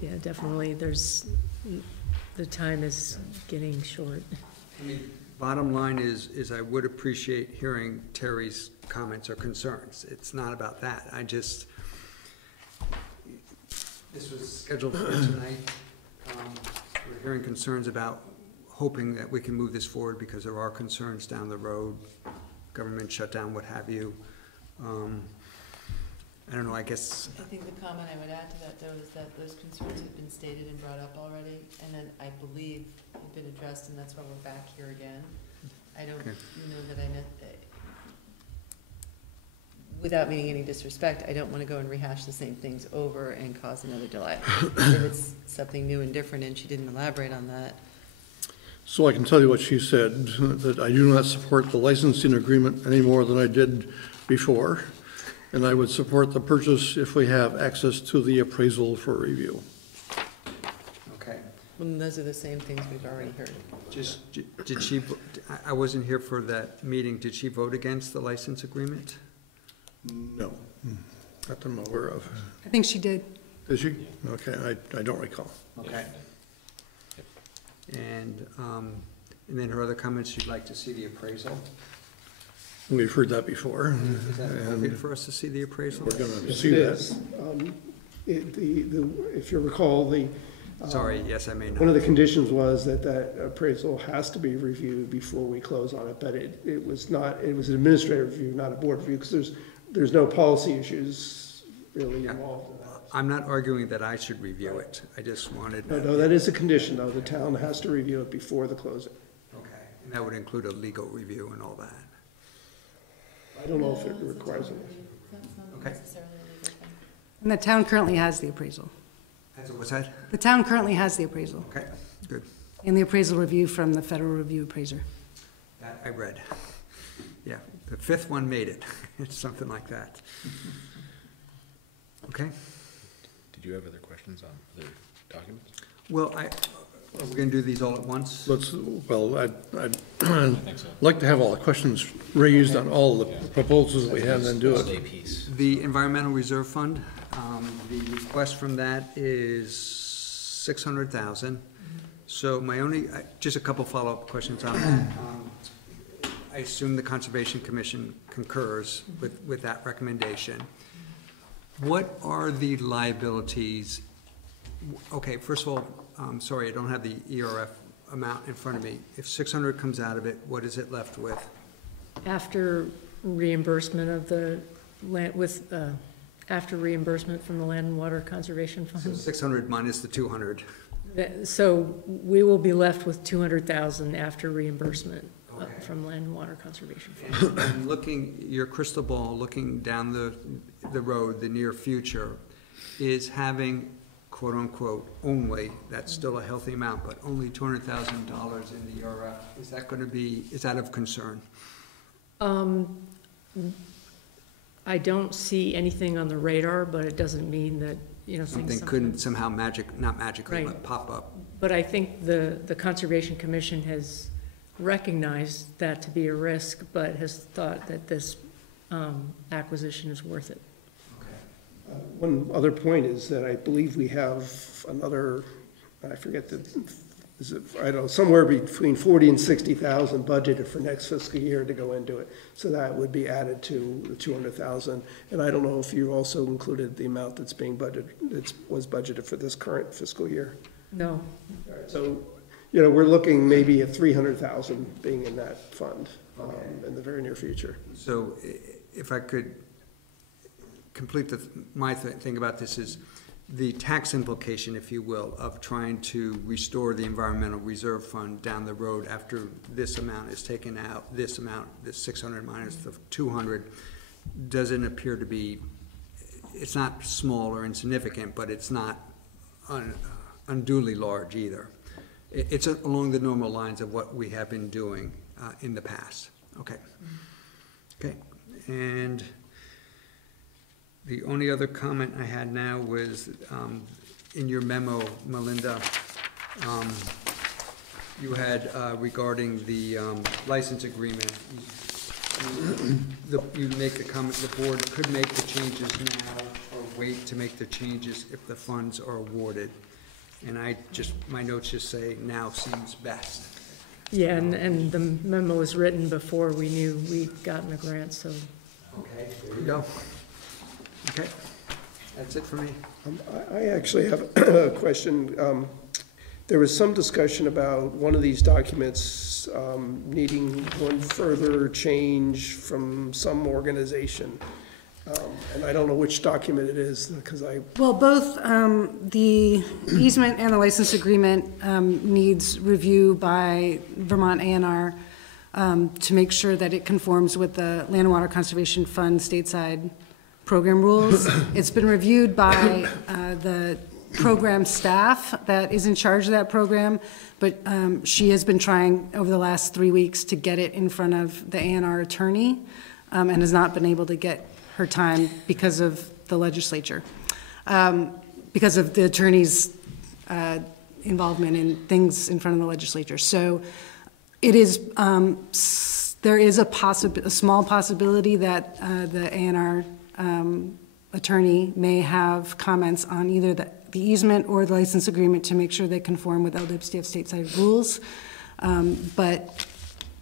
Yeah, definitely. The time is getting short. I mean, bottom line is I would appreciate hearing Terry's comments or concerns. It's not about that. This was scheduled for tonight. We're hearing concerns about hoping that we can move this forward because there are concerns down the road, government shutdown, what have you. I don't know, I guess. I think the comment I would add to that, though, is that those concerns have been stated and brought up already, and then I believe have been addressed, and that's why we're back here again. I don't know that without meaning any disrespect, I don't want to go and rehash the same things over and cause another delay. If it's something new and different, and she didn't elaborate on that. So I can tell you what she said, that I do not support the licensing agreement any more than I did before. And I would support the purchase if we have access to the appraisal for review. Okay. Well, those are the same things we've already heard. Did she, I wasn't here for that meeting, did she vote against the license agreement? No, not that I'm aware of. I think she did. Did she? Okay, I don't recall. Okay. And then her other comments, she'd like to see the appraisal. We've heard that before. Is that appropriate for us to see the appraisal? We're going to Yes, see it that. is. If you recall, Sorry, yes, I may not. one of the conditions was that appraisal has to be reviewed before we close on it, but it was not, it was an administrative review, not a board review, because there's no policy issues really involved in that. I'm not arguing that I should review it. I just wanted. No, that is a condition, though. The town has to review it before the closing. Okay, and that would include a legal review and all that. I don't know if it requires it. Okay. And the town currently has the appraisal. What's that? The town currently has the appraisal. Okay, good. And the appraisal review from the Federal Review Appraiser. That I read. Yeah, the fifth one made it. It's something like that. Okay. Did you have other questions on other documents? Well, are we going to do these all at once? I'd like to have all the questions raised on all the proposals that we have, and then do it. The Environmental Reserve Fund, the request from that is $600,000. So my only, just a couple follow-up questions on that. I assume the Conservation Commission concurs with that recommendation. What are the liabilities? Okay, first of all, sorry, I don't have the ERF amount in front of me. If 600 comes out of it, what is it left with? After reimbursement of the land, after reimbursement from the Land and Water Conservation Fund. So 600 minus the 200. So we will be left with 200,000 after reimbursement from Land and Water Conservation Fund. And looking, your crystal ball, looking down the road, the near future, is having quote unquote only, that's still a healthy amount, but only $200,000 in the ERF. Is that going to be, is that of concern? I don't see anything on the radar, but it doesn't mean that, Something couldn't somehow not magically, Right. but pop up. But I think the Conservation Commission has recognized that to be a risk, but has thought that this acquisition is worth it. One other point is that I believe we have another, I forget the is it, I don't know, somewhere between 40 and 60,000 budgeted for next fiscal year to go into it. So that would be added to the 200,000. And I don't know if you also included the amount that's being budgeted, that was budgeted for this current fiscal year. No. All right, so, you know, we're looking maybe at 300,000 being in that fund in the very near future. So if I could complete my thing about this is the tax implication, if you will, of trying to restore the environmental reserve fund down the road after this amount is taken out, this amount, this 600 minus the 200, doesn't appear to be, it's not small or insignificant, but it's not unduly large either. It's along the normal lines of what we have been doing in the past. Okay. Okay. And the only other comment I had now was in your memo, Melinda, you had regarding the license agreement, you make a comment, the board could make the changes now or wait to make the changes if the funds are awarded. And my notes just say now seems best. Yeah, and the memo was written before we knew we'd gotten a grant, so. Okay, there you go. Okay, that's it for me. I actually have a question. There was some discussion about one of these documents needing one further change from some organization. And I don't know which document it is because Well, both the easement and the license agreement needs review by Vermont A&R to make sure that it conforms with the Land and Water Conservation Fund stateside program rules. It's been reviewed by the program staff that is in charge of that program, but she has been trying over the last 3 weeks to get it in front of the A&R attorney and has not been able to get her time because of the legislature, because of the attorney's involvement in things in front of the legislature. So it is, there is a small possibility that the A&R attorney may have comments on either the easement or the license agreement to make sure they conform with LWCF stateside rules, but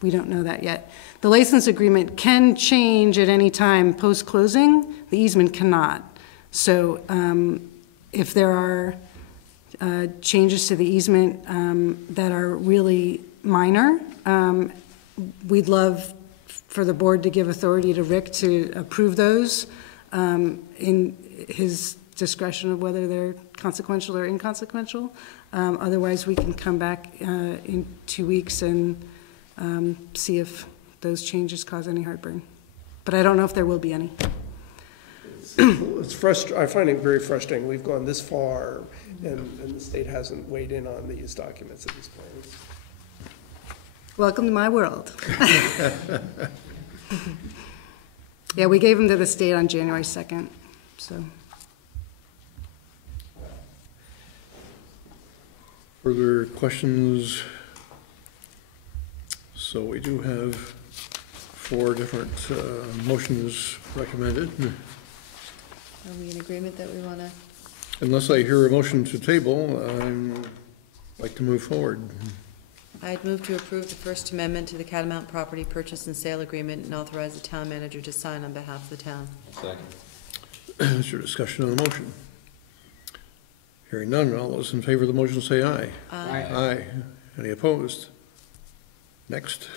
we don't know that yet. The license agreement can change at any time post-closing. The easement cannot. So if there are changes to the easement that are really minor, we'd love for the board to give authority to Rick to approve those in his discretion of whether they're consequential or inconsequential. Otherwise, we can come back in 2 weeks and see if those changes cause any heartburn. But I don't know if there will be any. it's frustrating. I find it very frustrating. We've gone this far and the state hasn't weighed in on these documents at this point. Welcome to my world. Yeah, we gave them to the state on January 2nd, so. Further questions? So we do have 4 different motions recommended. Are we in agreement that we want to? Unless I hear a motion to table, I'd like to move forward. I'd move to approve the First Amendment to the Catamount Property Purchase and Sale Agreement and authorize the town manager to sign on behalf of the town. Second. Is there discussion on the motion? Hearing none, all those in favor of the motion say aye. Aye. Aye. Any opposed? Next.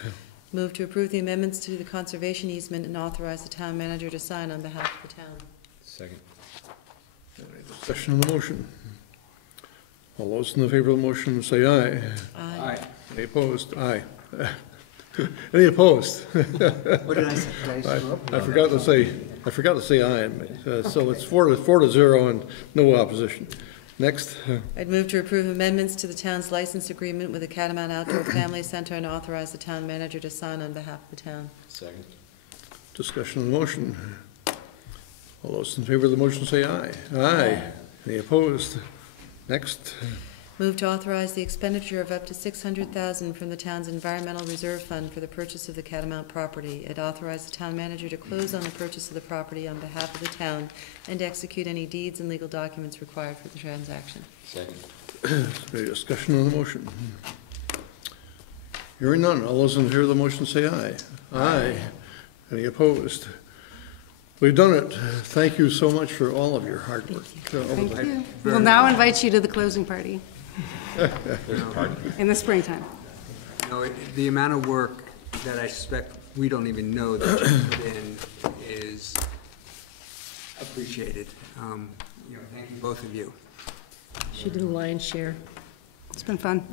Move to approve the amendments to the conservation easement and authorize the town manager to sign on behalf of the town. Second. Any discussion on the motion? All those in favor of the motion say aye. Aye. Any opposed? Aye. Any opposed? What did I say? Did I screw up? I forgot to say aye. So it's 4 to 0 and no opposition. Next. I'd move to approve amendments to the town's license agreement with the Catamount Outdoor Family Center and authorize the town manager to sign on behalf of the town. Second. Discussion on the motion. All those in favor of the motion say aye. Aye. Any opposed? Next. Move to authorize the expenditure of up to $600,000 from the town's environmental reserve fund for the purchase of the Catamount property. It authorized the town manager to close on the purchase of the property on behalf of the town and execute any deeds and legal documents required for the transaction. Second. Any discussion on the motion? Hearing none, all those in favor of the motion say aye. Aye. Any opposed? We've done it. Thank you so much for all of your hard work. Thank you. We'll now invite you to the closing party in the springtime. You know, the amount of work that I suspect we don't even know that you put in is appreciated. You know, thank you, both of you. She did a lion's share. It's been fun.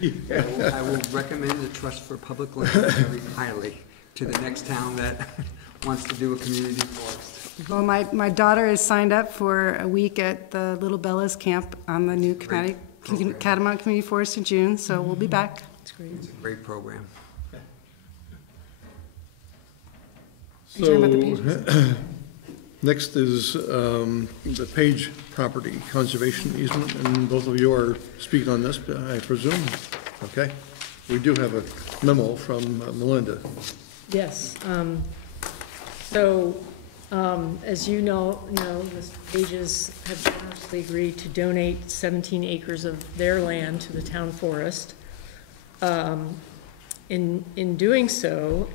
I will recommend the Trust for Public Land very highly to the next town that wants to do a community forest. Well, my daughter is signed up for a week at the Little Bellas camp on the new Catamount Community Forest in June, so we'll be back. It's great. It's a great program. So, next is the Page property conservation easement, and both of you are speaking on this, I presume. Okay. We do have a memo from Melinda. Yes. As you know, the Pages have generously agreed to donate 17 acres of their land to the town forest. In doing so,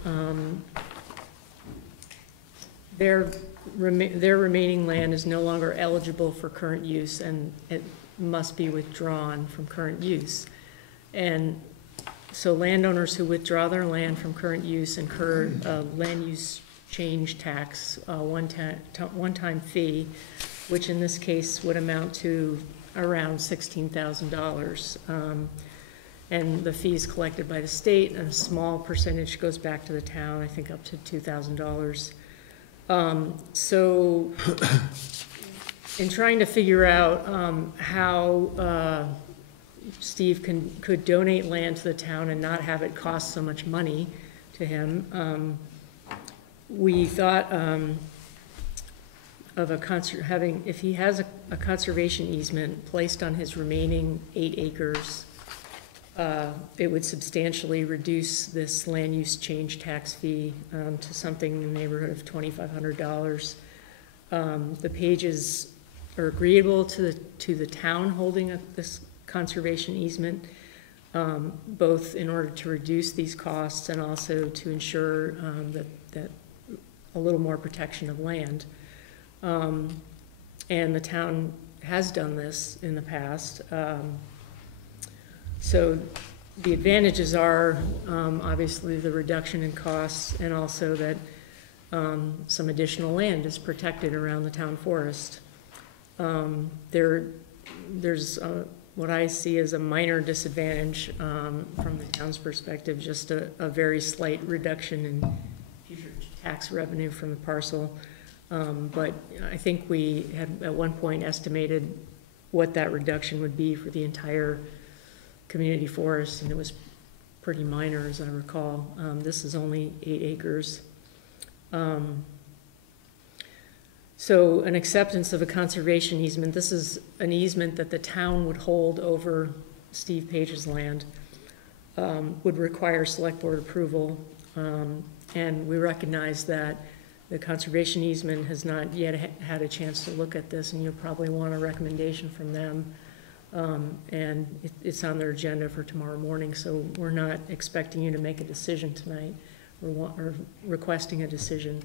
their remaining land is no longer eligible for current use, and it must be withdrawn from current use. And so landowners who withdraw their land from current use incur a land use change tax, one-time fee, which in this case would amount to around $16,000. And the fees collected by the state, and a small percentage goes back to the town, I think up to $2,000. So in trying to figure out how Steve could donate land to the town and not have it cost so much money to him, we thought of if he has a conservation easement placed on his remaining 8 acres, it would substantially reduce this land use change tax fee to something in the neighborhood of $2,500. The Pages are agreeable to the town holding this conservation easement, both in order to reduce these costs and also to ensure that a little more protection of land. And the town has done this in the past. So the advantages are obviously the reduction in costs, and also that some additional land is protected around the town forest. There's what I see as a minor disadvantage from the town's perspective, just a very slight reduction in future tax revenue from the parcel. But I think we had at one point estimated what that reduction would be for the entire community forest, and it was pretty minor, as I recall. This is only 8 acres. So an acceptance of a conservation easement, this is an easement that the town would hold over Steve Page's land, would require select board approval. And we recognize that the conservation easement has not yet had a chance to look at this, and you'll probably want a recommendation from them. And it's on their agenda for tomorrow morning, so we're not expecting you to make a decision tonight or requesting a decision,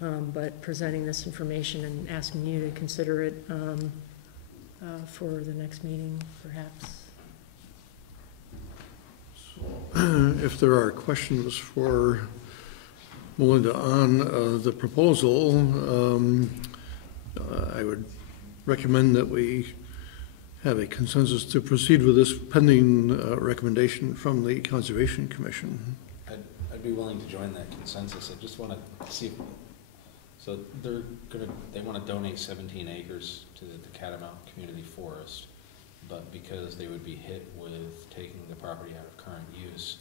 but presenting this information and asking you to consider it for the next meeting, perhaps. So, if there are questions for Melinda on the proposal, I would recommend that we have a consensus to proceed with this pending recommendation from the Conservation Commission. I'd be willing to join that consensus. I just want to see, so they want to donate 17 acres to the Catamount Community Forest, but because they would be hit with taking the property out of current use,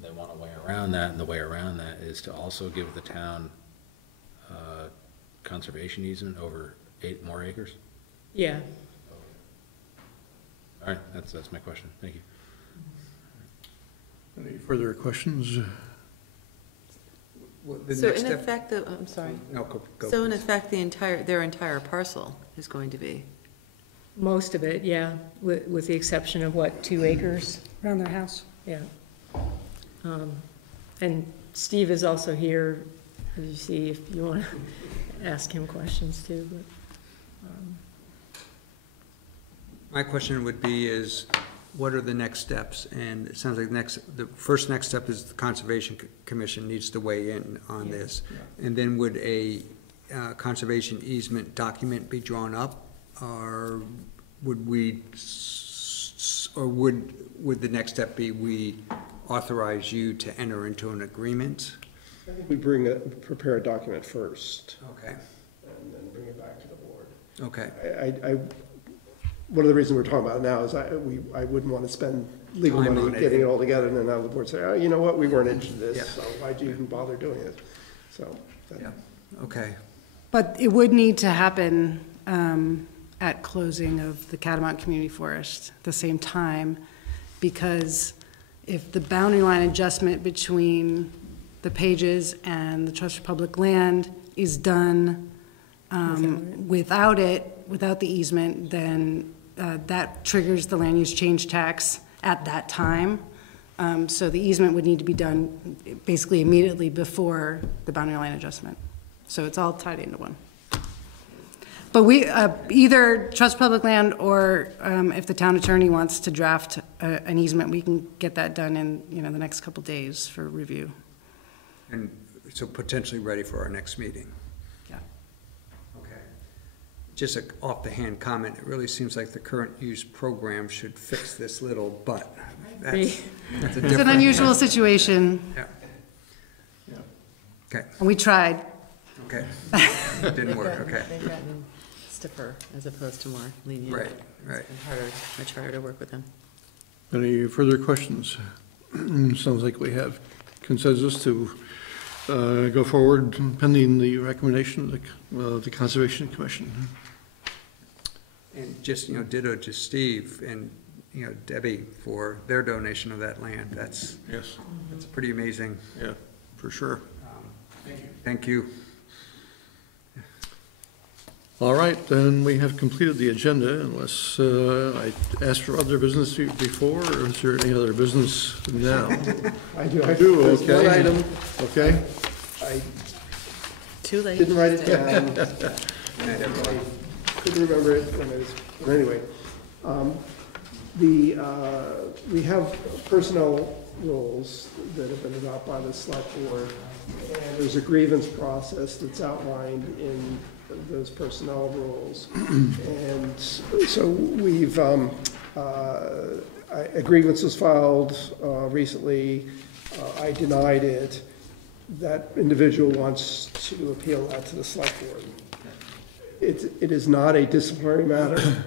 they want a way around that, and the way around that is to also give the town conservation easement over 8 more acres? Yeah. All right, that's my question. Thank you. Any further questions? Well, the So next in step- effect, I'm sorry. No, go. So in please. effect, their entire parcel is going to be? Most of it, yeah, with the exception of what, 2 acres? Around their house. Yeah. And Steve is also here, as you see, if you want to ask him questions too, but. My question would be is, what are the next steps? And it sounds like the first next step is the Conservation Commission needs to weigh in on this. And then would a conservation easement document be drawn up? Or would the next step be we authorize you to enter into an agreement? I think we prepare a document first. Okay. And then bring it back to the board. Okay. One of the reasons we're talking about it now is I wouldn't want to spend legal Time money on it. getting it all together, and then have the board say, oh, you know what, we weren't interested in Yeah. this, so why'd you even bother doing it? So. Yeah, okay. But it would need to happen at closing of the Catamount Community Forest at the same time, because if the boundary line adjustment between the Pages and the Trust for Public Land is done without the easement, then that triggers the land use change tax at that time. So the easement would need to be done basically immediately before the boundary line adjustment. So it's all tied into one. But we, either Trust Public Land or if the town attorney wants to draft an easement, we can get that done in, the next couple days for review. And so potentially ready for our next meeting? Yeah. Okay. Just an off-the-hand comment, it really seems like the current use program should fix this little, but that's a different. It's an unusual situation. Yeah. Okay. And we tried. Okay. Didn't work, okay. They've gotten stiffer as opposed to more lenient. Right. It's been much harder to work with them. Any further questions? Sounds like we have consensus to go forward pending the recommendation of the Conservation Commission. And just, ditto to Steve and, Debbie for their donation of that land. That's pretty amazing. Yeah, for sure. Thank you. All right, then we have completed the agenda unless I asked for other business before, or is there any other business now? I do, okay. One item. Okay. I Too late. didn't write it down. I couldn't remember it when I was, but anyway. We have personnel rules that have been adopted by the select board, and there's a grievance process that's outlined in those personnel rules. And so we've, a grievance was filed recently. I denied it. That individual wants to appeal that to the select board. It is not a disciplinary matter.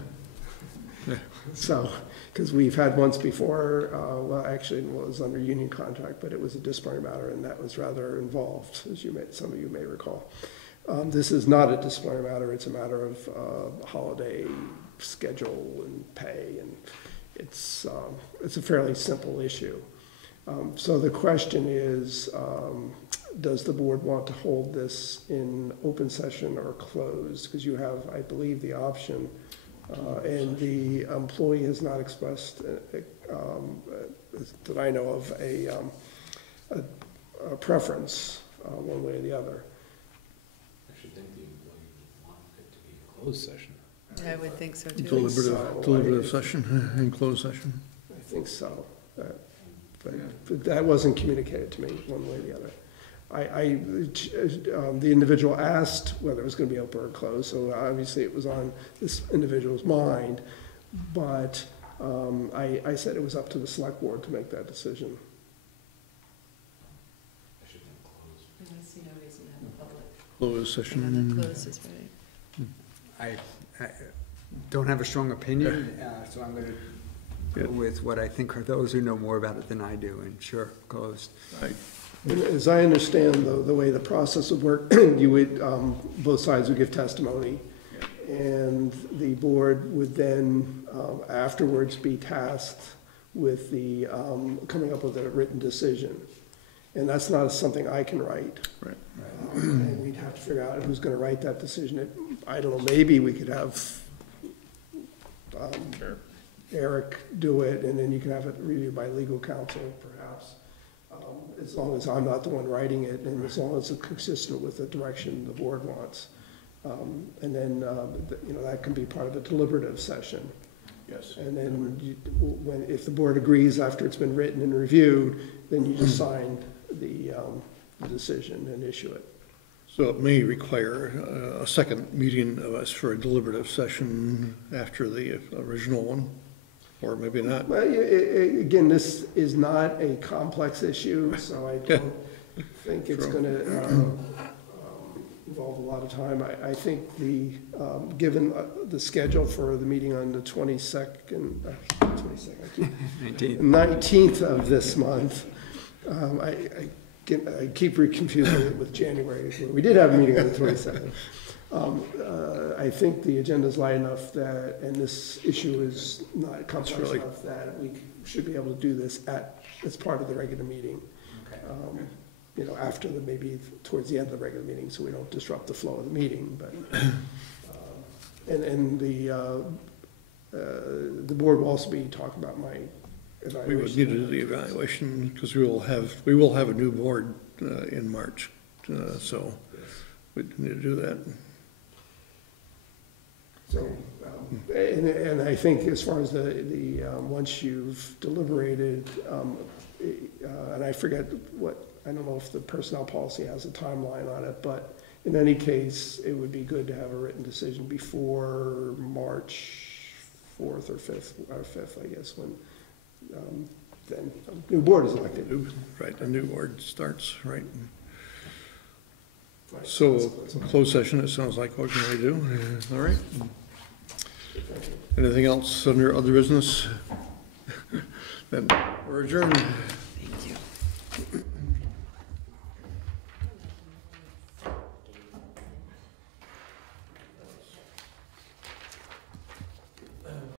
So, because we've had once before, well, actually, it was under union contract, but it was a disciplinary matter, and that was rather involved, as some of you may recall. This is not a disciplinary matter. It's a matter of holiday schedule and pay, and it's a fairly simple issue. So the question is, does the board want to hold this in open session or closed? Because you have, I believe, the option. And the employee has not expressed, that I know of, a preference one way or the other. I should think the employee would want it to be a closed session. I would think so too. Deliberative session and closed session. I think so. But that wasn't communicated to me one way or the other. The individual asked whether it was going to be open or closed, so obviously it was on this individual's mind, but I said it was up to the select board to make that decision. I should think closed. I see no reason to have a public. Closed session. Closed is right. I don't have a strong opinion, so I'm going to go with what I think are those who know more about it than I do, and sure, closed. Right. And as I understand the way the process would work, you would, both sides would give testimony, And the board would then afterwards be tasked with the, coming up with a written decision. And that's not something I can write. Right. And we'd have to figure out who's gonna write that decision. I don't know, maybe we could have Eric do it, and then you can have it reviewed by legal counsel, perhaps. As long as I'm not the one writing it, and as long as it's consistent with the direction the board wants. And then, you know, that can be part of a deliberative session. Yes. And then, if the board agrees after it's been written and reviewed, then you just sign the decision and issue it. So it may require a second meeting of us for a deliberative session after the original one, or maybe not. Well, again, this is not a complex issue, so I don't think it's going to involve a lot of time. I think given the schedule for the meeting on the 19th of this month, I keep confusing it with January. We did have a meeting on the 22nd. I think the agenda's light enough that, and this issue is not complex enough that we should be able to do this as part of the regular meeting. You know, after maybe towards the end of the regular meeting, so we don't disrupt the flow of the meeting, but, and the board will also be talking about my evaluation. We would need to do the evaluation, because we will have a new board in March, so we need to do that. So, and I think as far as the once you've deliberated, and I forget I don't know if the personnel policy has a timeline on it, but in any case, it would be good to have a written decision before March 4th or 5th, I guess, when then a new board is elected. Right, a new board starts, right. So, closed session, it sounds like what we're going to do. All right. Anything else under other business? Then we're adjourned. Thank you.